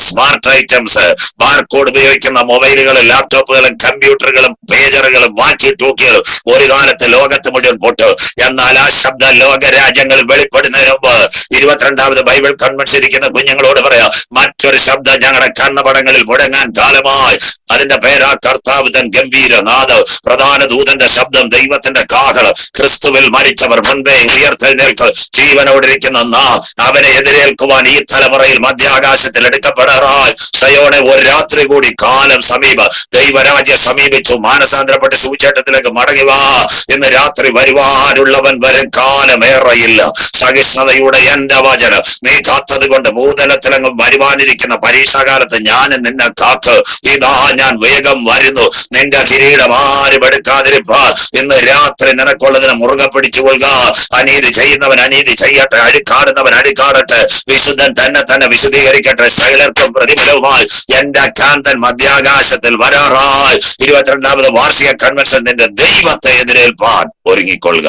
സ്മാർട്ട് ഐറ്റംസ്, ബാർകോഡ് ഉപയോഗിക്കുന്ന മൊബൈലുകളും ലാപ്ടോപ്പുകളും കമ്പ്യൂട്ടറുകളും പേജറുകളും വാക്കി ടൂക്കികളും ഒരു കാലത്ത് ലോകത്ത് മുഴുവൻ പൊട്ടു. എന്നാൽ ആ ശബ്ദം ലോകരാജ്യങ്ങളിൽ വെളിപ്പെടുന്നതിന് മുമ്പ് 22ാമത് ബൈബിൾ കൺവെൻഷൻ ഇരിക്കുന്ന കുഞ്ഞുങ്ങളോട് പറയാം, മറ്റൊരു ശബ്ദം ഞങ്ങളുടെ കണ്ണപടങ്ങളിൽ മുടങ്ങാൻ കാലമായി. അതിന്റെ പേരാ കർത്താവ് തൻ ഗംഭീരനാദ്, പ്രധാന ദൂതന്റെ ശബ്ദം, ദൈവത്തിന്റെ കാഹളം. ക്രിസ്തുവിൽ മരിച്ചവർ മുൻപേ ഉയർത്തെഴുന്നേൽക്ക്. ജീവനോടിരിക്കുന്ന നാം അവനെ എതിരേൽക്കുവാൻ ഈ തലമുറയിൽ മധ്യാകാശത്തിൽ എടുക്കപ്പെടാറായി. സയോനെ, ഒരു രാത്രി കൂടി, കാലം സമീപം, ദൈവരാജ്യം സമീപിച്ചു. മാനസാന്തരപ്പെട്ട് സുവിശേഷത്തിലേക്ക് മടങ്ങി വാ. ഇന്ന് രാത്രി വരുവാനുള്ളവൻ വരും, കാലമേറെയില്ല. സഹിഷ്ണുതയുടെ എന്റെ വചനം നീ കാത്തത് കൊണ്ട് ഭൂതലത്തിലെങ്ങും വരുവാനിരിക്കുന്ന പരീക്ഷാകാലത്ത് ഞാൻ നിന്നെ കാക്ക്. ഇതാ ഞാൻ വേഗം വരുന്നു. നിന്റെ കിരീടം ആരും എടുക്കാതിരിപ്പാൻ ഇന്ന് രാത്രി നിനക്കുള്ളതിനെ മുറുകെ പിടിച്ചുകൊള്ളുക. അനീതി ചെയ്യുന്നവൻ അനീതി ചെയ്യട്ടെ, അഴുക്കാടുന്നവൻ അഴുക്കാടട്ടെ, വിശുദ്ധൻ തന്നെ തന്നെ വിശദീകരിക്കട്ടെ. സകലർക്കും പ്രതിഫലവുമായി എന്റെ കാന്തൻ മധ്യാകാശത്തിൽ വരാറായി. 22ാമത് വാർഷിക കൺവെൻഷൻ നിന്റെ ദൈവത്തെ എതിരേൽപ്പാൻ ഒരുങ്ങിക്കൊള്ളുക.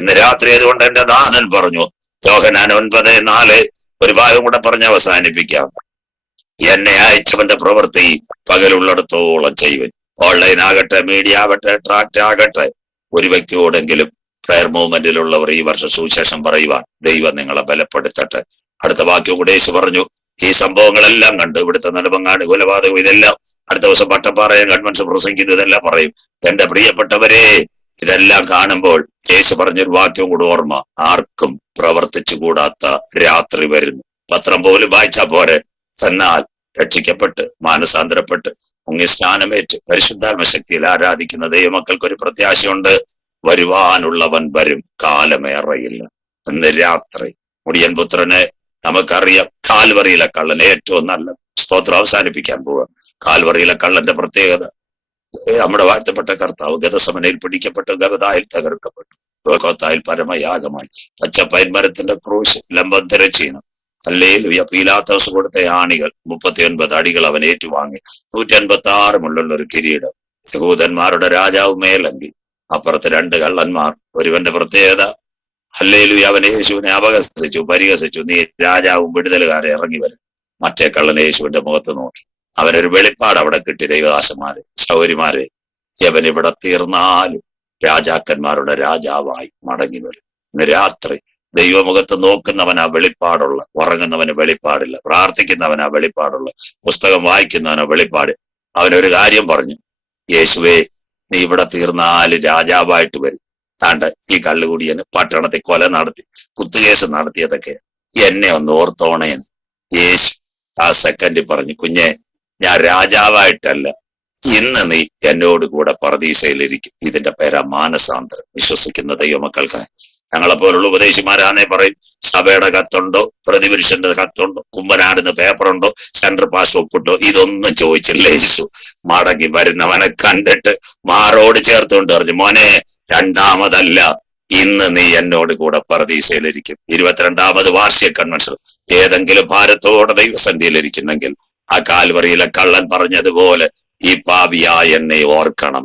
ഇന്ന് രാത്രി അതുകൊണ്ട് എന്റെ നാഥൻ പറഞ്ഞു, യോഹന്നാൻ 9:4 ഒരു ഭാഗം കൂടെ പറഞ്ഞ് അവസാനിപ്പിക്കാം. എന്നെ അയച്ചവന്റെ പ്രവൃത്തി പകലുള്ളിടത്തോളം ചെയ്യുവൻ. ഓൺലൈൻ ആകട്ടെ, മീഡിയ ആകട്ടെ, ട്രാക്ട് ആകട്ടെ, ഒരു വ്യക്തിയോടെങ്കിലും പ്രയർ മൂവ്മെന്റിലുള്ളവർ ഈ വർഷം സുവിശേഷം പറയുവാൻ ദൈവം നിങ്ങളെ ബലപ്പെടുത്തട്ടെ. അടുത്ത വാക്യം കൂടെ യേശു പറഞ്ഞു, ഈ സംഭവങ്ങളെല്ലാം കണ്ട് ഇവിടുത്തെ നെടുമങ്ങാട് കൊലപാതകം ഇതെല്ലാം, അടുത്ത ദിവസം പട്ടപ്പാറയും കൺവെൻഷൻ പ്രസംഗിക്കുന്നത് ഇതെല്ലാം പറയും. എന്റെ പ്രിയപ്പെട്ടവരെ, ഇതെല്ലാം കാണുമ്പോൾ യേശു പറഞ്ഞൊരു വാക്യം കൂടെ ഓർമ്മ, ആർക്കും പ്രവർത്തിച്ചു കൂടാത്ത രാത്രി വരുന്നു. പത്രം പോലും വായിച്ചാ പോരെ. എന്നാൽ രക്ഷിക്കപ്പെട്ട് മാനസാന്തരപ്പെട്ട് മുങ്ങി സ്നാനമേറ്റ് പരിശുദ്ധാത്മ ശക്തിയിൽ ആരാധിക്കുന്ന ദൈവമക്കൾക്ക് ഒരു പ്രത്യാശയുണ്ട്. വരുവാനുള്ളവൻ വരും, കാലമേറെയില്ല. ഇന്ന് രാത്രി മുടിയൻ പുത്രനെ നമുക്കറിയാം. കാൽവറിയിലെ കള്ളൻ ഏറ്റവും നല്ല സ്തോത്രം അവസാനിപ്പിക്കാൻ പോവുക. കാൽവറിയിലെ കള്ളന്റെ പ്രത്യേകത, നമ്മുടെ വാഴ്ത്തപ്പെട്ട കർത്താവ് ഗതസമനയിൽ പിടിക്കപ്പെട്ടു, ഗവതായിൽ തകർക്കപ്പെട്ടു, ഗോഗോത്തായിൽ പരമയാഗമായി. പച്ചപ്പൈൻ മരത്തിന്റെ ക്രൂശ് ലംബം തിരച്ചീനം. ഹല്ലേലൂയ. പീലാത്തോസ് കൊടുത്ത ആണികൾ 39 അടികൾ അവൻ ഏറ്റുവാങ്ങി. 186 മുള്ളുള്ള ഒരു കിരീടം, യഹൂദന്മാരുടെ രാജാവ് മേലങ്കി, അപ്പുറത്ത് 2 കള്ളന്മാർ. ഒരുവന്റെ പ്രത്യേകത, ഹല്ലേലൂയ, അവൻ യേശുവിനെ അപഹസിച്ചു, പരിഹസിച്ചു. നീ രാജാവും വിടുതലുകാരെ ഇറങ്ങി വരും. മറ്റേ കള്ളൻ യേശുവിന്റെ മുഖത്ത് നോക്കി. അവനൊരു വെളിപ്പാട് അവിടെ കിട്ടി. ദൈവദാസന്മാരെ, സൗരിമാരെ, അവൻ ഇവിടെ തീർന്നാലും രാജാക്കന്മാരുടെ രാജാവായി മടങ്ങി വരും. ഇന്ന് രാത്രി ദൈവമുഖത്ത് നോക്കുന്നവനാ വെളിപ്പാടുള്ള, ഉറങ്ങുന്നവന് വെളിപ്പാടില്ല. പ്രാർത്ഥിക്കുന്നവനാ വെളിപ്പാടുള്ള, പുസ്തകം വായിക്കുന്നവനാ വെളിപ്പാട്. അവനൊരു കാര്യം പറഞ്ഞു, യേശുവേ, നീ ഇവിടെ തീർന്നാലും രാജാവായിട്ട് വരും. താണ്ട് ഈ കള്ളുകൂടിയന് പട്ടണത്തിൽ കൊല നടത്തി, കുത്തുകേസ് നടത്തിയതൊക്കെ എന്നെ ഒന്ന് ഓർത്തോണേന്ന് യേശു ആ സെക്കൻഡിൽ പറഞ്ഞു, കുഞ്ഞെ, ഞാൻ രാജാവായിട്ടല്ല, ഇന്ന് നീ എന്നോട് കൂടെ പറുദീസയിലിരിക്കും. ഇതിന്റെ പേരാ മാനസാന്തരം. വിശ്വസിക്കുന്ന ദൈവമക്കൾക്ക് ഞങ്ങളെ പോലുള്ള ഉപദേശിമാരാന്നേ പറയും, സഭയുടെ കത്തുണ്ടോ, പ്രതിപുരുഷന്റെ കത്തുണ്ടോ, കുമ്പനാടുന്ന പേപ്പറുണ്ടോ, സെൻട്രൽ പാസ് ഒപ്പിട്ടോ, ഇതൊന്നും ചോദിച്ചില്ല. യേശു മടങ്ങി വരുന്നവനെ കണ്ടിട്ട് മാറോട് ചേർത്തുകൊണ്ട് പറഞ്ഞു, മോനെ, രണ്ടാമതല്ല, ഇന്ന് നീ എന്നോട് കൂടെ പറുദീസയിലിരിക്കും. 22ാമത് വാർഷിക കൺവെൻഷൻ ഏതെങ്കിലും ഭാരത്തോടെ ദൈവസന്ധിയിലിരിക്കുന്നെങ്കിൽ ആ കാൽവറിയിലെ കള്ളൻ പറഞ്ഞതുപോലെ ഈ പാപിയായ എന്നെ ഓർക്കണം.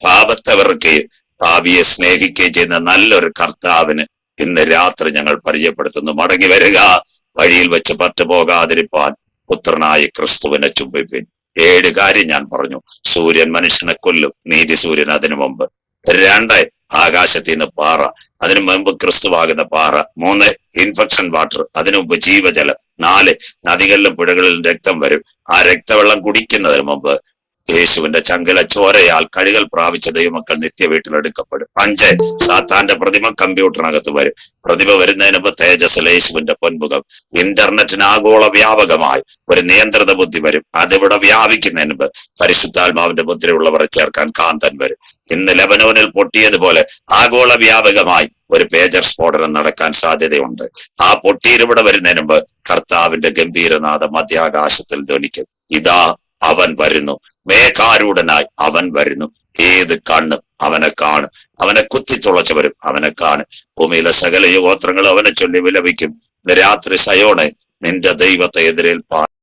പാപത്തെ വെറുക്കുകയും പാപിയെ സ്നേഹിക്കുകയും ചെയ്യുന്ന നല്ലൊരു കർത്താവിന് ഇന്ന് രാത്രി ഞങ്ങൾ പരിചയപ്പെടുത്തുന്നു. മടങ്ങി വരിക. വഴിയിൽ വെച്ച് പറ്റുപോകാതിരിപ്പാൻ പുത്രനായ ക്രിസ്തുവിനെ ചുംബിപ്പിൻ. 7 കാര്യം ഞാൻ പറഞ്ഞു. സൂര്യൻ മനുഷ്യനെ കൊല്ലും, നീതി സൂര്യൻ അതിനു മുമ്പ്. 2, ആകാശത്തിൽ നിന്ന് പാറ, അതിനു മുമ്പ് ക്രിസ്തുവാകുന്ന പാറ. 3, ഇൻഫെക്ഷൻ വാട്ടർ, അതിനു മുമ്പ് ജീവജലം. 4, നദികളിലും പുഴകളിലും രക്തം വരും. ആ രക്തവെള്ളം കുടിക്കുന്നതിന് മുമ്പ് യേശുവിന്റെ ചങ്കല ചോരയാൽ കഴുകൽ പ്രാപിച്ച ദൈവമക്കൾ നിത്യ വീട്ടിലെടുക്കപ്പെടും. 5, സാത്താന്റെ പ്രതിമ കമ്പ്യൂട്ടറിനകത്ത് വരും. പ്രതിമ വരുന്നതിന് മുമ്പ് തേജസ്സിൽ യേശുവിന്റെ പൊൻമുഖം. ഇന്റർനെറ്റിന് ആഗോള വ്യാപകമായി ഒരു നിയന്ത്രിത ബുദ്ധി വരും. അതിവിടെ വ്യാപിക്കുന്നതിന് മുമ്പ് പരിശുദ്ധാത്മാവിന്റെ മുദ്രയുള്ളവരെ ചേർക്കാൻ കാന്തൻ വരും. ഇന്ന് ലെബനോനിൽ പൊട്ടിയതുപോലെ ആഗോള വ്യാപകമായി ഒരു പേജർ സ്ഫോടനം നടക്കാൻ സാധ്യതയുണ്ട്. ആ പൊട്ടിയിൽ ഇവിടെ വരുന്നതിന് മുമ്പ് കർത്താവിന്റെ ഗംഭീരനാഥം മധ്യാകാശത്തിൽ ധ്വനിക്കും. ഇതാ അവൻ വരുന്നു. മേഘാരൂഢനായി അവൻ വരുന്നു. ഏത് കണ്ണും അവനെ കാണും. അവനെ കുത്തിത്തുളച്ചവരും അവനെ കാണും. ഭൂമിയിലെ സകല യുഗോത്രങ്ങളും അവനെ ചൊല്ലി വിലപിക്കും. രാത്രി സയോണെ നിന്റെ ദൈവത്തെ എതിരേൽപ്പാൻ